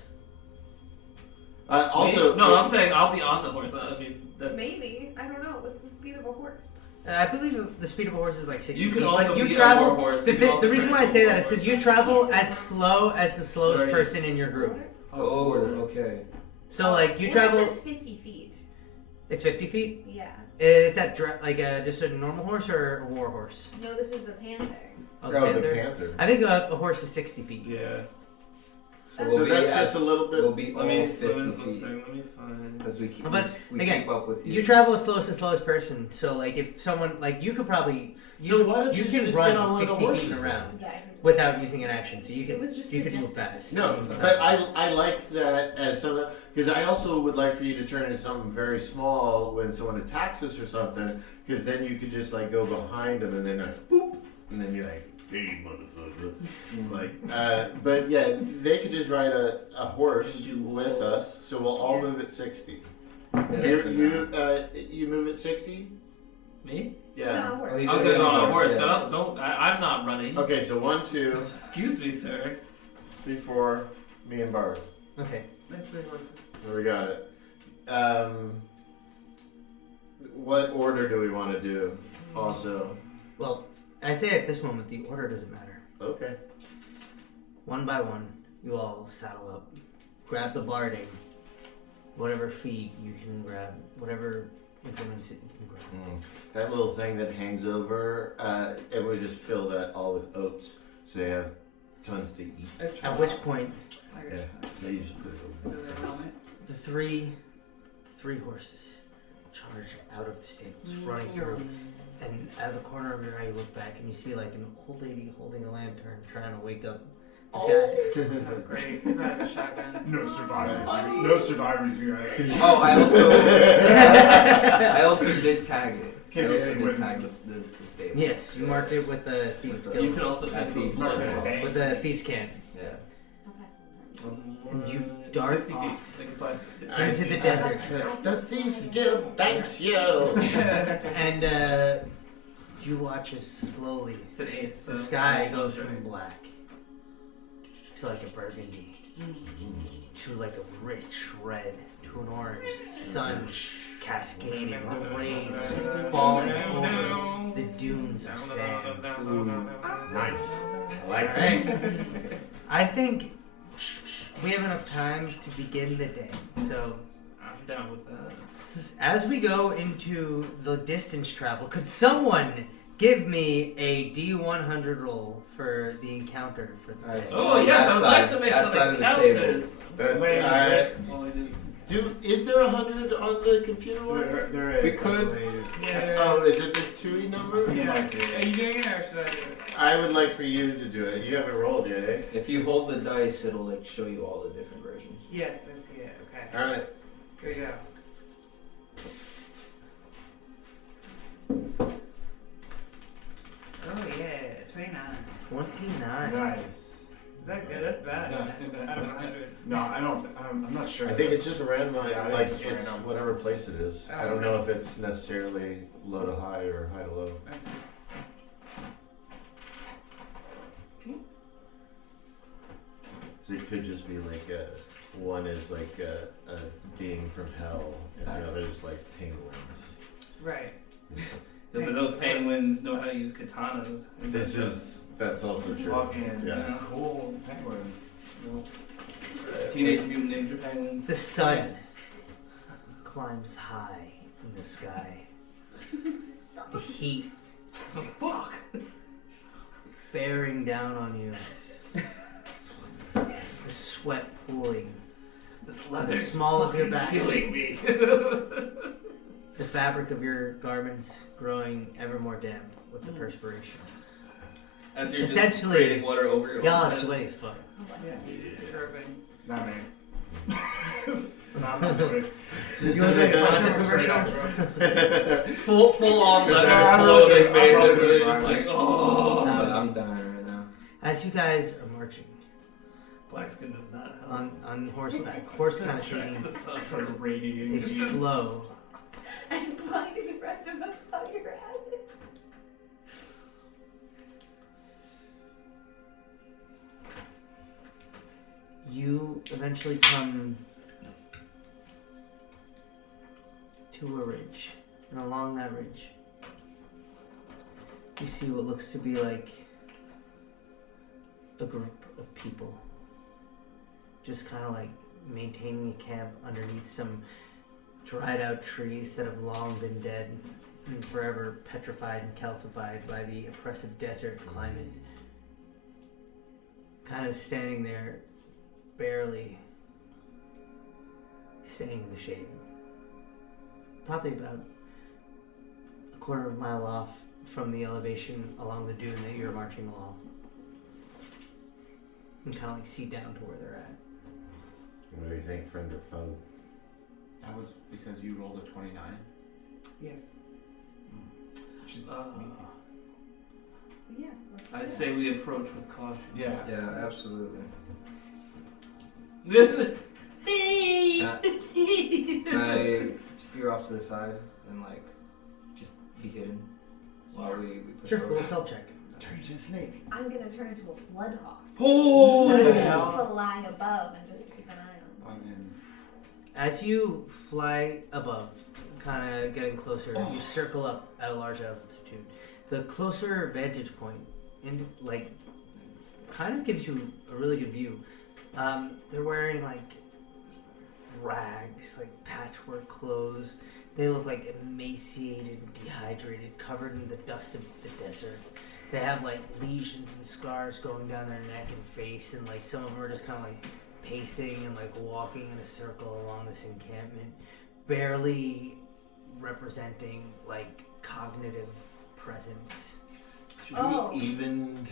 Also, no, I'm saying I'll be on the horse. I mean, that's, Maybe. I don't know. What's the speed of a horse? I believe the speed of a horse is like 60 You could feet. also But you be a travel. war horse. The, You can the also reason why I train say a that is war because horse. you travel as slow as the slowest Right. person in your group. Oh, okay. So like you Well, travel. This is 50 feet. It's 50 feet. Yeah. Is that like just a normal horse or a war horse? No, this is the panther. Oh, the panther. I think a horse is 60 feet. Yeah. So we'll that's be just a little bit. We'll be all Let me 50 let me feet. find. Because we keep, But, we again, keep up with you. You travel as slow as the slowest person. So like if someone like you could probably So why don't you can just get on run one of the 60 horses feet then? around Yeah. I can without using an action. So you It can was just you can move suggested. fast. No, but I like that as something because I also would like for you to turn into something very small when someone attacks us or something because then you could just like go behind them and then like boop and then you're like hey motherfucker but yeah they could just ride a horse with us so we'll all move at 60. You move at 60? Me? Yeah. No, horse. Oh, he's I was gonna gonna go on a go horse. yeah. So I'm not running. Okay, so 1, 2, Excuse me, sir. 3, 4, me and Bard. Okay. There's 3 horses. We got it. What order do we want to do? Also, Well, I say at this moment the order doesn't matter. okay. One by one, you all saddle up, grab the barding, whatever feed you can grab, whatever implements that you can grab. That little thing that hangs over, and we just fill that all with oats, so they have tons to eat. At which point, Yeah, they just put it over. the three horses charge out of the stables, running through. And out of the corner of your eye, you look back and you see like an old lady holding a lantern, trying to wake up this guy. Oh, great. Right, a shotgun. No survivors. No survivors, you guys. Oh, I also did tag it. Can't I be also any did tag witnesses. the stable. Yes, you marked it with the thieves With You guild, can also At take thieves. the Mark with the thieves can. Yeah. How fast is that? And you dart 60 feet. off. They can fly Into the desert, The Thieves Guild thanks you. and you watch as slowly It's an 8. So the sky goes from black to like a burgundy, to like a rich red, to an orange. The sun cascading, the rays falling over the dunes of sand. Nice. I like that. Alright. I think we have enough time to begin the day. So, I'm down with that. as we go into the distance travel, could someone give me a D100 roll for the encounter for the day? Oh yes, I would like to make that some side of the table. encounters. That's, Well, I did. is there 100 on the computer one? There is. We I could- believe. Yeah. Oh, is it this 2E number? It might be. Are you doing it or should I do it? I would like for you to do it. You haven't rolled yet, eh? If you hold the dice, it'll like show you all the different versions. Yes, I see it. Okay. Alright. Here we go. Oh yeah, 29. 29. Nice. Is that good? That's bad. No. Out of 100. No, I don't. I'm not sure. I think it's just a random, Yeah, I think like it's just it's random. whatever place it is. I don't know if it's necessarily low to high or high to low. I see. So it could just be like one is like a being from hell, and the other is like penguins. Right. But those penguins know how to use katanas. And That's also true. Fucking Yeah. cool penguins. Teenage Mutant Ninja Penguins. The sun climbs high in the sky. The heat The fuck? bearing down on you. The sweat pooling. This leather is small of your fucking back. killing me. The fabric of your garments growing ever more damp with the perspiration. As you're just Essentially, creating water over your Y'all own are head. sweaty as fuck. Yeah. Chirping. Not me. Phenomenal story. You want to make a Phenomenal story, commercial? Full on leather I'm clothing really- made I'm it. really Just fine. like, oh. I'm dying right now. As you guys are marching Black skin does not help. on horseback, horse kind of Attracts shaking, the sun. Kind of they radiating. slow. And blinding the rest of us while you're at it. You eventually come to a ridge, and along that ridge, you see what looks to be like a group of people, just kind of like maintaining a camp underneath some dried out trees that have long been dead and forever petrified and calcified by the oppressive desert climate. Kind of standing there, barely staying in the shade. Probably about a quarter of a mile off from the elevation along the dune that you're marching along. And kind of like see down to where they're at. What do you think, friend or foe? That was because you rolled a 29. Yes. Should Uh, meet Yeah. let's do I it. say we approach with caution. these. Yeah. Yeah, absolutely. Yeah. Can I steer off to the side and like just be hidden while we push Sure, forward? roll a stealth check. Turn into a snake. I'm gonna turn into a bloodhawk. Oh! And I'm the gonna hell? fly above and just keep an eye on them. Fucking. As you fly above, kind of getting closer, you circle up at a large altitude. The closer vantage point, like, kind of gives you a really good view. They're wearing like rags, like patchwork clothes. They look like emaciated, dehydrated, covered in the dust of the desert. They have like lesions and scars going down their neck and face, and like some of them are just kind of like pacing and like walking in a circle along this encampment, barely representing like cognitive presence. Should Oh. we even?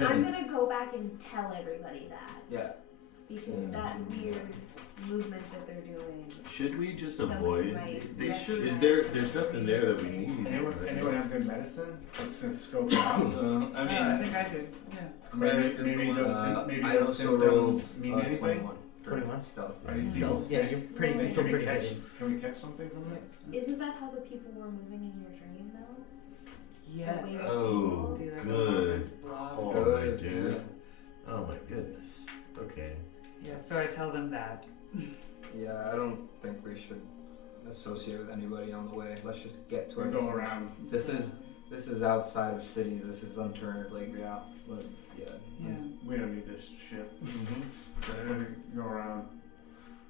I'm gonna go back and tell everybody that. Yeah. Because that weird movement that they're doing. Should we just Somebody avoid? might They should. recognize Is there? it. There's nothing there that we need. Anyone have good medicine? Let's just scope it out. I I mean, think I do. Yeah. Maybe those I also rolled symptoms mean anything. 21. for 21? Stealth. Are these people Yeah, sick? you're pretty, Can you we feel pretty catch? hidden. Can we catch something from it? Isn't that how the people were moving in your dream though? Yes. The way Oh, Dude, I good this blob. call, Good, dude. Oh my goodness. Okay. Yeah, so I tell them that. Yeah, I don't think we should associate with anybody on the way. Let's just get to We our go destination. around. This is outside of cities. This is unturned. Like, Yeah. yeah. Yeah. We don't need this shit. Mm-hmm. Go around.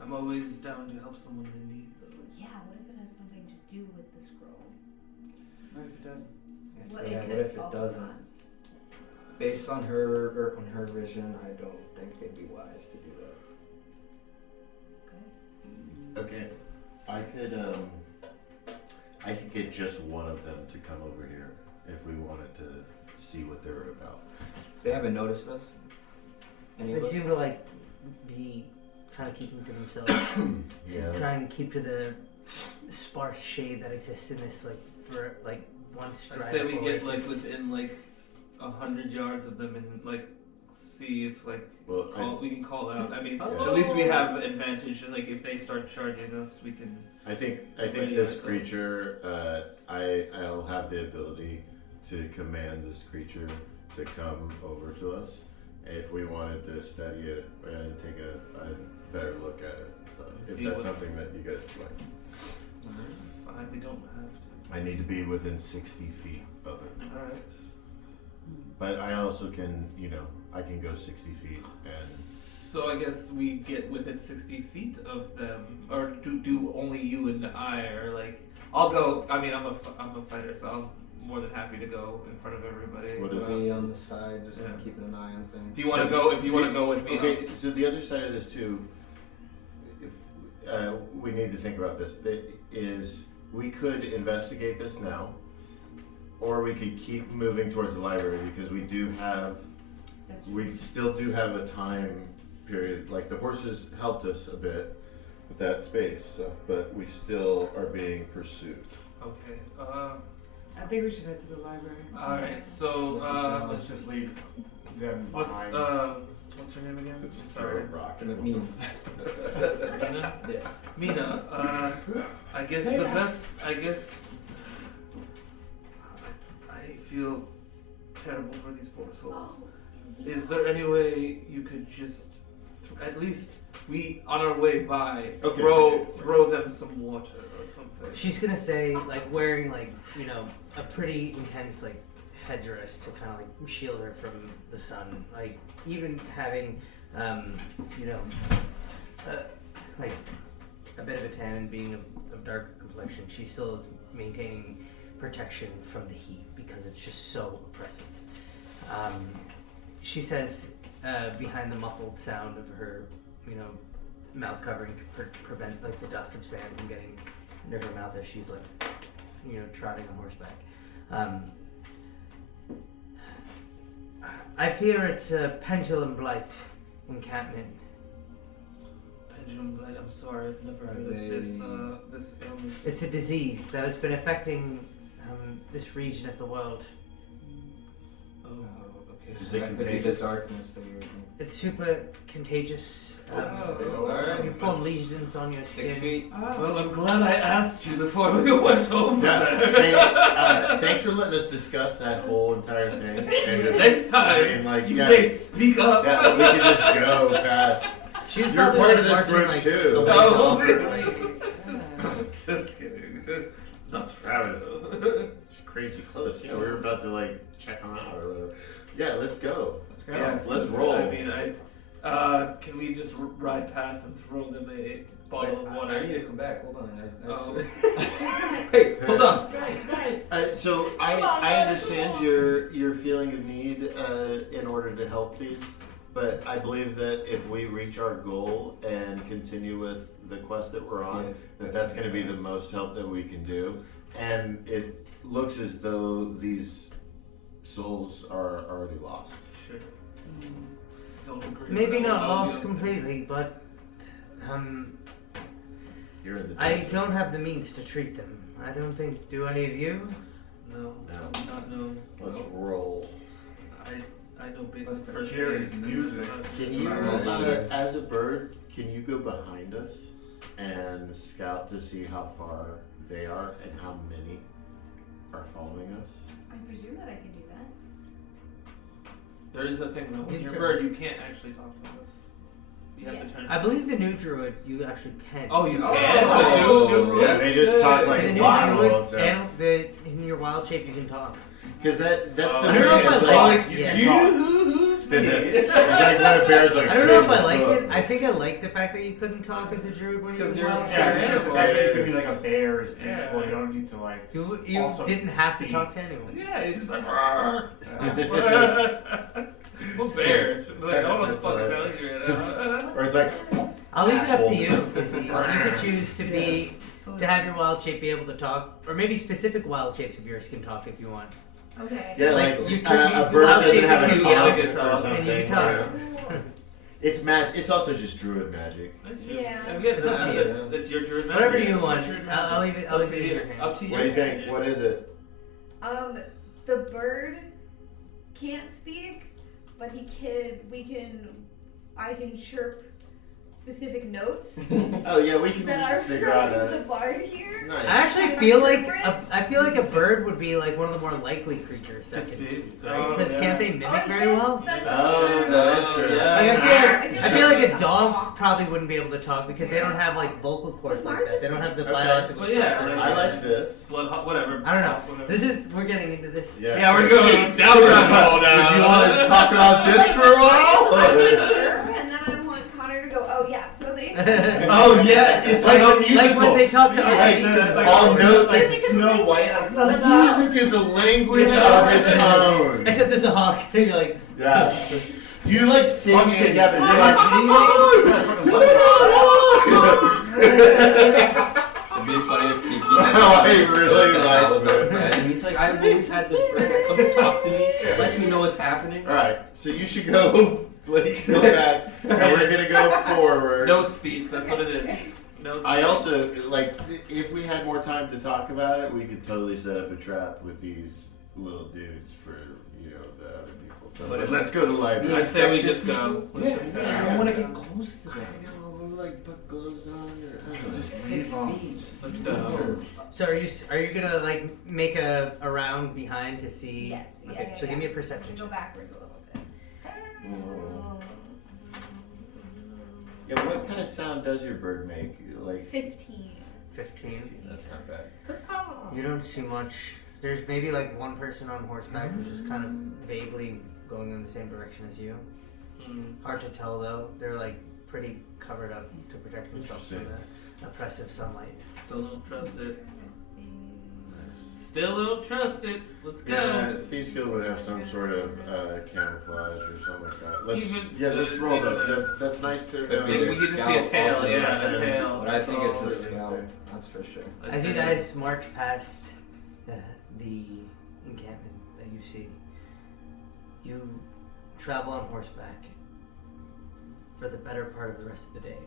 I'm always down to help someone in need, though. Yeah, what if it has something to do with the scroll? What if it doesn't? What Yeah, it what could if it also doesn't? not. Based on her vision, I don't think it'd be wise to do that. Okay. I could get just one of them to come over here if we wanted to see what they were about. They haven't noticed us. Any of They us? seem to like be kind of keeping to themselves, Yeah. trying to keep to the sparse shade that exists in this like for like once I dried say up we get like oasis. within like 100 yards of them and like see if like Well, we can call out. I mean, Oh. at least we have advantage. Like if they start charging us, we can. I think Ready this ourselves. creature. I'll have the ability to command this creature to come over to us if we wanted to study it and take a better look at it. So if See that's what- something that you guys like, Fine, we don't have to. I need to be within 60 feet of it. All right. But I also can, I can go 60 feet and. So I guess we get within 60 feet of them, or do only you and I, or like I'll go. I mean, I'm a fighter, so I'm more than happy to go in front of everybody. What is- Be on the side, just Yeah. keeping an eye on things. If you want to go, with me, Okay, so the other side of this too, if we need to think about this, that is we could investigate this now, or we could keep moving towards the library because we That's true. still do have a time period. Like the horses helped us a bit, that space stuff, but we still are being pursued. Okay. I think we should head to the library. All right. So Let's just leave them what's behind. what's her name again? Just Sorry. throw a rock in it. Me. Mina. Yeah. Mina. I guess Say the that. best. I guess. I feel terrible for these poor souls. Is there any way you could just, at least we on our way by, Okay. throw them some water or something? She's gonna say, like, wearing, like, you know, a pretty intense, like, headdress to kind of, like, shield her from the sun. Like, even having, you know, like, a bit of a tan and being of darker complexion, she still is maintaining protection from the heat because it's just so oppressive. She says, behind the muffled sound of her, you know, mouth covering to prevent, like, the dust of sand from getting into her mouth as she's, like, you know, trotting on horseback. I fear it's a pendulum blight encampment. Pendulum blight. I'm sorry, I've never heard Are of this ailment. It's a disease that has been affecting this region of the world. Oh, okay. Is it That could be the contagious? darkness that you're thinking. It's super contagious. Alright. You form lesions on your 6 skin. feet. Well, I'm glad I asked you before we went over Yeah. there. Hey, thanks for letting us discuss that whole entire thing. And just- Next time, and, like, you yeah, may speak up. yeah, we can just go past. She was You're probably, part like, of this marching, group, like, too. away No. from her, like, Just kidding. Not Travis. It's crazy close. Yeah, we were about to like check them out or whatever. Yeah, let's go. Let's go. Yes, Let's roll. I mean, can we just ride past and throw them a bottle of water? I need to come back. Hold on. Oh. Hey, hold on. Guys. So I understand your feeling of need in order to help these, but I believe that if we reach our goal and continue with the quest that we're on, that's going to be the most help that we can do. And it looks as though these souls are already lost. Sure. Don't agree. maybe but not I'll lost go. completely, but You're in the I desert. don't have the means to treat them. I don't think. Do any of you? No, No. not no. Let's No. roll. I know Let's basic the first Jerry's aid. and music. that's about Can it. you, Alright. as a bird, can you go behind us and scout to see how far they are and how many are following us? I presume that I can do that. There is a thing though. When You you're a turn. bird, you can't actually talk to us. You have Yes. to turn. I believe the new druid, you actually can. Oh, you Oh, can. oh, Yeah, they just talk In the like new wild. druid, in your wild shape, you can talk. Because that's the I thing. don't know if It's I like, like Excuse it. me. it's like when a bear's like. I don't know if I "Hey, like what's it. up?" I think I like the fact that you couldn't talk as a druid when you were 'Cause you're- wild. Yeah, Yeah, because the yeah. fact that you could be like a bear is beautiful. Yeah. You don't need to like. You also didn't have to speak. talk to anyone. Yeah, it's like. Yeah. Well, bear. Like, I don't know what the That's fuck I'm right. telling you right now. Or it's like, I'll leave it up Asshole. to you. Izzy. You could choose to have your wild shape be able to talk, or maybe specific wild shapes of yours can talk if you want. Okay. yeah, Like, like you a could- bird wild doesn't shapes have of a you, tongue yeah. or And something. you talk. yeah. It's magic. It's also just druid magic. That's true. Yeah. I guess It's up to you. it's your druid magic. Whatever you It's want. your druid I'll magic. leave it. It's I'll up leave it in to your you. hands. Up to you. What do you think? What is it? The bird can't speak, but I can chirp specific notes Oh yeah, we can that are figure out from a the bard here. nice. I actually feel like a bird would be like one of the more likely creatures that To can speak. speak, right? Oh, Because yeah. can't they mimic very well? That's Oh, true. that is true. Like, I feel like a dog probably wouldn't be able to talk because they don't have like vocal cords like that. They don't have the Okay. biological. Well, yeah, structure. I like this. Blood hot, whatever. I don't know. Whatever. We're getting into this. Yeah, we're going down the rabbit hole now. Would you want to talk about this for a I while? would chirp, and then I want Connor to go, oh yeah, so they. Oh yeah, it's like, so musical. like when they talk to Yeah, other like people. the all notes. like Snow White. Music is a language of its own. Except there's a hawk. And you're like, Yeah. You like sing Fucking- together. You're like, It'd be funny if Kiki. Oh, I really I like was that. our friend. And he's like, I've always had this bird that comes talk to me, lets me know what's happening. All right, so you should go. Let's go back, and we're gonna go forward. Note speak. That's what it is. No. I also like if we had more time to talk about it, we could totally set up a trap with these little dudes for the other people. So, But if- let's go to the library. I'd say we just go. Let's Yeah, just go. yeah. I don't want to get close to I them. know, we'll like put gloves on or Just 6 leave feet. Let's go. So are you gonna like make a round behind to see? Yes. Yeah. Okay. Yeah, So yeah. give me a We perception go check. backwards a little bit. Yeah, what kind of sound does your bird make? Like 15. 15. that's not bad. You don't see much. There's maybe like one person on horseback who's just kind of vaguely going in the same direction as you. Hard to tell though. They're like pretty covered up to protect themselves from the oppressive sunlight. Still don't trust it. Still don't trust it. Let's go. Yeah, Thieves Guild would have some sort of camouflage or something like that. Let's Even- let's roll that. That's nice to Could be Maybe their we could just be a scout tail, also. yeah, a tail. But I think it's Oh, a scout. That's for sure. As you guys march past the encampment that you see, you travel on horseback for the better part of the rest of the day.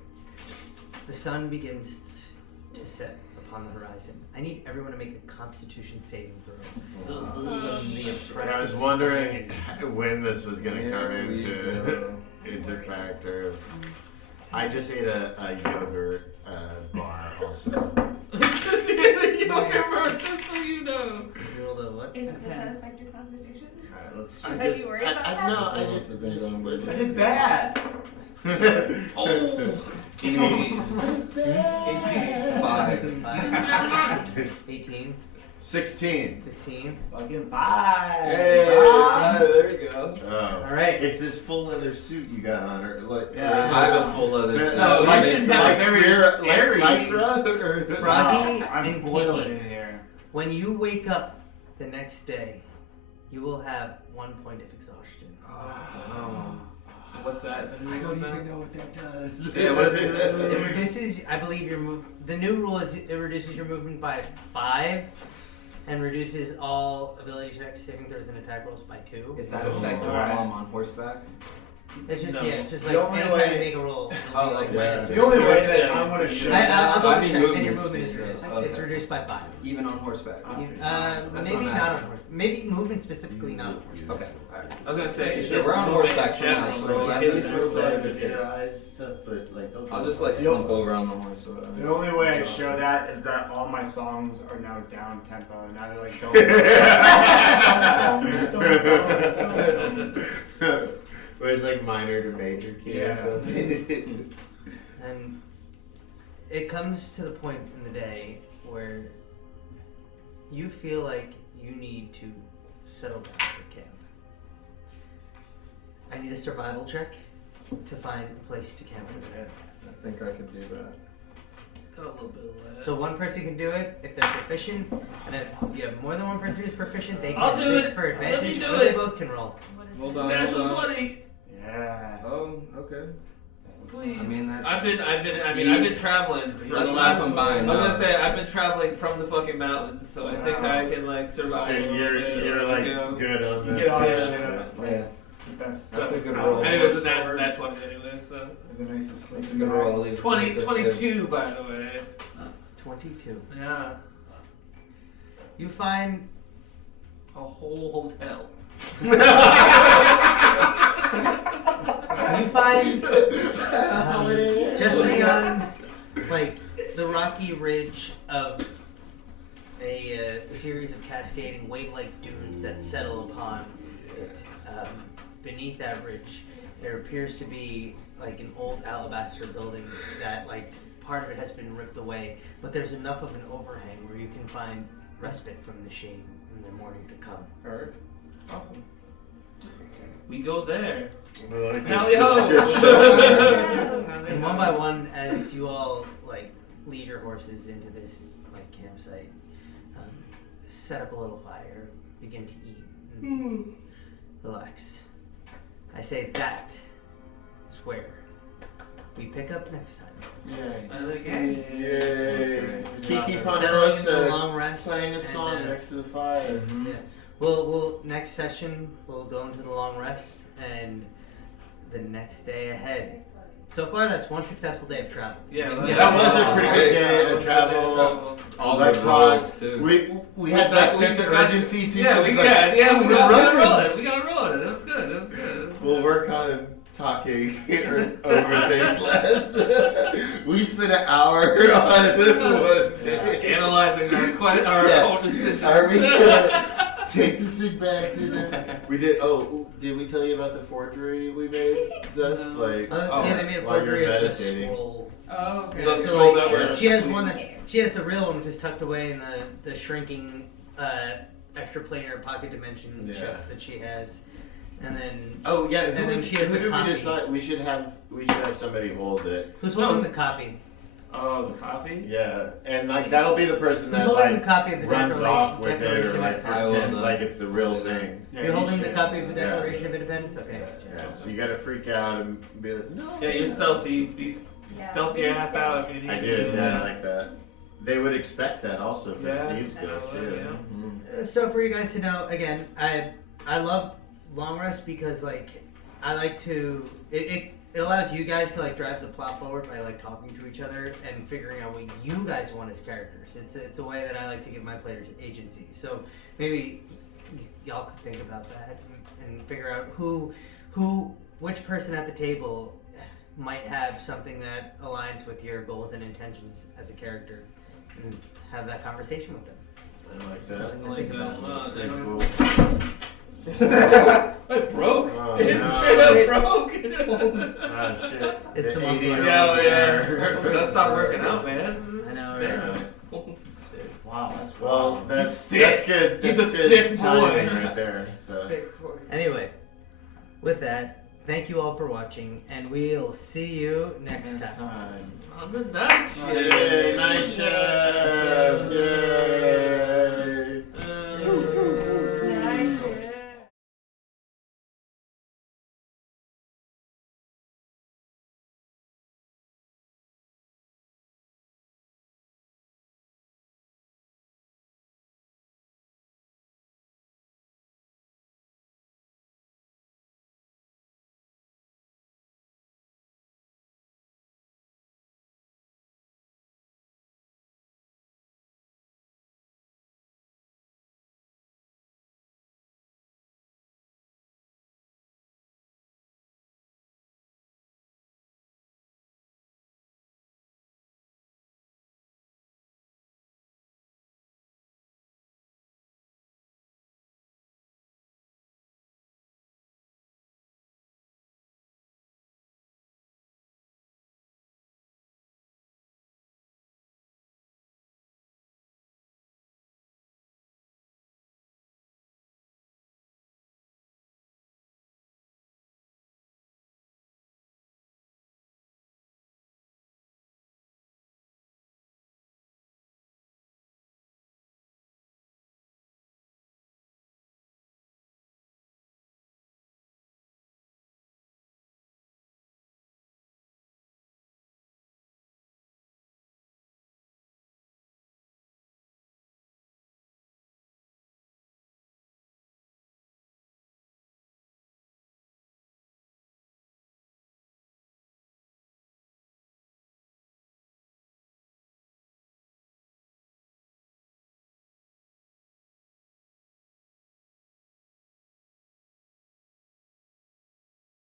The sun begins to set upon the horizon. I need everyone to make a Constitution saving throw. From the oppressive I was wondering sun. when this was gonna come Here we into go. into factor. I just ate a yogurt bar also. Just so you know. You rolled a what? Does that affect your constitution? Alright, let's I Are you just, worried about that? no, I Who else just, has been going with I it? did bad. oh, 5. 18, 16. 16. Fucking 5. There you go. Oh. All right. It's this full leather suit you got on, or like. Yeah. I have a full leather suit. No, I like, should like, have very airy. lycra, or Froggy I'm and boiling Kiki. in here. When you wake up the next day, you will have 1 point of exhaustion. What's that? The new I don't rules now? even know what that does. Yeah, what is it? It reduces, I believe, your move. The new rule is it reduces your movement by 5, and reduces all ability checks, saving throws, and attack rolls by 2. Is that effective Alright. while I'm on horseback? It's just No. it's just The like only anytime way- you make a roll. it'll Oh, be like reduced. that. The only way Yeah. that I'm gonna show I'll I'd double be check, and your movement movement is speed, reduced. though. It's Okay. reduced by 5. Even on horseback? That's Maybe what I'm not on asking. horse. Maybe movement specifically not on horse. Okay. Alright. I was gonna say, Sure, we're on horseback for now, general, so like, yeah, it's this just was like- to your eyes stuff, but like they'll I'll just like The slump over on the horse or whatever. The only way I show that is that all my songs are now down tempo. Now they're like, don't. Where it's like minor to major key or Yeah. something. And it comes to the point in the day where you feel like you need to settle down for camp. I need a survival check to find a place to camp for the day. I think I could do that. Got a little bit of that. So one person can do it if they're proficient, and if you have more than one person who's proficient, they can I'll do assist it. for Let me advantage, do or they it. both can roll. What is Hold it? on. Natural 20, Yeah. Oh, okay. please. I mean, that's- I've been traveling for Let's the not last. combine. I was no. gonna say I've been traveling from the fucking mountains, so I think Wow. I can like survive. So a little bit, you're like you know. good on You this. get all your Yeah. shit out. Yeah, The best. that's a good out- roll. Anyways, out- that's 20 anyway. So The nicest sleeping that's a good bag. roll. I'll leave it to 20, you, Chris. 22 by the way. 22. Yeah, You find a whole hotel. you find just beyond like the rocky ridge of a series of cascading wave-like dunes that settle upon it. Beneath that ridge, there appears to be like an old alabaster building that like part of it has been ripped away, but there's enough of an overhang where you can find respite from the shade in the morning to come. Alright, awesome. We go there. Well, I Tally just- ho! And one by one, as you all like lead your horses into this like campsite, set up a little fire, begin to eat, and relax. I say that is where we pick up next time. Yay. I like Yay. it. Kiki Settling Ponderosa into a long rest. playing a and, song next to the fire. Yeah. We'll next session we'll go into the long rest, and the next day ahead so far that's one successful day of travel. Yeah, That was a pretty good day of travel. All Like the rolls talks. too. We had that sense of urgency too. Yeah, 'cause we it's like, got, yeah, oh, we we're gotta running. roll it. We gotta roll it. It was good. It was good. We'll work on talking over things less. We spent an hour on one thing. Analyzing our Yeah. own decisions. Are we gonna take this thing back to the? We did. Oh, did we tell you about the forgery we made? Stuff No. like. Yeah, they made a while you're forgery of the meditating. scroll. Oh, okay. The So, scroll like, that we're- she has one that's she has the real one which is tucked away in the shrinking extraplanar pocket dimension Yeah. chest that she has, and then Oh yeah. And then she has who a did we copy. decide? We should have somebody hold it. who's holding No. the copy? Oh, the copy? Yeah, and like that'll be the person Who's that holding like the copy of the runs Declaration, off with it or Declaration like of I will pretends not. like it's the real thing. Yeah, You're you holding the should. copy of the Yeah. Declaration of Independence? Okay. Yeah, so you gotta freak out and be like, no. Yeah, you're stealthy. Be Yeah, stealthy be your ass out safe. if you need I to. did, yeah, I like that. They would expect that also for Yeah. Thieves Guild too. Yeah. Mhm. So for you guys to know, again, I love long rest because like I like to it allows you guys to like drive the plot forward by like talking to each other and figuring out what you guys want as characters. It's a way that I like to give my players agency. So maybe y'all could think about that and figure out which person at the table might have something that aligns with your goals and intentions as a character, and have that conversation with them. I like So, that. I like that. That's pretty It cool. broke. Oh, It no. straight up broke. Oh shit. It's the muscle. 80-year-old Yeah, chair. Gotta stop working out, man. I know, Damn. right? Wow, that's Well, wild. that's thick. good. He's That's a good thick timing boy. right there. So. Big boy. Anyway, with that, thank you all for watching, and we'll see you next Next time. time. On the night shift. Yay, night shift! Yay!